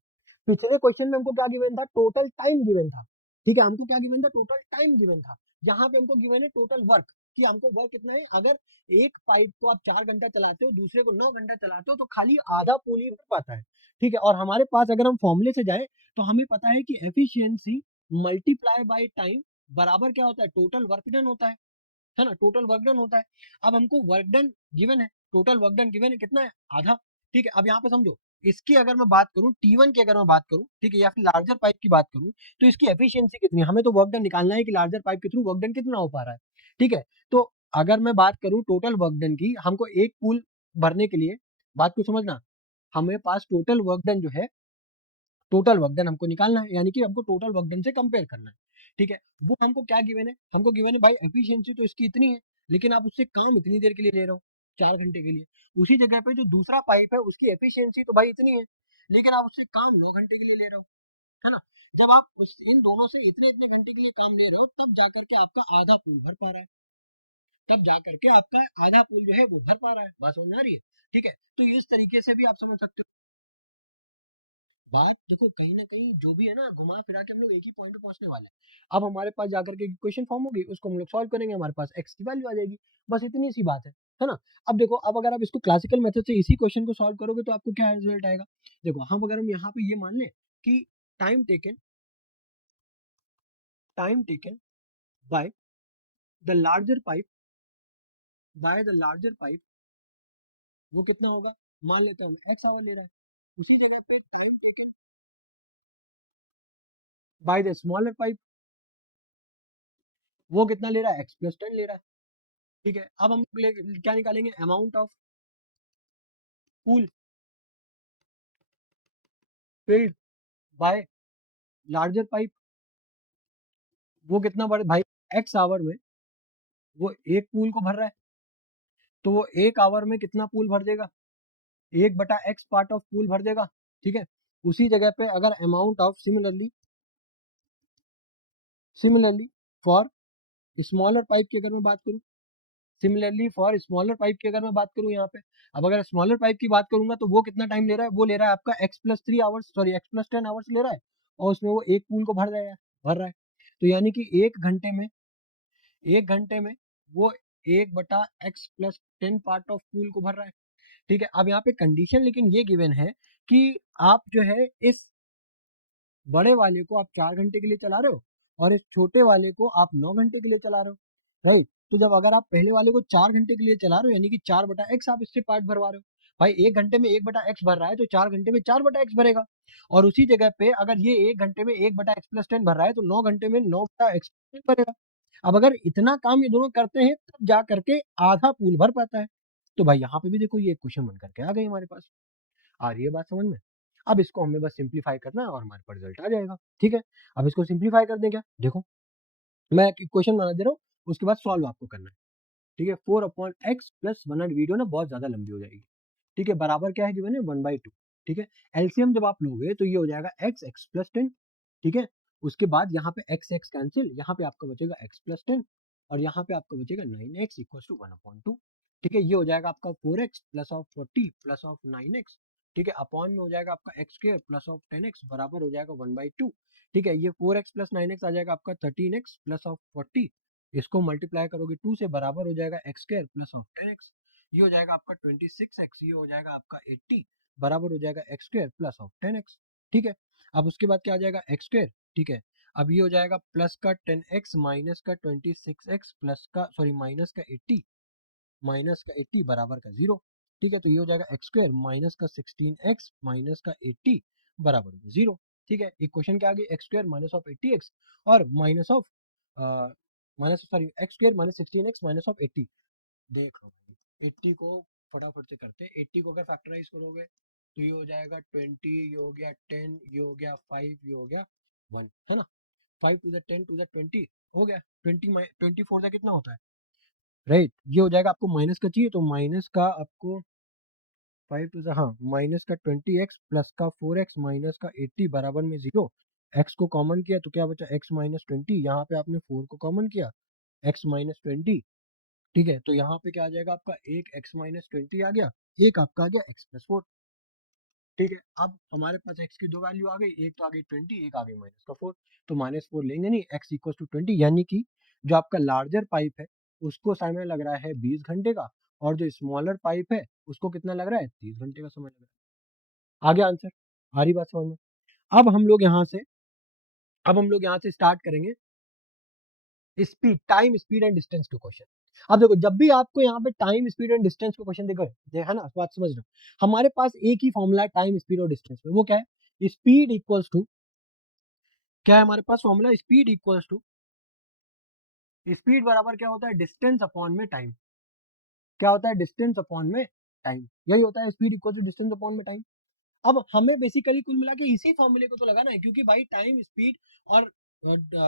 पिछले क्वेश्चन में हमको क्या गिवन था, टोटल टाइम गिवन था, ठीक है, हमको क्या गिवन था, टोटल टाइम गिवन था। यहाँ पे हमको गिवन है टोटल वर्क, कि हमको वर्क कितना है। अगर एक पाइप को आप 4 घंटा चलाते हो, दूसरे को 9 घंटा चलाते हो, तो खाली आधा पूल ही भर पाता है, ठीक है। और हमारे पास अगर हम फॉर्मूले से जाएं तो हमें पता है कि एफिशिएंसी मल्टीप्लाई बाय टाइम बराबर क्या होता है, टोटल वर्क डन होता है ना, टोटल वर्क डन होता है। अब हमको वर्क डन गिवन है, टोटल वर्क डन गिवन है कितना है, आधा, ठीक है। अब यहाँ पे समझो, इसकी अगर मैं बात करूं, T1 की अगर मैं बात करूं, ठीक है, या फिर लार्जर पाइप की बात करूं, तो इसकी एफिशिएंसी कितनी है, हमें तो वर्क डन निकालना है कि लार्जर पाइप के थ्रू वर्क डन कितना हो पा रहा है, ठीक है। तो अगर मैं बात करूं टोटल वर्क डन की, हमको एक पूल भरने के लिए, बात को समझना, हमें पास टोटल वर्क डन जो है, टोटल वर्क डन हमको निकालना है, यानी कि हमको टोटल वर्क डन से कंपेयर करना है, ठीक है। वो हमको क्या गिवन है, हमको गिवन है भाई एफिशिएंसी तो इसकी इतनी है, लेकिन आप उससे काम इतनी देर के लिए ले रहे हो, 4 घंटे के लिए। उसी जगह पे जो दूसरा पाइप है उसकी एफिशिएंसी तो भाई इतनी है, लेकिन आप उससे काम 9 घंटे के लिए ले रहे हो, है ना। जब आप उस इन दोनों से इतने इतने घंटे के लिए काम ले रहे हो, तब जाकर के आपका आधा पूल भर पा रहा है, तब जाकर के आपका आधा पूल जो है वो भर पा रहा है। बात समझ में आ रही है, ठीक है। तो इस तरीके से भी आप समझ सकते हो। बात देखो, कहीं न कहीं जो भी है ना, घुमा फिरा के हम लोग एक ही पॉइंट पे पहुँचने वाले हैं। अब हमारे पास जाकर के इक्वेशन फॉर्म होगी, उसको हम लोग सॉल्व करेंगे, हमारे पास x की वैल्यू आ जाएगी। बस इतनी सी बात है ना? अब देखो, अब अगर आप इसको क्लासिकल मेथड से इसी क्वेश्चन को सॉल्व करोगे तो आपको क्या रिजल्ट आएगा? देखो, हम यहाँ पे ये मान लें कि time taken by the larger pipe वो कितना होगा? मान लेते हैं हम x आवर ले रहा है। उसी जगह पे time taken by the smaller pipe वो कितना ले रहा है? x प्लस 10 ले रहा है। ठीक है, अब हम क्या निकालेंगे? Amount of pool filled by larger pipe वो कितना बड़े भाई, x आवर में वो एक पूल को भर रहा है, तो वो 1 आवर में कितना पूल भर देगा? 1/x पार्ट ऑफ पूल भर देगा, ठीक है। उसी जगह पे अगर amount of similarly for smaller pipe की अगर मैं बात करूं, यहाँ पे, अब अगर स्मॉलर पाइप की बात करूंगा तो वो कितना टाइम ले रहा है? वो ले रहा है आपका x प्लस 10 आवर्स ले रहा है, और उसमें वो एक पूल को भर रहा है। तो यानी कि 1 घंटे में वो 1/x plus 10 part of pool को भर रहा है। ठीक है, अब यहाँ पे कंडीशन लेकिन ये गिवन है कि आप जो है इस बड़े वाले को आप 4 घंटे के लिए चला रहे हो और इस छोटे वाले को आप 9 घंटे के लिए चला रहे हो, राइट? तो जब अगर आप पहले वाले को 4 घंटे के लिए चला रहे हो यानी कि 4/x आप इससे पार्ट भरवा रहे हो। भाई 1 घंटे में 1/x भर रहा है तो 4 घंटे में 4/x भरेगा और उसी जगह पे अगर ये 1 घंटे में 1/x+10 भर रहा है तो 9 घंटे में 9/x भरेगा। अब अगर इतना काम ये दोनों करते हैं तब जा करके आधा पूल भर पाता है। तो भाई यहाँ पे भी देखो ये क्वेश्चन बन करके आ गई हमारे पास। आ रही है बात समझ में? अब इसको हमें बस सिंप्लीफाई करना है और हमारे पास रिजल्ट आ जाएगा, ठीक है? अब इसको सिंप्लीफाई कर दें क्या? देखो, मैं एक क्वेश्चन बना दे रहा हूँ, उसके बाद सॉल्व आपको करना है, ठीक है? 4/x प्लस 1 वीडियो ना बहुत ज़्यादा लंबी हो जाएगी, ठीक है? बराबर क्या है गिवन है 1/2, ठीक है? एलसीएम जब आप लोगे तो ये हो जाएगा x प्लस 10, ठीक है? उसके बाद यहाँ पे x कैंसिल, यहाँ पे आपका बचेगा x प्लस 10 और यहाँ पे आपका बचेगा 9x इक्वल्स टू 1/2, ठीक है? ये हो जाएगा आपका 4x plus of 40 plus of 9x, ठीक है? अपॉन में हो जाएगा आपका x square plus of 10x बराबर हो जाएगा 1/2, ठीक है? ये 4x प्लस 9x आ जाएगा आपका 13x प्लस ऑफ 40, इसको मल्टीप्लाई करोगे 2 से बराबर हो जाएगा x square plus of 10x, ये हो जाएगा आपका 26x, ये हो जाएगा आपका 80 बराबर हो जाएगा x square plus of 10x, ठीक है? अब उसके बाद क्या आ जाएगा x स्क्वायर, ठीक है? अब ये हो जाएगा प्लस का 10x माइनस का 26x प्लस का सॉरी माइनस का 80 बराबर का 0, ठीक है? तो ये हो जाएगा x स्क्वायर माइनस का 16x माइनस का 80 बराबर में 0, ठीक है? इक्वेशन क्या आ गई x square minus of 80x और minus of x square minus 16x minus of 80। देख लो भाई 80 को फटाफट से करते हैं, 80 को अगर फैक्टराइज करोगे तो ये हो जाएगा 20, ये हो गया 10, ये हो गया 5, ये हो गया 1, है ना? 5 टू द 10 टू द 20 हो गया, 24 का कितना होता है, राइट? ये हो जाएगा आपको माइनस का चाहिए तो माइनस का आपको 5 टू द हाँ माइनस का 20x प्लस का 4x माइनस का 80 बराबर में 0, x को कॉमन किया तो क्या बचा x माइनस 20, यहाँ पे आपने 4 को कॉमन किया x माइनस 20, ठीक है? तो यहाँ पे क्या आ जाएगा आपका एक x माइनस 20 आ गया, एक आपका आ गया x प्लस 4, ठीक है? अब हमारे पास x की दो वैल्यू आ गई, एक तो आ गई 20, एक आ गई माइनस का 4, तो माइनस 4 लेंगे नहीं, x इक्वल टू 20 यानी कि जो आपका लार्जर पाइप है उसको समय लग रहा है 20 घंटे का और जो स्मॉलर पाइप है उसको कितना लग रहा है 30 घंटे का समय लग रहा है। आ गया आंसर? आ रही बात समझ में? अब हम लोग यहाँ से स्टार्ट करेंगे speed, time, speed and distance के क्वेश्चन। अब देखो जब भी आपको यहाँ पे टाइम, स्पीड एंड डिस्टेंस का क्वेश्चन देखो है ना, बात समझ रहे हो? हमारे पास एक ही फॉर्मूला है टाइम, स्पीड और डिस्टेंस में, वो क्या है? स्पीड इक्वल्स टू क्या है हमारे पास formula? Speed equals to speed बराबर क्या होता है? डिस्टेंस अपॉन में टाइम। क्या होता है? डिस्टेंस अपॉन में टाइम, यही होता है speed equal to distance upon में टाइम। अब हमें बेसिकली कुल मिला के इसी फॉर्मूले को तो लगाना है क्योंकि भाई टाइम, स्पीड और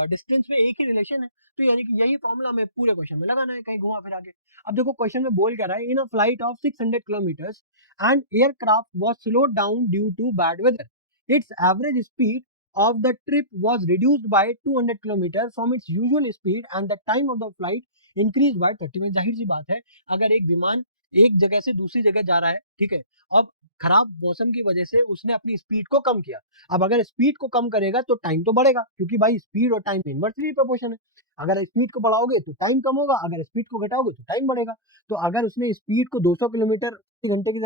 डिस्टेंस में एक ही रिलेशन है, तो यानी कि यही फॉर्मूला हमें पूरे क्वेश्चन में लगाना है, कहीं घुमा फिरा के। अब देखो क्वेश्चन में बोल क्या रहा है, in a flight of 600 kilometres and aircraft was slowed down due to bad weather, its average speed of the trip was reduced by 200 kilometre from its usual speed and the time of the flight increased by 30 minute. जाहिर सी बात है अगर एक विमान एक जगह से दूसरी जगह जा रहा है, ठीक है, अब खराब मौसम की वजह से उसने अपनी स्पीड को कम किया। अब अगर स्पीड को कम करेगा तो टाइम तो बढ़ेगा क्योंकि भाई स्पीड और टाइम इनवर्सली प्रोपोर्शन है। अगर स्पीड को बढ़ाओगे तो टाइम कम होगा, अगर स्पीड को घटाओगे तो टाइम बढ़ेगा। तो अगर उसने स्पीड को 200 किलोमीटर प्रति घंटे की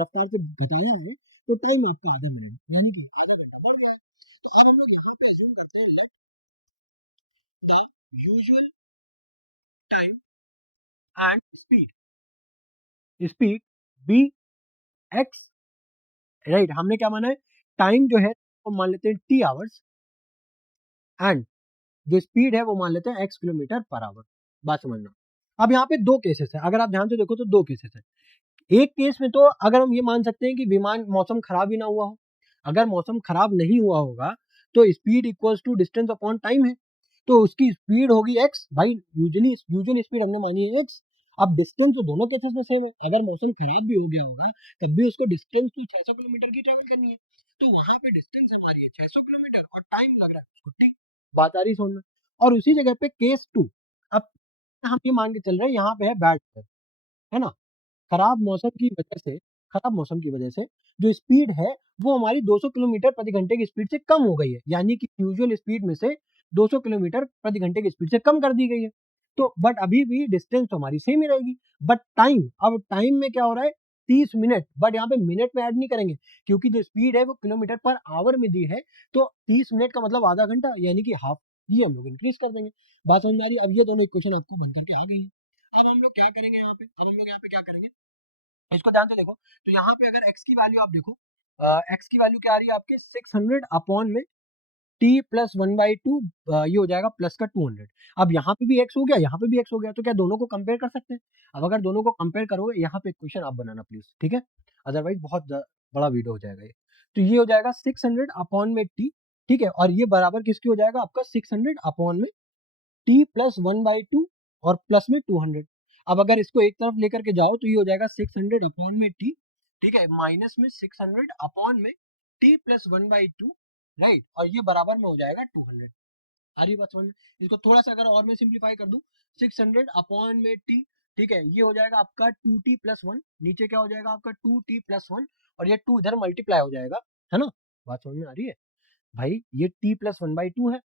रफ्तार से घटाया है तो टाइम आपका आधा मिनट यानी कि आधा घंटा बढ़ गया है। तो अब हम लोग यहाँ पे एज्यूम करते हैं let the usual time and speed be x, right? हमने क्या माना है? टाइम जो है वो मान लेते हैं टी आवर्स एंड जो स्पीड है वो मान लेते हैं x किलोमीटर पर आवर। बात समझना। अब यहाँ पे दो केसेस है, अगर आप ध्यान से देखो तो दो केसेस है। एक केस में तो अगर हम ये मान सकते हैं कि विमान मौसम खराब ही ना हुआ हो, अगर मौसम खराब नहीं हुआ होगा तो speed equals to distance upon time है, तो उसकी स्पीड होगी x। भाई यूजुअली स्पीड हमने मानी है x। अब डिस्टेंस तो दोनों केसेस में सेम है, अगर मौसम खराब भी हो गया होगा तब भी उसको डिस्टेंस तो 600 किलोमीटर की ट्रेवल करनी है, तो वहां पे डिस्टेंस हमारी है 600 किलोमीटर और टाइम लग रहा है उसको t। बात आ रही समझ में? और उसी जगह पे केस 2, अब हम ये मान के चल रहे हैं यहाँ पे है बैड वेदर, है ना? खराब मौसम की वजह से जो स्पीड है वो हमारी 200 किलोमीटर प्रति घंटे की स्पीड से कम हो गई है, यानी कि यूजुअल स्पीड में से 200 किलोमीटर प्रति घंटे की स्पीड से कम कर दी गई है। तो बट अभी भी डिस्टेंस तो हमारी सेम ही रहेगी, बट टाइम, अब टाइम में क्या हो रहा है? 30 मिनट, बट यहाँ पे मिनट में ऐड नहीं करेंगे क्योंकि जो स्पीड है वो किलोमीटर पर आवर में दी है, तो 30 मिनट का मतलब आधा घंटा यानी कि हाफ, ये हम लोग इंक्रीज कर देंगे। बात समझ में आ रही है? अब ये दोनों इक्वेशन आपको बन करके आ गई है। अब हम लोग क्या करेंगे यहाँ पे, अब हम लोग यहाँ पे क्या करेंगे, इसको ध्यान से देखो। तो यहाँ पे अगर x की वैल्यू आप देखो, x की वैल्यू क्या आ रही है आपकी 600 अपॉन में t प्लस 1/2, ये हो जाएगा प्लस का 200। अब यहाँ पे भी x हो गया, यहाँ पे भी x हो गया, तो क्या दोनों को कंपेयर कर सकते हैं? अब अगर दोनों को कंपेयर करोगे, यहाँ पे क्वेश्चन आप बनाना प्लीज, ठीक है, अदरवाइज बहुत बड़ा वीडियो हो जाएगा ये। तो ये हो जाएगा 600 अपॉन में t, ठीक है, और ये बराबर किसकी हो जाएगा आपका 600 अपॉन में t प्लस 1/2 और प्लस में 200। अब अगर इसको एक तरफ लेकर के जाओ तो ये हो जाएगा 600 अपॉन में t, ठीक है, माइनस में 600 अपॉन में t प्लस 1/2, राइट, और ये बराबर में हो जाएगा 200। आ रही बात समझ में? इसको थोड़ा सा अगर और मैं सिंप्लीफाई कर दूं, 600 अपॉन में t, ठीक है, ये हो जाएगा आपका 2t प्लस 1, नीचे क्या हो जाएगा आपका 2t प्लस 1, और ये 2 इधर मल्टीप्लाई हो जाएगा, है ना? बात समझ में आ रही है भाई? ये t प्लस 1/2 है।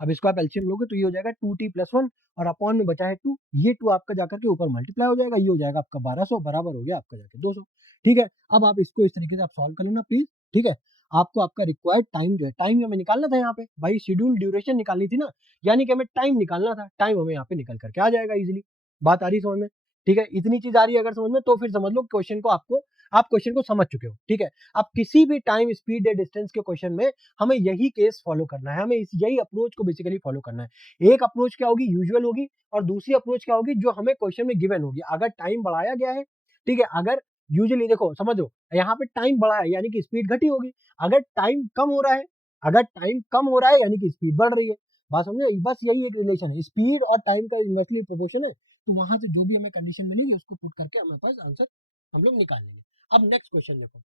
अब इसको आप एलसीएम लोगे तो ये हो जाएगा 2t प्लस 1 और अपॉन में बचा है 2, ये 2 आपका जाकर के ऊपर मल्टीप्लाई हो जाएगा, ये हो जाएगा आपका 1200, बराबर हो गया आपका जाके 200, ठीक है। अब आप इसको इस तरीके से आप सॉल्व कर लेना प्लीज, ठीक है। आपको आपका रिक्वायर्ड टाइम जो है, टाइम हमें निकालना था यहाँ पे भाई, शेड्यूल ड्यूरेशन निकालनी थी ना, यानी कि हमें टाइम निकालना था, टाइम हमें यहाँ पे निकल करके आ जाएगा इजिली। बात आ रही समझ में? ठीक है, इतनी चीज आ रही है अगर समझ में, तो फिर समझ लो क्वेश्चन को आपको, आप क्वेश्चन को समझ चुके हो, ठीक है। अब किसी भी टाइम स्पीड या डिस्टेंस के क्वेश्चन में हमें यही केस फॉलो करना है, हमें यही अप्रोच को बेसिकली फॉलो करना है। एक अप्रोच क्या होगी, यूजुअल होगी, और दूसरी अप्रोच क्या होगी, जो हमें क्वेश्चन में गिवन होगी। अगर टाइम बढ़ाया गया है, ठीक है, अगर यूजुअली देखो समझो, यहाँ पे टाइम बढ़ा है यानी कि स्पीड घटी होगी, अगर टाइम कम हो रहा है, अगर टाइम कम हो रहा है यानी कि स्पीड बढ़ रही है। बात समझे? बस यही एक रिलेशन है, स्पीड और टाइम का इनवर्सली प्रोपोर्शन है, तो वहां से जो भी हमें कंडीशन मिलेगी उसको पुट करके हमारे पास आंसर हम लोग निकाल लेंगे। अब नेक्स्ट क्वेश्चन देखो,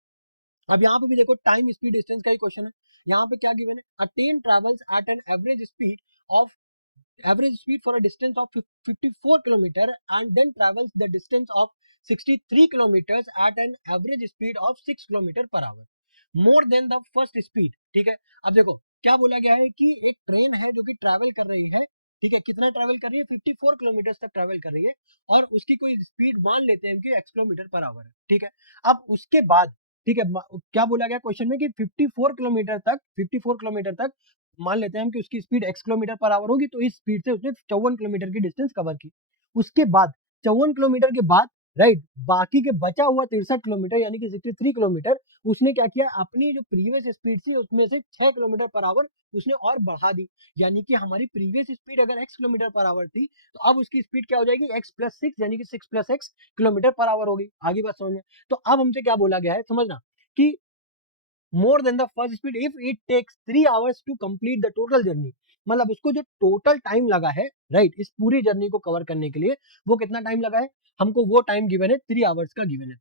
अब यहाँ पे भी देखो टाइम स्पीड डिस्टेंस का ही क्वेश्चन है। यहाँ पे क्या गिवन है, a train travels at an average speed for a distance of 54 kilometre and then travels the distance of 63 kilometre at an average speed of 6 kilometre per hour more than the first speed, ठीक है। अब देखो क्या बोला गया है कि एक ट्रेन है जो कि ट्रैवल कर रही है, ठीक है, कितना ट्रैवल कर रही है, 54 किलोमीटर तक ट्रैवल कर रही है, और उसकी कोई स्पीड मान लेते हैं कि x किलोमीटर पर आवर है, ठीक है। अब उसके बाद, ठीक है, क्या बोला गया क्वेश्चन में कि 54 किलोमीटर तक मान लेते हैं हम कि उसकी speed x kilometre per our होगी, तो इस स्पीड से उसने 54 किलोमीटर की डिस्टेंस कवर की। उसके बाद 54 किलोमीटर के बाद, राइट, बाकी के बचा हुआ 63 किलोमीटर यानी कि 63 किलोमीटर उसने क्या किया, अपनी जो प्रीवियस स्पीड थी उसमें से 6 किलोमीटर पर आवर उसने और बढ़ा दी, यानी कि हमारी प्रीवियस स्पीड अगर x किलोमीटर पर आवर थी, तो अब उसकी स्पीड क्या हो जाएगी, x प्लस 6 यानी कि 6 plus x kilometre per our होगी। आगे बात समझ में? तो अब हमसे क्या बोला गया है समझना, कि more than the first speed if it takes 3 hours to complete the total journey, मतलब उसको जो टोटल टाइम लगा है, राइट, इस पूरी जर्नी को कवर करने के लिए वो कितना टाइम लगा है, हमको वो टाइम गिवन है 3 आवर्स का गिवन है,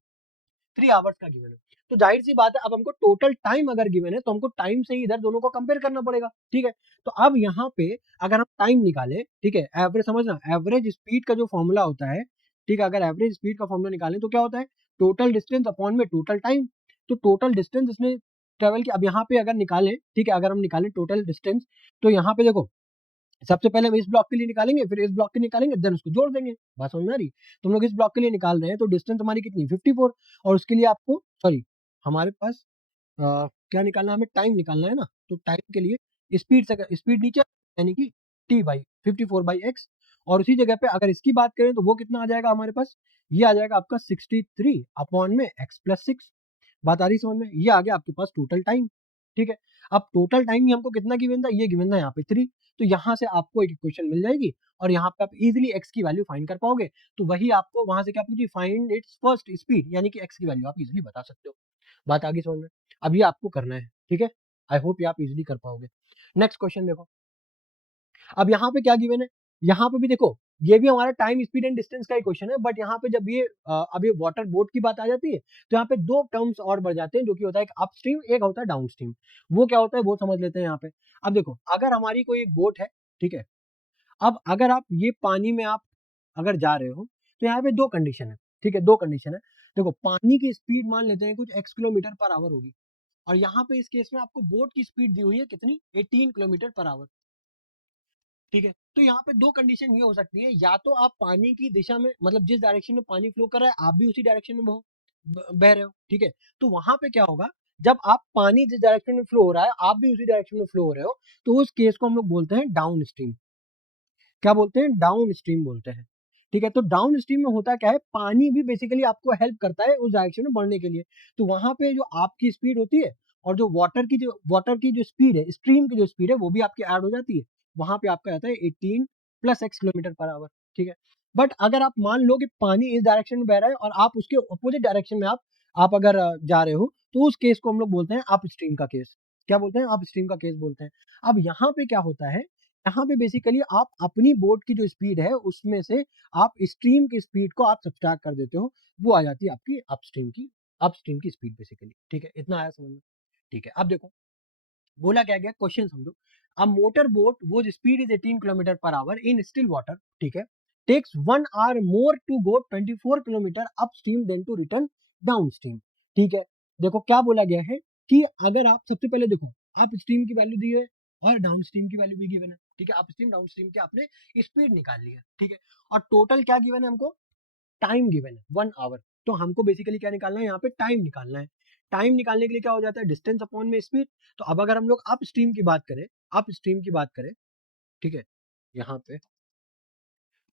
3 आवर्स का गिवन है। तो जाहिर सी बात है, अब हमको टोटल टाइम अगर गिवन है तो हमको टाइम से ही इधर दोनों को कंपेयर करना पड़ेगा, ठीक है। तो अब यहाँ पे अगर हम टाइम निकालें, ठीक है, एवरेज समझना, एवरेज स्पीड का जो फॉर्मूला होता है, ठीक है, अगर एवरेज स्पीड का फॉर्मूला निकालें तो क्या होता है, टोटल डिस्टेंस अपॉन में टोटल टाइम। तो टोटल डिस्टेंस इसने ट्रेवल किया, अब यहाँ पे अगर निकालें, ठीक है, अगर हम निकालें टोटल डिस्टेंस, तो यहाँ पे देखो सबसे पहले हम इस ब्लॉक के लिए निकालेंगे, फिर इस ब्लॉक के निकालेंगे, देन उसको जोड़ देंगे। बात समझ में आ रही? तुम लोग इस ब्लॉक के लिए निकाल रहे हैं तो डिस्टेंस हमारी कितनी, 54, और उसके लिए आपको सॉरी हमारे पास क्या निकालना है, हमें टाइम निकालना है ना, तो टाइम के लिए स्पीड से स्पीड नीचे यानी कि t बाई 54/x, और उसी जगह पे अगर इसकी बात करें तो वो कितना आ जाएगा हमारे पास, ये आ जाएगा आपका 63 अपॉन में x प्लस 6। बात आ रही समझ में? ये आ गया आपके पास टोटल टाइम, ठीक है। अब टोटल टाइम ही हमको कितना गिवन था, ये गिवन था यहाँ पे 3, तो यहाँ से आपको एक इक्वेशन मिल जाएगी और यहाँ पे आप इजीली x की वैल्यू फाइंड कर पाओगे। तो वही आपको वहां से क्या पूछी, फाइंड इट्स फर्स्ट स्पीड, यानी कि x की वैल्यू आप इजीली बता सकते हो। बात आगे समझ में? अब ये आपको करना है, ठीक है, आई होप ये आप इजीली कर पाओगे। नेक्स्ट क्वेश्चन देखो, अब यहाँ पे क्या गिवन है, यहाँ पे भी देखो ये भी हमारा टाइम स्पीड एंड डिस्टेंस का ही क्वेश्चन है, बट यहाँ पे जब ये अब ये वाटर बोट की बात आ जाती है तो यहाँ पे दो टर्म्स और बढ़ जाते हैं, जो कि होता है एक अपस्ट्रीम, एक होता है डाउनस्ट्रीम। वो क्या होता है वो समझ लेते हैं यहाँ पे। अब देखो अगर हमारी कोई एक बोट है, ठीक है, अब अगर आप ये पानी में आप अगर जा रहे हो तो यहाँ पे दो कंडीशन है, ठीक है, दो कंडीशन है। देखो पानी की स्पीड मान लेते हैं कुछ x किलोमीटर पर आवर होगी, और यहाँ पे इस केस में आपको बोट की स्पीड दी हुई है कितनी, 18 किलोमीटर पर आवर, ठीक है। तो यहाँ पे दो कंडीशन ये हो सकती है, या तो आप पानी की दिशा में, मतलब जिस डायरेक्शन में पानी फ्लो कर रहा है आप भी उसी डायरेक्शन में बहो, बह रहे हो, ठीक है। तो वहां पे क्या होगा, जब आप पानी जिस डायरेक्शन में फ्लो हो रहा है आप भी उसी डायरेक्शन में फ्लो हो रहे हो, तो उस केस को हम लोग बोलते हैं डाउन स्ट्रीम। क्या बोलते हैं, डाउन स्ट्रीम बोलते हैं, ठीक है। तो डाउन स्ट्रीम में होता क्या है, पानी भी बेसिकली आपको हेल्प करता है उस डायरेक्शन में बढ़ने के लिए। तो वहां पे जो आपकी स्पीड होती है और जो वाटर की जो स्पीड है, स्ट्रीम की जो स्पीड है, वो भी आपकी ऐड हो जाती है। वहां पे आपका आता है 18 + x km/h, ठीक है। बट अगर आप मान लो कि पानी इस डायरेक्शन में बह रहा है और आप उसके अपोजिट डायरेक्शन में आप अगर जा रहे हो, तो उस केस को हम लोग बोलते हैं अप स्ट्रीम का केस। क्या बोलते हैं, अप स्ट्रीम का केस बोलते हैं। अब यहाँ पे क्या होता है, यहाँ पे बेसिकली आप अपनी बोट की जो स्पीड है उसमें से आप स्ट्रीम की स्पीड को आप सब्सट्रैक्ट कर देते हो, वो आ जाती है आपकी अपस्ट्रीम की स्पीड बेसिकली, ठीक है। इतना आया समझ में, ठीक है। अब देखो बोला क्या गया, क्वेश्चन समझो। A motor boat whose speed is 18 km/h in still water, ठीक है, takes 1 hour more to go 24 kilometre upstream then to return downstream, ठीक है। देखो क्या बोला गया है कि अगर आप सबसे पहले देखो अप स्ट्रीम की वैल्यू दी है और डाउन स्ट्रीम की वैल्यू भी गिवन है, ठीक है। अप स्ट्रीम डाउन स्ट्रीम की आपने स्पीड निकाल ली है, ठीक है। और टोटल क्या गिवन है हमको, टाइम गिवन है 1 hour। तो हमको बेसिकली क्या निकालना है, यहाँ पे टाइम निकालना है। टाइम निकालने के लिए क्या हो जाता है, डिस्टेंस अपॉन में स्पीड। तो अब अगर हम लोग अप स्ट्रीम की बात करें, अप स्ट्रीम की बात करें, ठीक है, यहाँ पे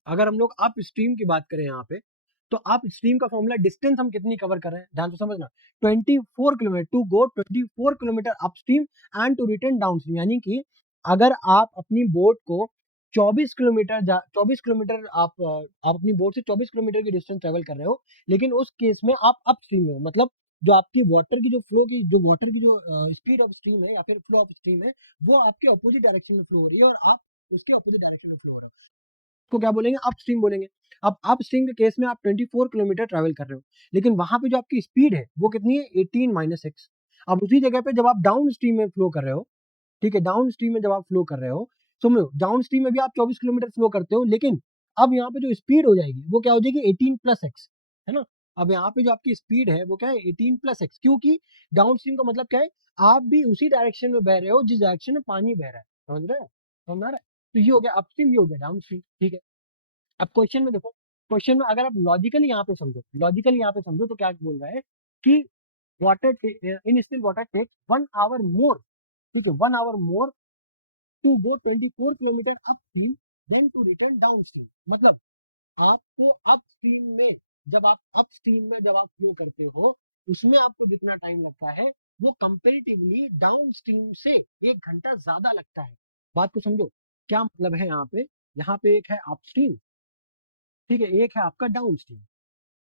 अगर हम लोग अप स्ट्रीम की बात करें यहाँ पे, तो अप स्ट्रीम का फॉर्मूला, डिस्टेंस हम कितनी कवर कर रहे हैं, ध्यान से समझना, 24 kilometre to go 24 kilometre upstream and to return downstream. यानी कि अगर आप अपनी बोट को 24 किलोमीटर आप अपनी बोट से 24 किलोमीटर की डिस्टेंस ट्रेवल कर रहे हो, लेकिन उस केस में आप अपस्ट्रीम में हो, मतलब जो आपकी वाटर की जो स्पीड ऑफ स्ट्रीम है या फिर फ्लो ऑफ स्ट्रीम है, वो आपके अपोजिट डायरेक्शन में फ्लो हो रही है और आप उसके अपोजिट डायरेक्शन में फ्लो हो रहे हो, को क्या बोलेंगे, अपस्ट्रीम बोलेंगे। अब अपस्ट्रीम के केस में आप 24 किलोमीटर ट्रैवल कर रहे हो, लेकिन वहां पे जो आपकी स्पीड है वो कितनी है, 18 - x। अब उसी जगह पे जब आप डाउन स्ट्रीम में फ्लो कर रहे हो, ठीक है, डाउन स्ट्रीम में जब आप फ्लो कर रहे हो, समझो डाउन स्ट्रीम में भी आप 24 किलोमीटर फ्लो करते हो, लेकिन अब यहाँ पे जो स्पीड हो जाएगी वो क्या हो जाएगी, 18 + x, है ना। अब यहाँ पे जो आपकी स्पीड है वो क्या है, 18 + x, क्योंकि डाउन स्ट्रीम का मतलब क्या है, आप भी उसी डायरेक्शन में बह रहे हो जिस डायरेक्शन में पानी बह रहा है, समझ रहे हो, समझ आ रहा है। तो ये हो गया अपस्ट्रीम, ये हो गया डाउन स्ट्रीम, ठीक है। अब क्वेश्चन में देखो, क्वेश्चन में अगर आप लॉजिकली यहाँ पे समझो तो क्या बोल रहा है कि water in still water takes 1 hour more, ठीक है, 1 hour more to go 24 kilometre up stream then to return down stream. मतलब आपको अपस्ट्रीम में जब आप फ्लो करते हो, उसमें आपको जितना टाइम लगता है वो कंपेरेटिवली डाउन स्ट्रीम से 1 घंटा ज्यादा लगता है। बात को समझो, क्या मतलब है यहाँ पे, यहाँ पे एक है अपस्ट्रीम, ठीक है, एक है आपका डाउन स्ट्रीम।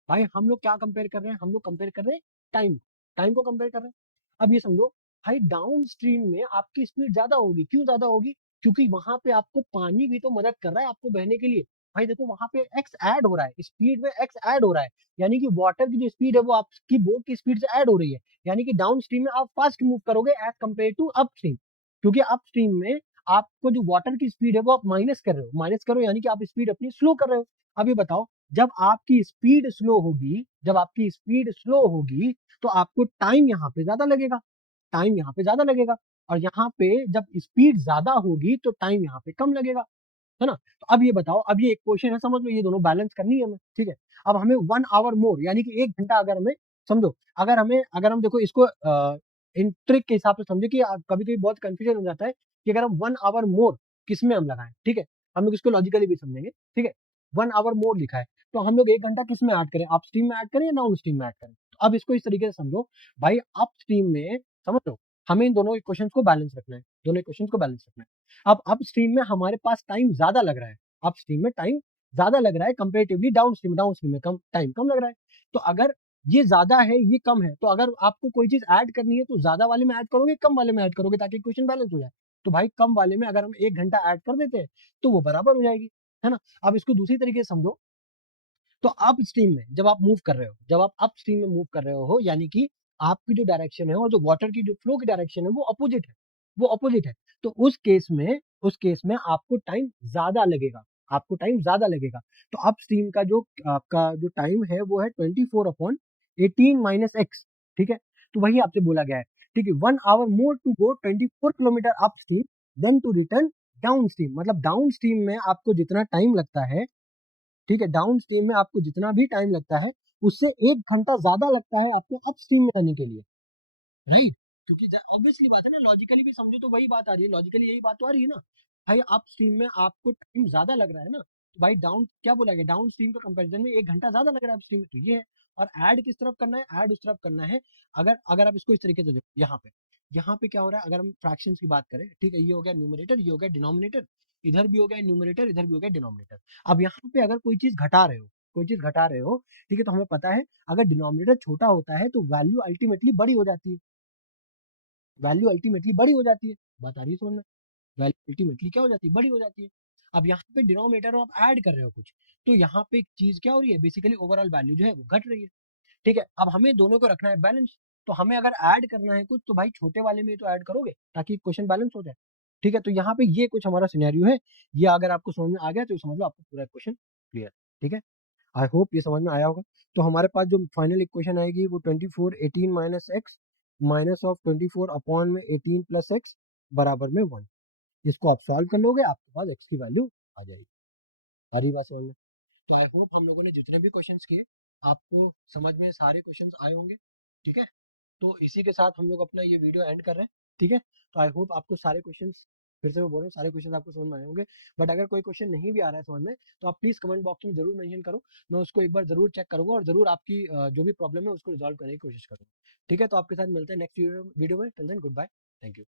भाई हम लोग क्या कंपेयर कर रहे हैं, हम लोग कंपेयर कर रहे हैं टाइम, टाइम को कंपेयर कर रहे हैं। अब ये समझो भाई, डाउन स्ट्रीम में आपकी स्पीड ज्यादा होगी, क्यों ज्यादा होगी, क्योंकि वहां पे आपको पानी भी तो मदद कर रहा है आपको बहने के लिए। भाई देखो वहां पे एक्स ऐड हो रहा है, स्पीड में एक्स ऐड हो रहा है, यानी कि वाटर की जो स्पीड है वो आपकी बोट की स्पीड से ऐड हो रही है। यानी कि डाउन स्ट्रीम में आप फास्ट मूव करोगे as compare to up stream, क्योंकि अप स्ट्रीम में आपको जो वाटर की स्पीड है वो आप माइनस कर रहे हो, माइनस करो यानी कि आप स्पीड अपनी स्लो कर रहे हो। अब ये बताओ, जब आपकी स्पीड स्लो होगी तो आपको टाइम यहाँ पे ज्यादा लगेगा, टाइम यहाँ पे ज्यादा लगेगा, और यहाँ पे जब स्पीड ज्यादा होगी तो टाइम यहाँ पे कम लगेगा, है ना। तो अब ये बताओ, अब ये एक क्वेश्चन है, समझ लो, ये दोनों बैलेंस करनी है हमें, ठीक है। अब हमें 1 hour मोर यानी कि 1 घंटा, अगर हमें समझो, अगर हम देखो इसको इन ट्रिक के हिसाब से समझे कि कभी कभी बहुत कंफ्यूजन हो जाता है कि अगर हम 1 hour मोर किस में हम लगाएं, ठीक है, हम लोग इसको लॉजिकली भी समझेंगे, ठीक है। 1 hour मोर लिखा है, तो हम लोग 1 घंटा किस में ऐड करें, अप स्ट्रीम में ऐड करें या डाउन स्ट्रीम में ऐड करें। तो अब इसको इस तरीके से समझो भाई, अप स्ट्रीम में समझ लो, हमें इन दोनों इक्वेशंस को बैलेंस रखना है, दोनों इक्वेशंस को बैलेंस रखना है। अब अप स्ट्रीम में हमारे पास टाइम ज्यादा लग रहा है, अप स्ट्रीम में टाइम ज्यादा लग रहा है कंपेरेटिवली डाउन स्ट्रीम में कम टाइम कम लग रहा है। तो अगर ये ज्यादा है ये कम है, तो अगर आपको कोई चीज ऐड करनी है तो ज्यादा वाले में ऐड करोगे, कम वाले में ऐड करोगे, ताकि इक्वेशन बैलेंस हो जाए। तो भाई कम वाले में अगर हम 1 घंटा ऐड कर देते हैं तो वो बराबर हो जाएगी, है ना। अब इसको दूसरी तरीके से समझो, तो अप स्ट्रीम में जब आप मूव कर रहे हो, जब आप अप स्ट्रीम में मूव कर रहे हो, यानी कि आपकी जो डायरेक्शन है और जो वाटर की जो फ्लो की डायरेक्शन है वो अपोजिट है, वो अपोजिट है। तो उस केस में आपको टाइम ज्यादा लगेगा, आपको टाइम ज्यादा लगेगा। तो अप स्ट्रीम का जो आपका जो टाइम है वो है 24/18 - x, ठीक है। तो वही आपसे बोला गया है, ठीक है, 1 hour more to go 24 kilometre up stream then to return down stream. मतलब डाउन स्ट्रीम में आपको जितना टाइम लगता है, ठीक है, डाउन स्ट्रीम में आपको जितना भी टाइम लगता है उससे 1 घंटा ज्यादा लगता है आपको अपस्ट्रीम में आने के लिए, राइट? क्योंकि ऑब्वियसली बात है ना, लॉजिकली भी समझो तो वही बात आ रही है, लॉजिकली यही बात तो आ रही है ना भाई, अपस्ट्रीम में आपको टाइम ज्यादा लग रहा है ना, तो भाई डाउन क्या बोला गया, डाउन स्ट्रीम का कंपैरिजन में 1 घंटा ज्यादा लग रहा है अपस्ट्रीम में, तो ये है। और ऐड किस तरफ करना है, ऐड उस तरफ करना है। अगर अगर आप इसको इस तरीके से देखो, यहाँ पे क्या हो रहा है, अगर हम फ्रैक्शंस की बात करें, ठीक है, ये हो गया न्यूमरेटर, ये हो गया डिनोमिनेटर, इधर भी हो गया न्यूमरेटर, इधर भी हो गया डिनोमिनेटर। अब यहाँ पे अगर कोई चीज घटा रहे हो, ठीक है, तो हमें पता है अगर डिनोमिनेटर छोटा होता है तो वैल्यू अल्टीमेटली बड़ी हो जाती है, बात आ रही है समझ में, वैल्यू अल्टीमेटली क्या हो जाती है, बड़ी हो जाती है। अब यहाँ पे डिनोमिनेटर आप ऐड कर रहे हो कुछ, तो यहाँ पे एक चीज क्या हो रही है, बेसिकली ओवरऑल वैल्यू जो है वो घट रही है, ठीक है। अब हमें दोनों को रखना है बैलेंस, तो हमें अगर ऐड करना है कुछ, तो भाई छोटे वाले में तो ऐड करोगे ताकि क्वेश्चन बैलेंस हो जाए, ठीक है। तो यहाँ पे ये कुछ हमारा सिनेरियो है, ये अगर आपको समझ में आ गया तो समझ लो आपको पूरा क्वेश्चन क्लियर, ठीक है। आई होप ये समझ में आया होगा। तो हमारे पास जो फाइनल इक्वेशन आएगी वो 24 18 minus x minus of 24 upon में 18 प्लस एक्स बराबर में 1। इसको आप सॉल्व कर लोगे, आपके पास एक्स की वैल्यू आ जाएगी। आ रही बात समझ में? तो आई होप हम लोगों ने जितने भी क्वेश्चंस किए आपको समझ में सारे क्वेश्चंस आए होंगे, ठीक है। तो इसी के साथ हम लोग अपना ये वीडियो एंड कर रहे हैं, ठीक है। तो आई होप आपको सारे क्वेश्चंस, फिर से मैं बोल रहा हूँ, सारे क्वेश्चंस आपको समझ में आए होंगे। बट अगर कोई क्वेश्चन नहीं भी आ रहा है समझ में, तो आप प्लीज कमेंट बॉक्स में जरूर मेंशन करो, मैं उसको एक बार जरूर चेक करूंगा और जरूर आपकी जो भी प्रॉब्लम है उसको रिजॉल्व करने की कोशिश करूंगा, ठीक है। तो आपके साथ मिलते हैं नेक्स्ट वीडियो में, till then good bye, thank you.